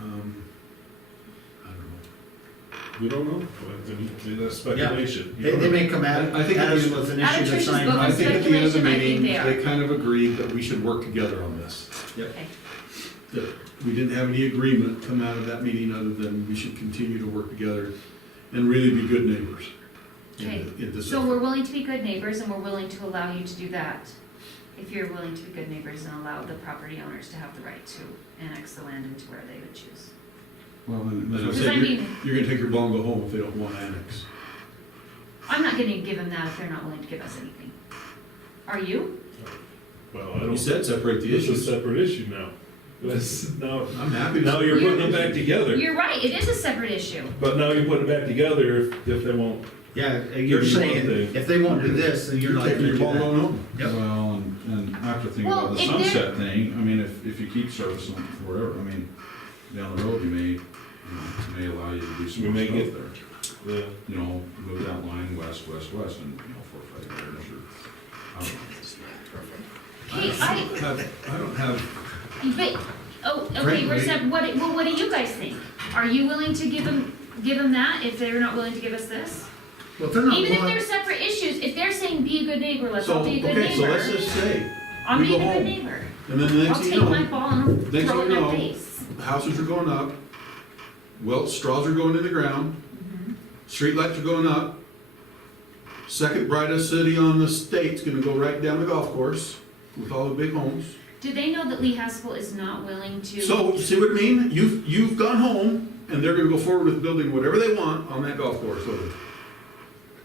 don't know. We don't know. Then that's speculation. You They don't know. may come at I think at at us the- with an Out of issue that's Trish's not even book I on think at the end of the Speculation, I think meeting, they they are. kind of agreed that we should work together on this. Okay. That we didn't have any agreement come out of that meeting other than we should continue to work together and really be good neighbors. in Okay. the- in this So we're willing to be good neighbors and we're willing to allow you to do that. If you're willing to be good neighbors and allow the property owners to have the right to annex the land into where they would choose. Well, then, As I Because said, I mean, you're gonna take your ball and go home if they don't want to annex. I'm not gonna give them that if they're not willing to give us anything. Are you? Well, I You don't. said separate the It's a issues. separate issue now. Now, I'm happy to. now you're separate putting them the back issues. together, You're right, it is a separate issue. but now you're putting it back together if they won't. Yeah, Give you're you one saying, thing. if they won't do this, then you're You're not taking gonna your do ball and that. going home. Yep. Well, and I have to think Well, about the if they're- sunset thing, I mean, if you keep servicing them forever, I mean, down the road, you may, it may allow you to do some We more may stuff get- there. Yeah. You know, move that line west, west, west, and, 4 or 5 years, or, I don't know. Okay, I don't have, but, oh, okay, Frankly- what do you guys think? Are you willing to give them that if they're not willing to give us this? Well, if they're not Even if willing, they're separate issues, if they're saying be a good neighbor, let's so, all be a good okay, so let's neighbor. just say, I'm we being go a good home. neighbor. and then the next I'll thing take you my know, ball and next throw it thing in you their know, face. houses are going up, well, straws are going in the ground, Mhm. streetlights are going up. Second brightest city on the state's gonna go right down the golf course with all the big homes. Do they know that Lee Haskell is not willing to? So, see what I mean? You've gone home, and they're gonna go forward with building whatever they want on that golf course. So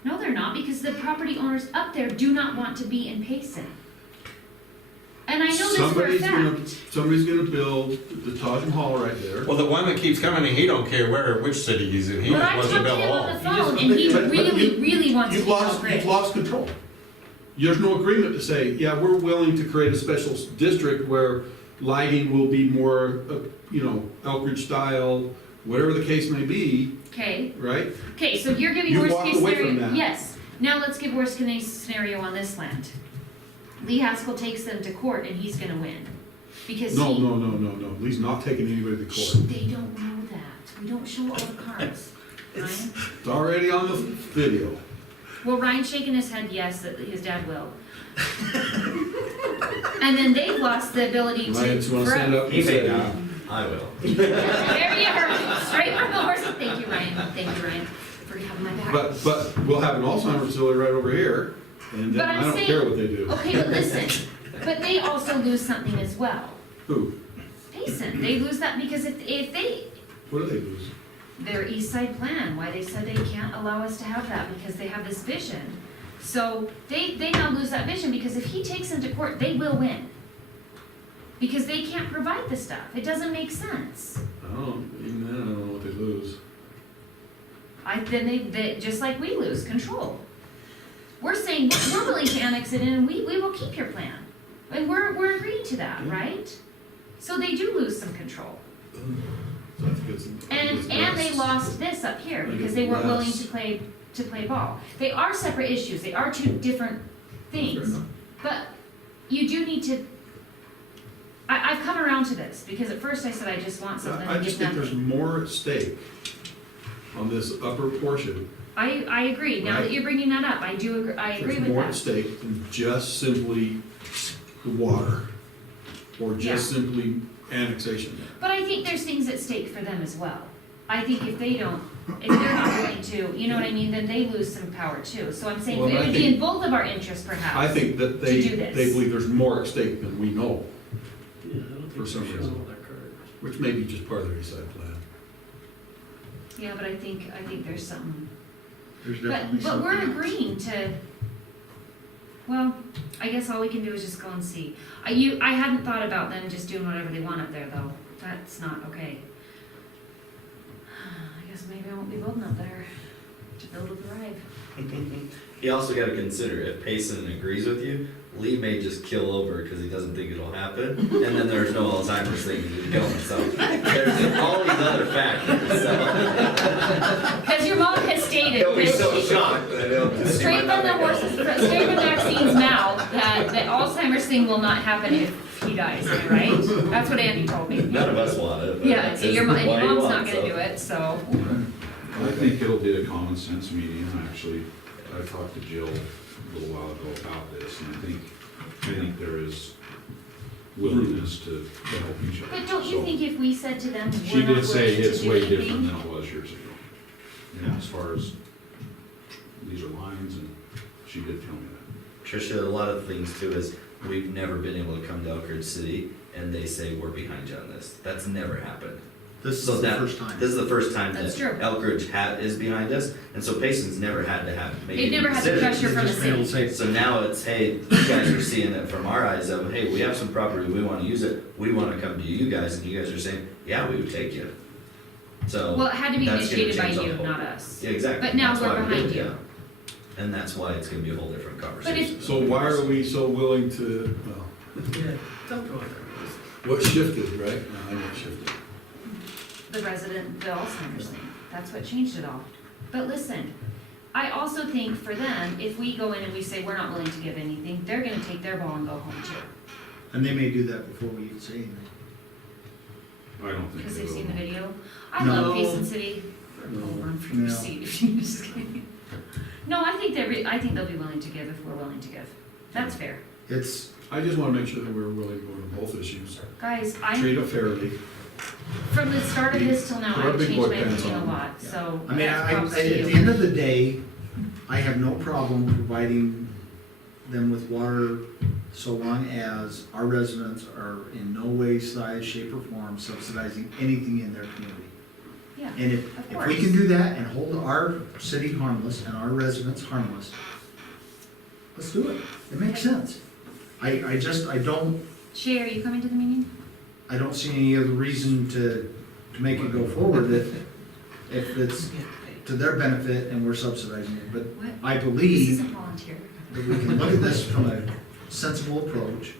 No, they're not, because the property owners up there do not want to be in Payson. And I know this for a fact. Somebody's gonna build the Taj Mahal right there. Well, the one that keeps coming, he don't care which city he's in, he But just I wants talked to to build a him wall. on the phone, and he But really wants to You've be lost, off-grid. you've lost control. There's no agreement to say, yeah, we're willing to create a special district where lighting will be more, Elkridge style, whatever the case may be, Okay, right? okay, so you're giving You worst walked case away from scenario, that. yes. Now let's give worst case scenario on this land. Lee Haskell takes them to court and he's gonna win. Because No, he. no. He's not taking anybody to court. They don't know that. We don't show all the cards. Ryan? It's already on the video. Well, Ryan's shaking his head yes, that his dad will. And then they've lost the ability to. Ryan, you wanna stand up and say? I will. There you are, straight from the horse. Thank you, Ryan, for having my back. But we'll have an Alzheimer's facility right over here, and then But I'm I don't saying- care what they do. Okay, but listen, but they also lose something as well. Who? Payson, they lose that because if they, What do they lose? their east side plan, why they said they can't allow us to have that because they have this vision. So they now lose that vision because if he takes them to court, they will win. Because they can't provide the stuff. It doesn't make sense. Even then, I don't know what they lose. Then they, just like we lose control. We're saying we're willing to annex it in and we will keep your plan. And we're agreeing to that, right? So they do lose some control. So I think it's- And they lost this up here because they weren't willing to play ball. They are separate issues, they are two different things. But you do need to, I've come around to this, because at first I said I just want something I to just get think there's nothing. more at stake on this upper portion. I agree, now that Right. you're bringing that up, I do agree, I agree There's with more at that. stake than just simply the water, or just simply annexation. But I think there's things at stake for them as well. I think if they're not willing to, you know what I mean, then they lose some power too. So I'm saying Well, it I would be think- in both of our interests perhaps. I think that To do this. they believe there's more at stake than we know, Yeah, I don't For think some they're showing reason. all their cards. which may be just part of the east side plan. Yeah, but I think there's something. There's definitely But we're something else. agreeing to, well, I guess all we can do is just go and see. I hadn't thought about them just doing whatever they want up there though. That's not okay. I guess maybe I won't be building up there to build a thrive. You also gotta consider, if Payson agrees with you, Lee may just kill over because he doesn't think it'll happen, and then there's no Alzheimer's thing to do going, so there's all these other factors, so. Because your mom has stated He'll be so that shocked that he'll just. straight from the horse's, straight from Maxine's mouth, that the Alzheimer's thing will not happen if he dies, right? That's what Andy told me. None of us want it. but Yeah, so it's your what he mom's not wants, gonna so. do it, so. I think it'll be a common sense meeting, actually, I talked to Jill a little while ago about this, and I think there is willingness to help each other. But don't you So, think if we said to them, She we're not did say willing to it's do way different anything? than it was years ago, you know, as far as, these are lines, and she did tell me that. Tricia, a lot of things too is, we've never been able to come to Elk Ridge City and they say, we're behind you on this. That's never happened. This So is the that- first time. This is the first time That's that true. Elk Ridge is behind us, and so Payson's never had to make They've any never had the decisions. pressure from the Just been able to city. say, So now it's, hey, you guys are seeing it from our eyes of, hey, we have some property, we wanna use it, we wanna come to you guys, and you guys are saying, yeah, we would take you. So. Well, it had to be that's gonna initiated by change the you, whole- not us. Yeah, exactly. But now That's we're why we behind did it, you. yeah. And that's why it's gonna be a whole different conversation. So why are we so willing to, well, Yeah, don't go there. what shifted, right? No, I know what shifted. The Alzheimer's thing, that's what changed it all. But listen, I also think for them, if we go in and we say we're not willing to give anything, they're gonna take their ball and go home too. and they may do that before we even say anything. I don't think Because they they've will. seen the video. I No. love Payson City. Hold on for your No. seat. Just kidding. No, I think I think they'll be willing to give if we're willing to give. That's fair. It's, I just wanna make sure that we're willing to go into both issues, Guys, treat it fairly. from the start of this till now, Put our I've big changed boy my pants opinion a on. lot, so I mean, that's props at to the you. end of the day, I have no problem providing them with water so long as our residents are in no way, size, shape, or form subsidizing anything in their community. Yeah, And of if we course. can do that and hold our city harmless and our residents harmless, let's do it. It makes sense. I don't Shay, are you coming to the meeting? see any other reason to make it go forward if it's to their benefit and we're subsidizing it. But What? I This believe isn't volunteer. that we can look at this from a sensible approach,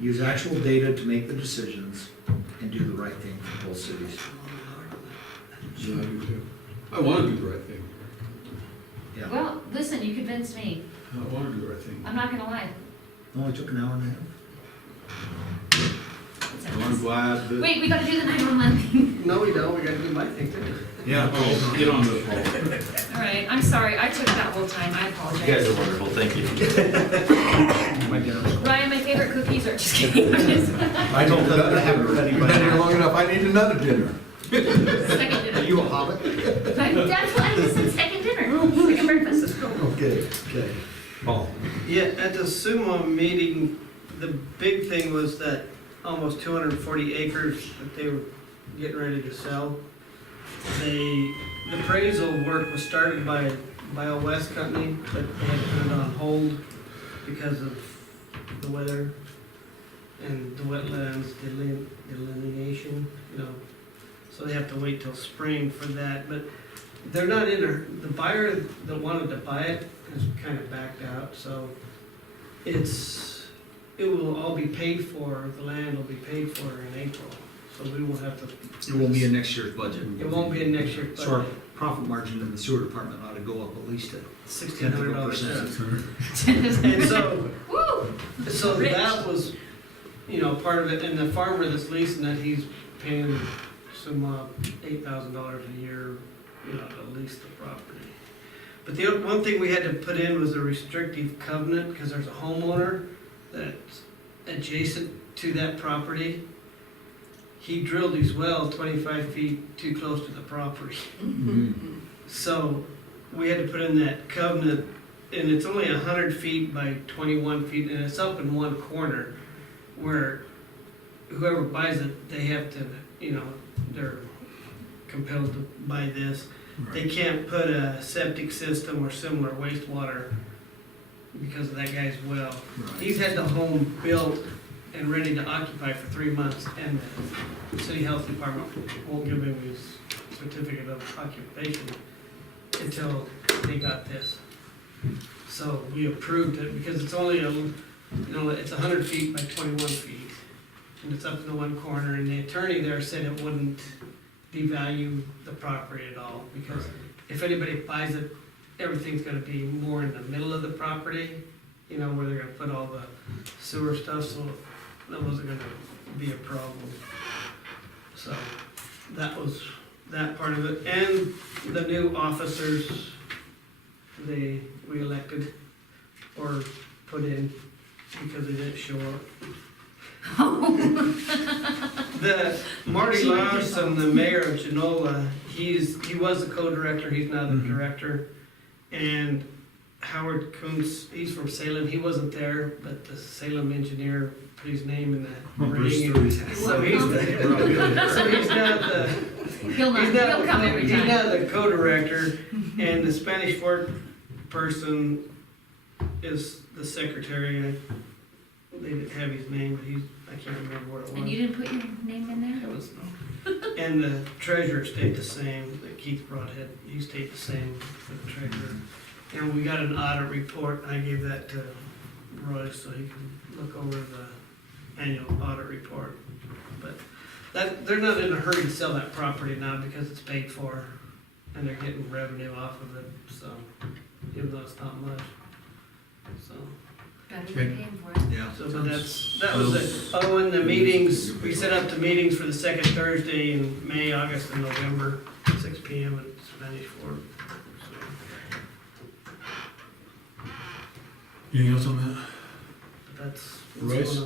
use actual data to make the decisions, and do the right thing for both cities. Yeah, I do too. I wanna do the right thing. Yeah, Well, listen, you convinced me. I wanna do the right thing. I'm not gonna lie. it only took an hour and a half. It's Well, I'm endless. glad that. Wait, we gotta do the 911 thing. No, we don't, we gotta do my thing too. Yeah, oh, get on to the call. All right, I'm sorry, I took that whole time, I You guys apologize. are wonderful, thank you. My dinner's cold. Ryan, my favorite cookies are, just kidding, I'm just, I told them to have it ready You've by been here now. long enough, I need another dinner. second Are dinner. you a hobbit? That's what I just said, second dinner, second breakfast. Okay, okay. Paul. Yeah, at the sumo meeting, the big thing was that almost 240 acres that they were getting ready to sell. The appraisal work was started by a West company, but they had to put it on hold because of the weather and the wetlands delineation, you know. So they have to wait till spring for that, but they're not in the buyer that wanted to buy it has kind of backed out, so it's it will all be paid for, the land will be paid for in April, so we won't have to. It won't be in next year's budget. It won't be in next year's So our budget. profit margin in the sewer department ought to go up at least a $1,600. And so, Woo! so Rich. that was, part of it, and the farmer that's leasing that, he's paying some, $8,000 a year, to lease the property. But the one thing we had to put in was a restrictive covenant, because there's a homeowner that's adjacent to that property. He drilled his well 25 feet too close to the property. So we had to put in that covenant, and it's only 100 feet by 21 feet, and it's up in one corner where whoever buys it, they have to, they're compelled to buy this. They can't put a septic system or similar wastewater because of that guy's well. He's had the home built and ready to occupy for 3 months, and the city health department won't give him his certificate of occupation until they got this. So we approved it because it's only it's 100 feet by 21 feet, and it's up in the one corner, and the attorney there said it wouldn't devalue the property at all, because if anybody buys it, everything's gonna be more in the middle of the property, where they're gonna put all the sewer stuff, so that wasn't gonna be a problem. So, that was that part of it, and the new officers, we elected or put in because they didn't show up. The Marty Lawson, the mayor of Genola, he was the co-director, he's now the director. And Howard Kuntz, he's from Salem, he wasn't there, but the Salem engineer put his name in that ring. So he's now the, He'll come every he's time. now the co-director, and the Spanish Fork person is the secretary. They didn't have his name, but I can't remember what it was. And you didn't put your name in there? It was, and the treasurer stayed the same, Keith Broadhead, he stayed the same for the treasurer. And we got an audit report, I gave that to Roy so he can look over the annual audit report. But they're not in a hurry to sell that property now because it's paid for, and they're getting revenue off of it, so, even though it's not much, so. Better than paying for it. Yeah. So, but that was it. Oh, and the meetings, we set up the meetings for the second Thursday in May, August, and November, 6 PM at Spanish Fork. Anything else on that? But that's. Royce?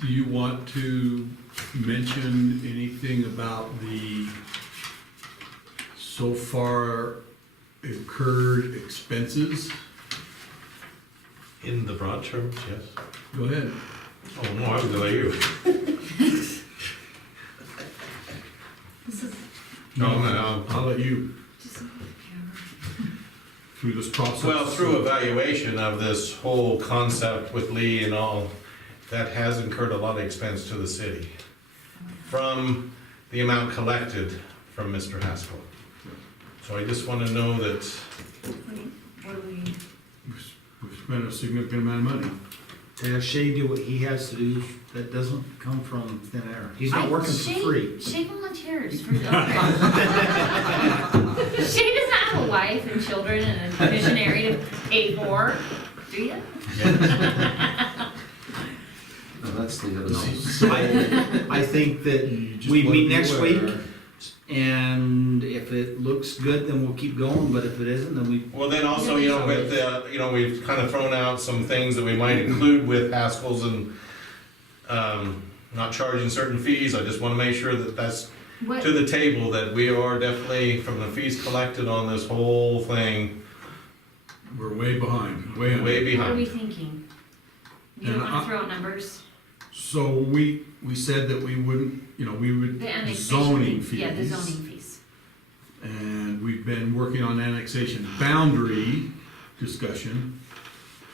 Do you want to mention anything about the so far incurred expenses? In the broad terms, yes. Go ahead. Oh, no, I was gonna let you. No, I'll let you through this process. Well, through evaluation of this whole concept with Lee and all, that has incurred a lot of expense to the city from the amount collected from Mr. Haskell. So I just want to know that What do we? We've spent a significant amount of money. To have Shay do what he has to do, that doesn't come from thin air. He's not working for free. Shay volunteers for. Okay. Shay does not have a wife and children and a missionary to pay for, do you? No, that's the other I think that we meet next week, and if it looks good, then we'll keep going, but if it isn't, then we. well, then also, with the, we've kind of thrown out some things that we might include with Haskell's and not charging certain fees. I just want to make sure that that's What? to the table, that we are definitely, from the fees collected on this whole thing, We're way behind, way under. way What are we behind. thinking? You don't And wanna throw out numbers? So we said that we wouldn't, we would, The annexation zoning fees. fees. Yeah, the zoning fees. And we've been working on annexation boundary discussion.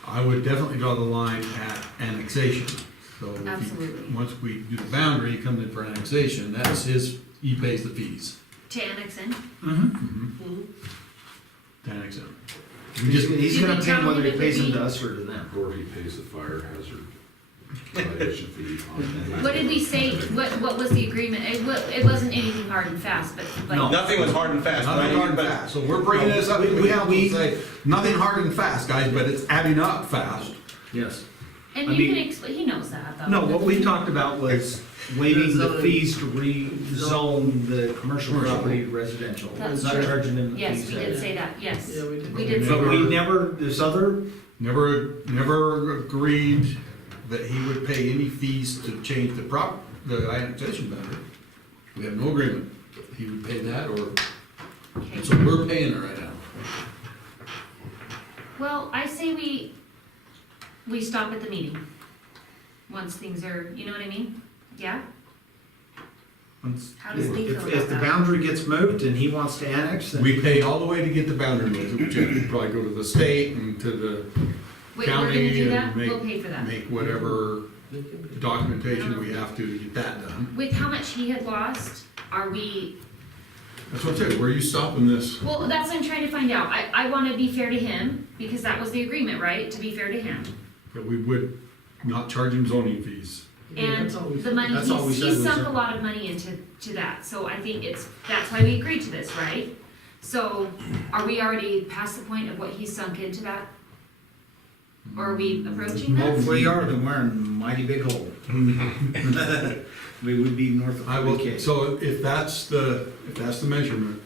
I would definitely draw the line at annexation. So if he- Absolutely. once we do the boundary, he comes in for annexation, that's he pays the fees. To annex in? To annex in. We He's just, he's Do gonna they pay tell him whether you he that pays the them fee- to us or to them. Or he pays the fire hazard. violation fee on that. What did we say, what was the agreement? It wasn't anything hard and fast, but. No. Nothing was hard and fast, Nothing right? hard and But- fast, so we're bringing this up, we have to say, nothing hard and fast, guys, but it's adding up fast. Yes. And I you mean- can explain, he knows that though. No, what we talked about was waiving the fees to rezone the commercial Commercial. property to residential. That's Not true. charging them the Yes, fees. we did say that, yes. Yeah, we did. We did say But we that. never, this other, Never agreed that he would pay any fees to change the annexation boundary. We have no agreement, he would pay that, or, Okay. so we're paying it right now. Well, I say we stop at the meeting. Once things are, you know what I mean? Yeah? How does Lee feel about If the that? boundary gets moved and he wants to annex, then. We pay all the way to get the boundary moved, which would probably go to the state and to the Wait, we're gonna county do and that? make- We'll pay for that. make whatever documentation we have to get that done. With how much he had lost, are we, That's what I'm saying, where are you stopping this? well, that's what I'm trying to find out. I wanna be fair to him, because that was the agreement, right? To be fair to him. That we would not charge him zoning fees. And the money, that's all we said he's was sunk that- a lot of money into that, so I think that's why we agreed to this, right? So, are we already past the point of what he's sunk into that? Or are we approaching that? Hopefully you are, then we're in a mighty big hole. We would be north of I will, 40K. so if that's the measurement,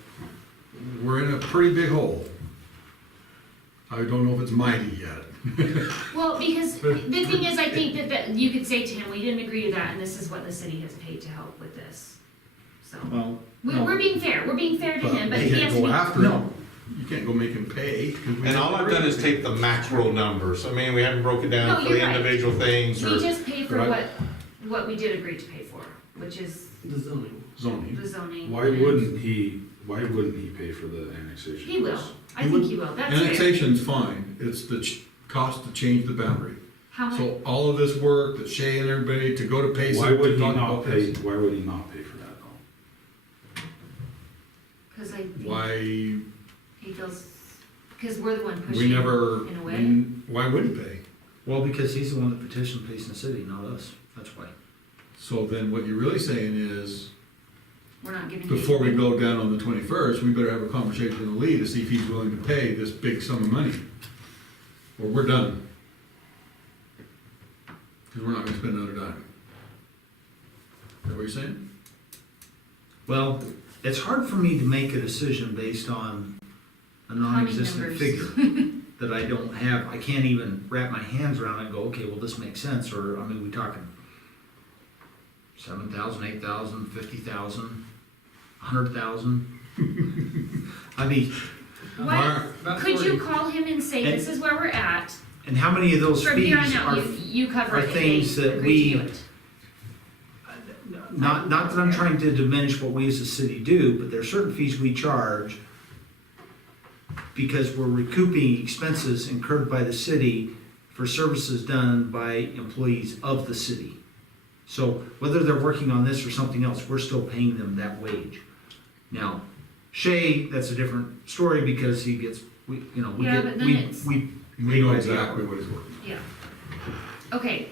we're in a pretty big hole. I don't know if it's mighty yet. Well, because the thing is, I think that you could say to him, we didn't agree to that, and this is what the city has paid to help with this. So, Well, no. we're being fair to him, but You he can't has to go be. after No. him. You can't go make him pay. 'cause we And all I've done is take the macro numbers. I mean, we haven't broken No, down for you're the right. individual things We or. just pay for Right. what we did agree to pay for, which is the zoning. Zoning. the zoning. Why and- wouldn't he pay for the annexation? He will, fees? I think he will, that's fair. Annexation's fine, it's the cost to change the boundary. How much, So all of this work that Shay and everybody to go to pay. Why would he not pay, why would he not pay for that though? cause I think Why, he feels, cause we're the one pushing. we never, in a way. why would he pay? Well, because he's the one that petitioned Payson City, not us, that's why. So then what you're really saying is, We're not giving. before we go down on the 21st, we better have a conversation with Lee to see if he's willing to pay this big sum of money. Or we're done. Because we're not gonna spend another dime. Is that what you're saying? Well, it's hard for me to make a decision based on a many non-existent numbers? figure that I don't have, I can't even wrap my hands around and go, okay, well, this makes sense, or, I mean, we talking 7,000, 8,000, 50,000, 100,000? I mean, What, could you call him and say, this is where we're at, and how many of those from fees here on out, are, you cover are it if they things that agree to we- do it? not that I'm trying to diminish what we as a city do, but there are certain fees we charge because we're recouping expenses incurred by the city for services done by employees of the city. So whether they're working on this or something else, we're still paying them that wage. Now, Shay, that's a different story because he gets, we Yeah, get, but then we it's- We know exactly what he's working. Yeah. Okay,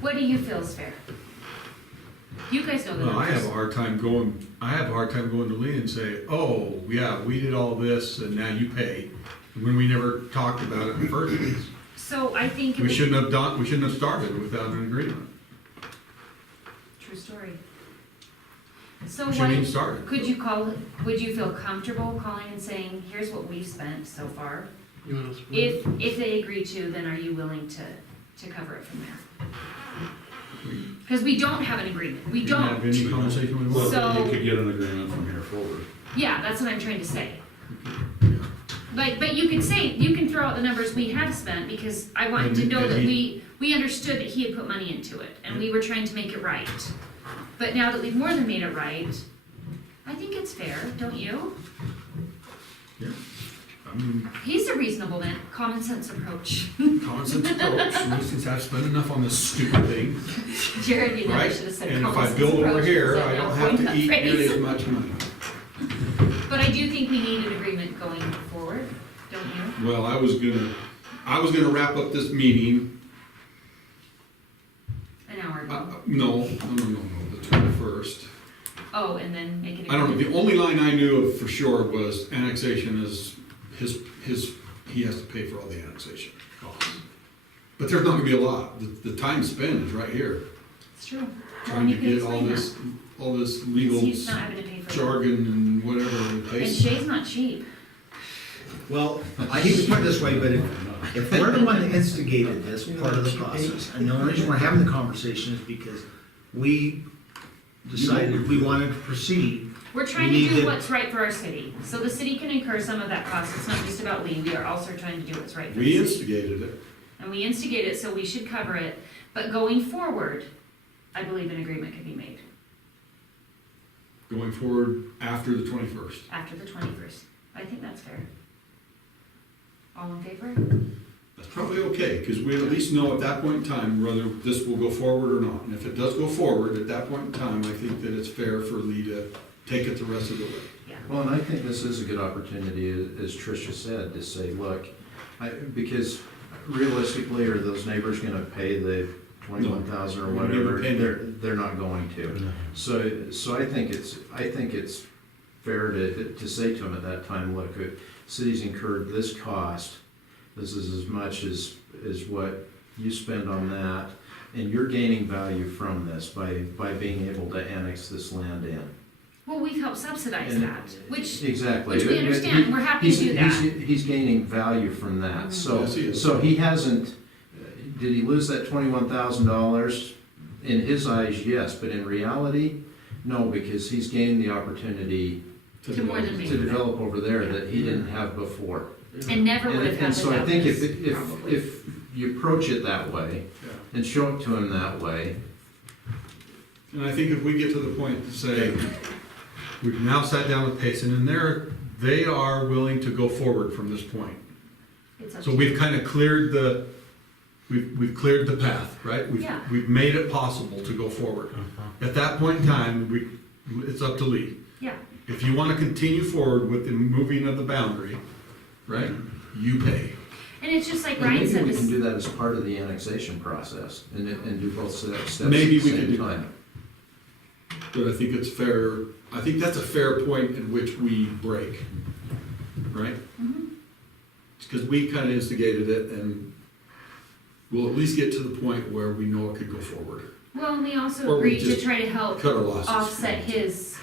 what do you feel is fair? You guys know the Well, I have a numbers. hard time going to Lee and say, oh, yeah, we did all this and now you pay. When we never talked about it in the first place. So I think. We shouldn't have started without an agreement. True story. So We shouldn't even what, start it. could you call, would you feel comfortable calling and saying, here's what we've spent so far? If they agree to, then are you willing to cover it from there? Because we don't have an agreement, we We didn't have don't. any conversation with Well, him. So- then you could get an agreement from here forward. Yeah, that's what I'm trying to say. Like, but you can say, you can throw out the numbers we have spent, because I want to know And that he- we understood that he had put money into it, and we were trying to make it right. But now that we've more than made it right, I think it's fair, don't you? I mean, He's a reasonable man, common sense approach. common sense approach, and since I've spent enough on this stupid thing, Jared, you never right? should have said And if common I sense build over approach, here, instead I of don't point have to that eat phrase. nearly as much money. But I do think we need an agreement going forward, don't you? Well, I was gonna wrap up this meeting No, the 21st. Oh, and then make it. I don't know, the only line I knew of for sure was annexation is he has to pay for all the annexation costs. But there's not gonna be a lot, the time spent is right here, It's true. Well, trying you to can get explain that. all this 'Cause legal he's not having to pay for it. jargon and whatever in And place. Shay's not cheap. Well, I hate to put it this way, but if we're the one that instigated this part of the process, and the only reason we're having the conversation is because we decided we wanted to proceed. We're trying We to need do to- what's right for our city, so the city can incur some of that cost, it's not just about Lee, we are also trying to do what's right for the We city. instigated it. And we instigate it, so we should cover it, but going forward, I believe an agreement could be made Going forward after the 21st. after the 21st. I think that's fair. All in favor? That's probably okay, because we at least know at that point in time whether this will go forward or not. And if it does go forward, at that point in time, I think that it's fair for Lee to take it the rest of the way. Well, and I think this is a good opportunity, as Tricia said, to say, look, because realistically, are those neighbors gonna pay the 21,000 or No, we're gonna whatever? pay They're not going to. So I think it's fair to say to them at that time, look, the city's incurred this cost, this is as much as what you spend on that, and you're gaining value from this by being able to annex this land in. Well, we've helped subsidize And- that, which Exactly. we understand, and we're happy to do that. He's gaining value from that, so, Yes, he is. so he hasn't, did he lose that $21,000? In his eyes, yes, but in reality, no, because he's gained the opportunity To more than to me, develop over there that he didn't have before. and never would have And had so I without think this, if probably. you approach it that way Yeah. and show it to him that way, And I think if we get to the point to say, we've now sat down with Payson, and they are willing to go forward from this point. It's up So to we've you. kind of cleared we've cleared the path, right? Yeah. We've made it possible to go forward. At that point in time, it's up to Lee. Yeah, If you want to continue forward with the moving of the boundary, right, you pay. and it's just like and Ryan maybe said, we can this, do that as part of the annexation process and do both steps at Maybe the we could same do time. But I think it's fair, I think that's a fair point at which we break, right? Mhm. Because we kind of instigated it, and we'll at least get to the point where we know it could go forward. well, and we also Or we agreed to just try to help Cut our losses. offset his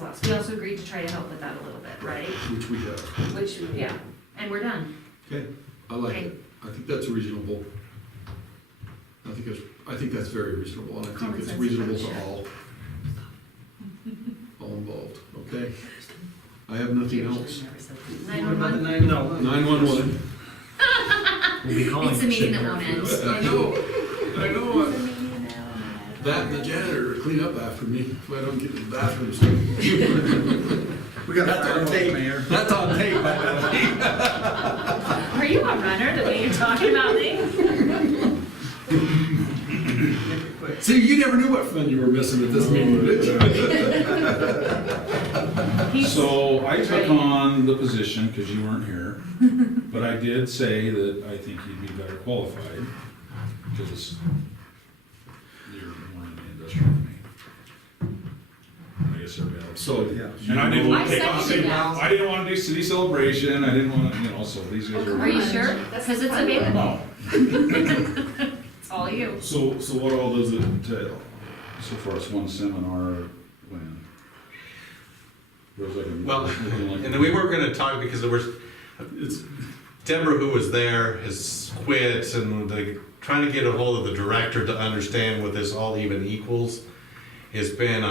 loss. We also agreed to try to help with that a little bit, right? Which we have. Which, yeah, and we're done. Okay, I like Okay. it. I think that's reasonable. I think that's very reasonable, and I think Common it's sense reasonable to approach. all involved, okay? I have nothing else. What about the 911. No. 911. We'll be calling It's a meeting that Sid won't there end. for- I know. That and the janitor to clean up after me, if I don't get to the bathroom. We got That's on tape, Mayor. That's on tape, by the way. Are you a runner, the way you're talking about me? See, you never knew what fun you were missing at this meeting, did you? He's- So I took Right. on the position because you weren't here, but I did say that I think you'd be better qualified because you're more in the industrial than me. I guess everybody else. So, And I didn't want I to take on seconded city, that. I didn't want to do city celebration, I didn't want to, so these guys are. Are you sure? Because it's available. No. It's all you. So what all does it entail? So far, it's one seminar, when? There's like a. Well, and then we weren't gonna talk because there was, it's, Deborah, who was there, has quit, and trying to get a hold of the director to understand what this all even equals has been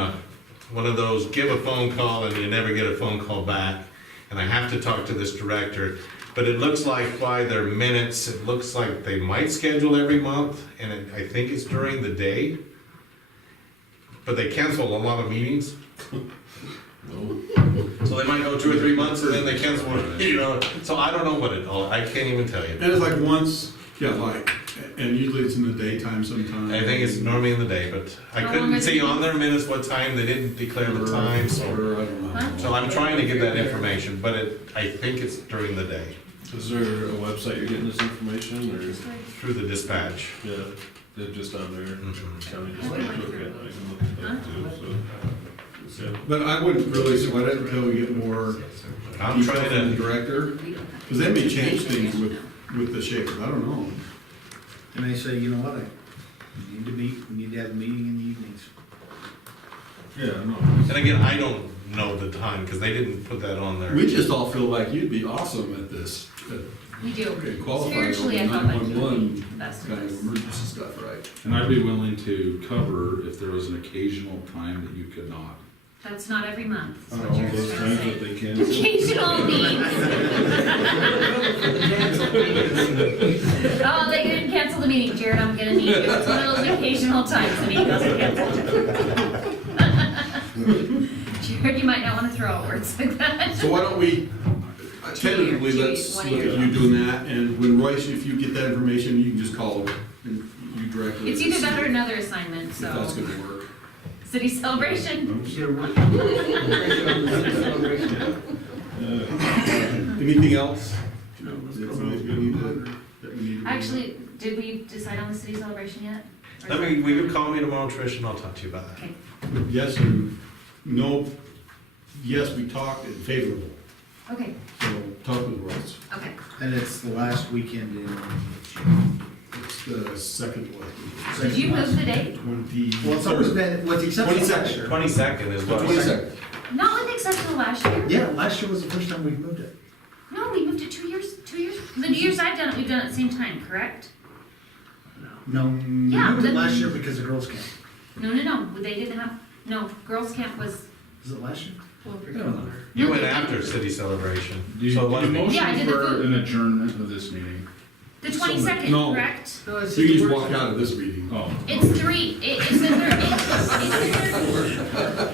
one of those give a phone call and you never get a phone call back. And I have to talk to this director, but it looks like by their minutes, it looks like they might schedule every month, and I think it's during the day. But they cancel a lot of meetings. So they might go 2 or 3 months and then they cancel one, you know, so I don't know what it all, I can't even tell you. and it's like once, and usually it's in the daytime sometime. I think it's normally in the day, but I How long couldn't is see it? on their minutes what time, they didn't declare the time, so. Or, I don't know. Huh? So I'm trying to get that information, but I think it's during the day, Is there a website you're getting this information, or? through the dispatch. Yeah. They're just on there, Mhm. county just took it, I can look at that too, so. Yeah. But I wouldn't really sweat it until we get more I'm detail trying from the to, director, because they may change things with the shakers, I don't know. And they say, you know what, we need to meet, we need to have a meeting in the evenings. Yeah, no. and again, I don't know the time, because they didn't put that on there. We just all feel like you'd be awesome at this, We do. at qualifying Spiritually, I over felt like you would 911 be the best kind at of this. emergency stuff, right? And I'd be willing to cover if there was an occasional time that you could not. That's not every month, is what All you're those trying times to that say. they cancel. Occasional needs. Oh, they didn't cancel the meeting, Jared, I'm gonna need you. It's one of those occasional times the meeting doesn't cancel. Jared, you might not wanna throw out words like that. So why don't we tentatively, let's look at you doing that, and when Royce, if you get that information, you can just call him, and you directly. It's either that or another assignment, If that's so. gonna work. City celebration. Anything else? No, let's That go. we need to- that we need to do? Actually, did we decide on the city celebration yet? Or is Let that- me, will you call me tomorrow, Trish, and I'll talk to you about that. Okay, Yes and no, yes, we talked in favorable, okay, so talk with Royce. okay. And it's the last weekend in, It's the second one. Did you move the date? 20. well, it's always been, with the exception of 22nd. last year. 22nd is what. 22nd. Not with the exception of last year. Yeah, last year was the first time we've moved it. No, we moved it 2 years. The years I've done it, we've done it at the same time, correct? No, we Yeah, moved it but- last year because of girls' camp. No, they didn't have, no, girls' camp was, Was it last year? You No, went they after didn't. city celebration. Do you, So do what- you motion Yeah, I did the for food. an adjournment of this meeting? the 22nd, No. correct? No, it's So you just just work- walk out of this meeting. Oh. It's 3, it's the third, it's the third.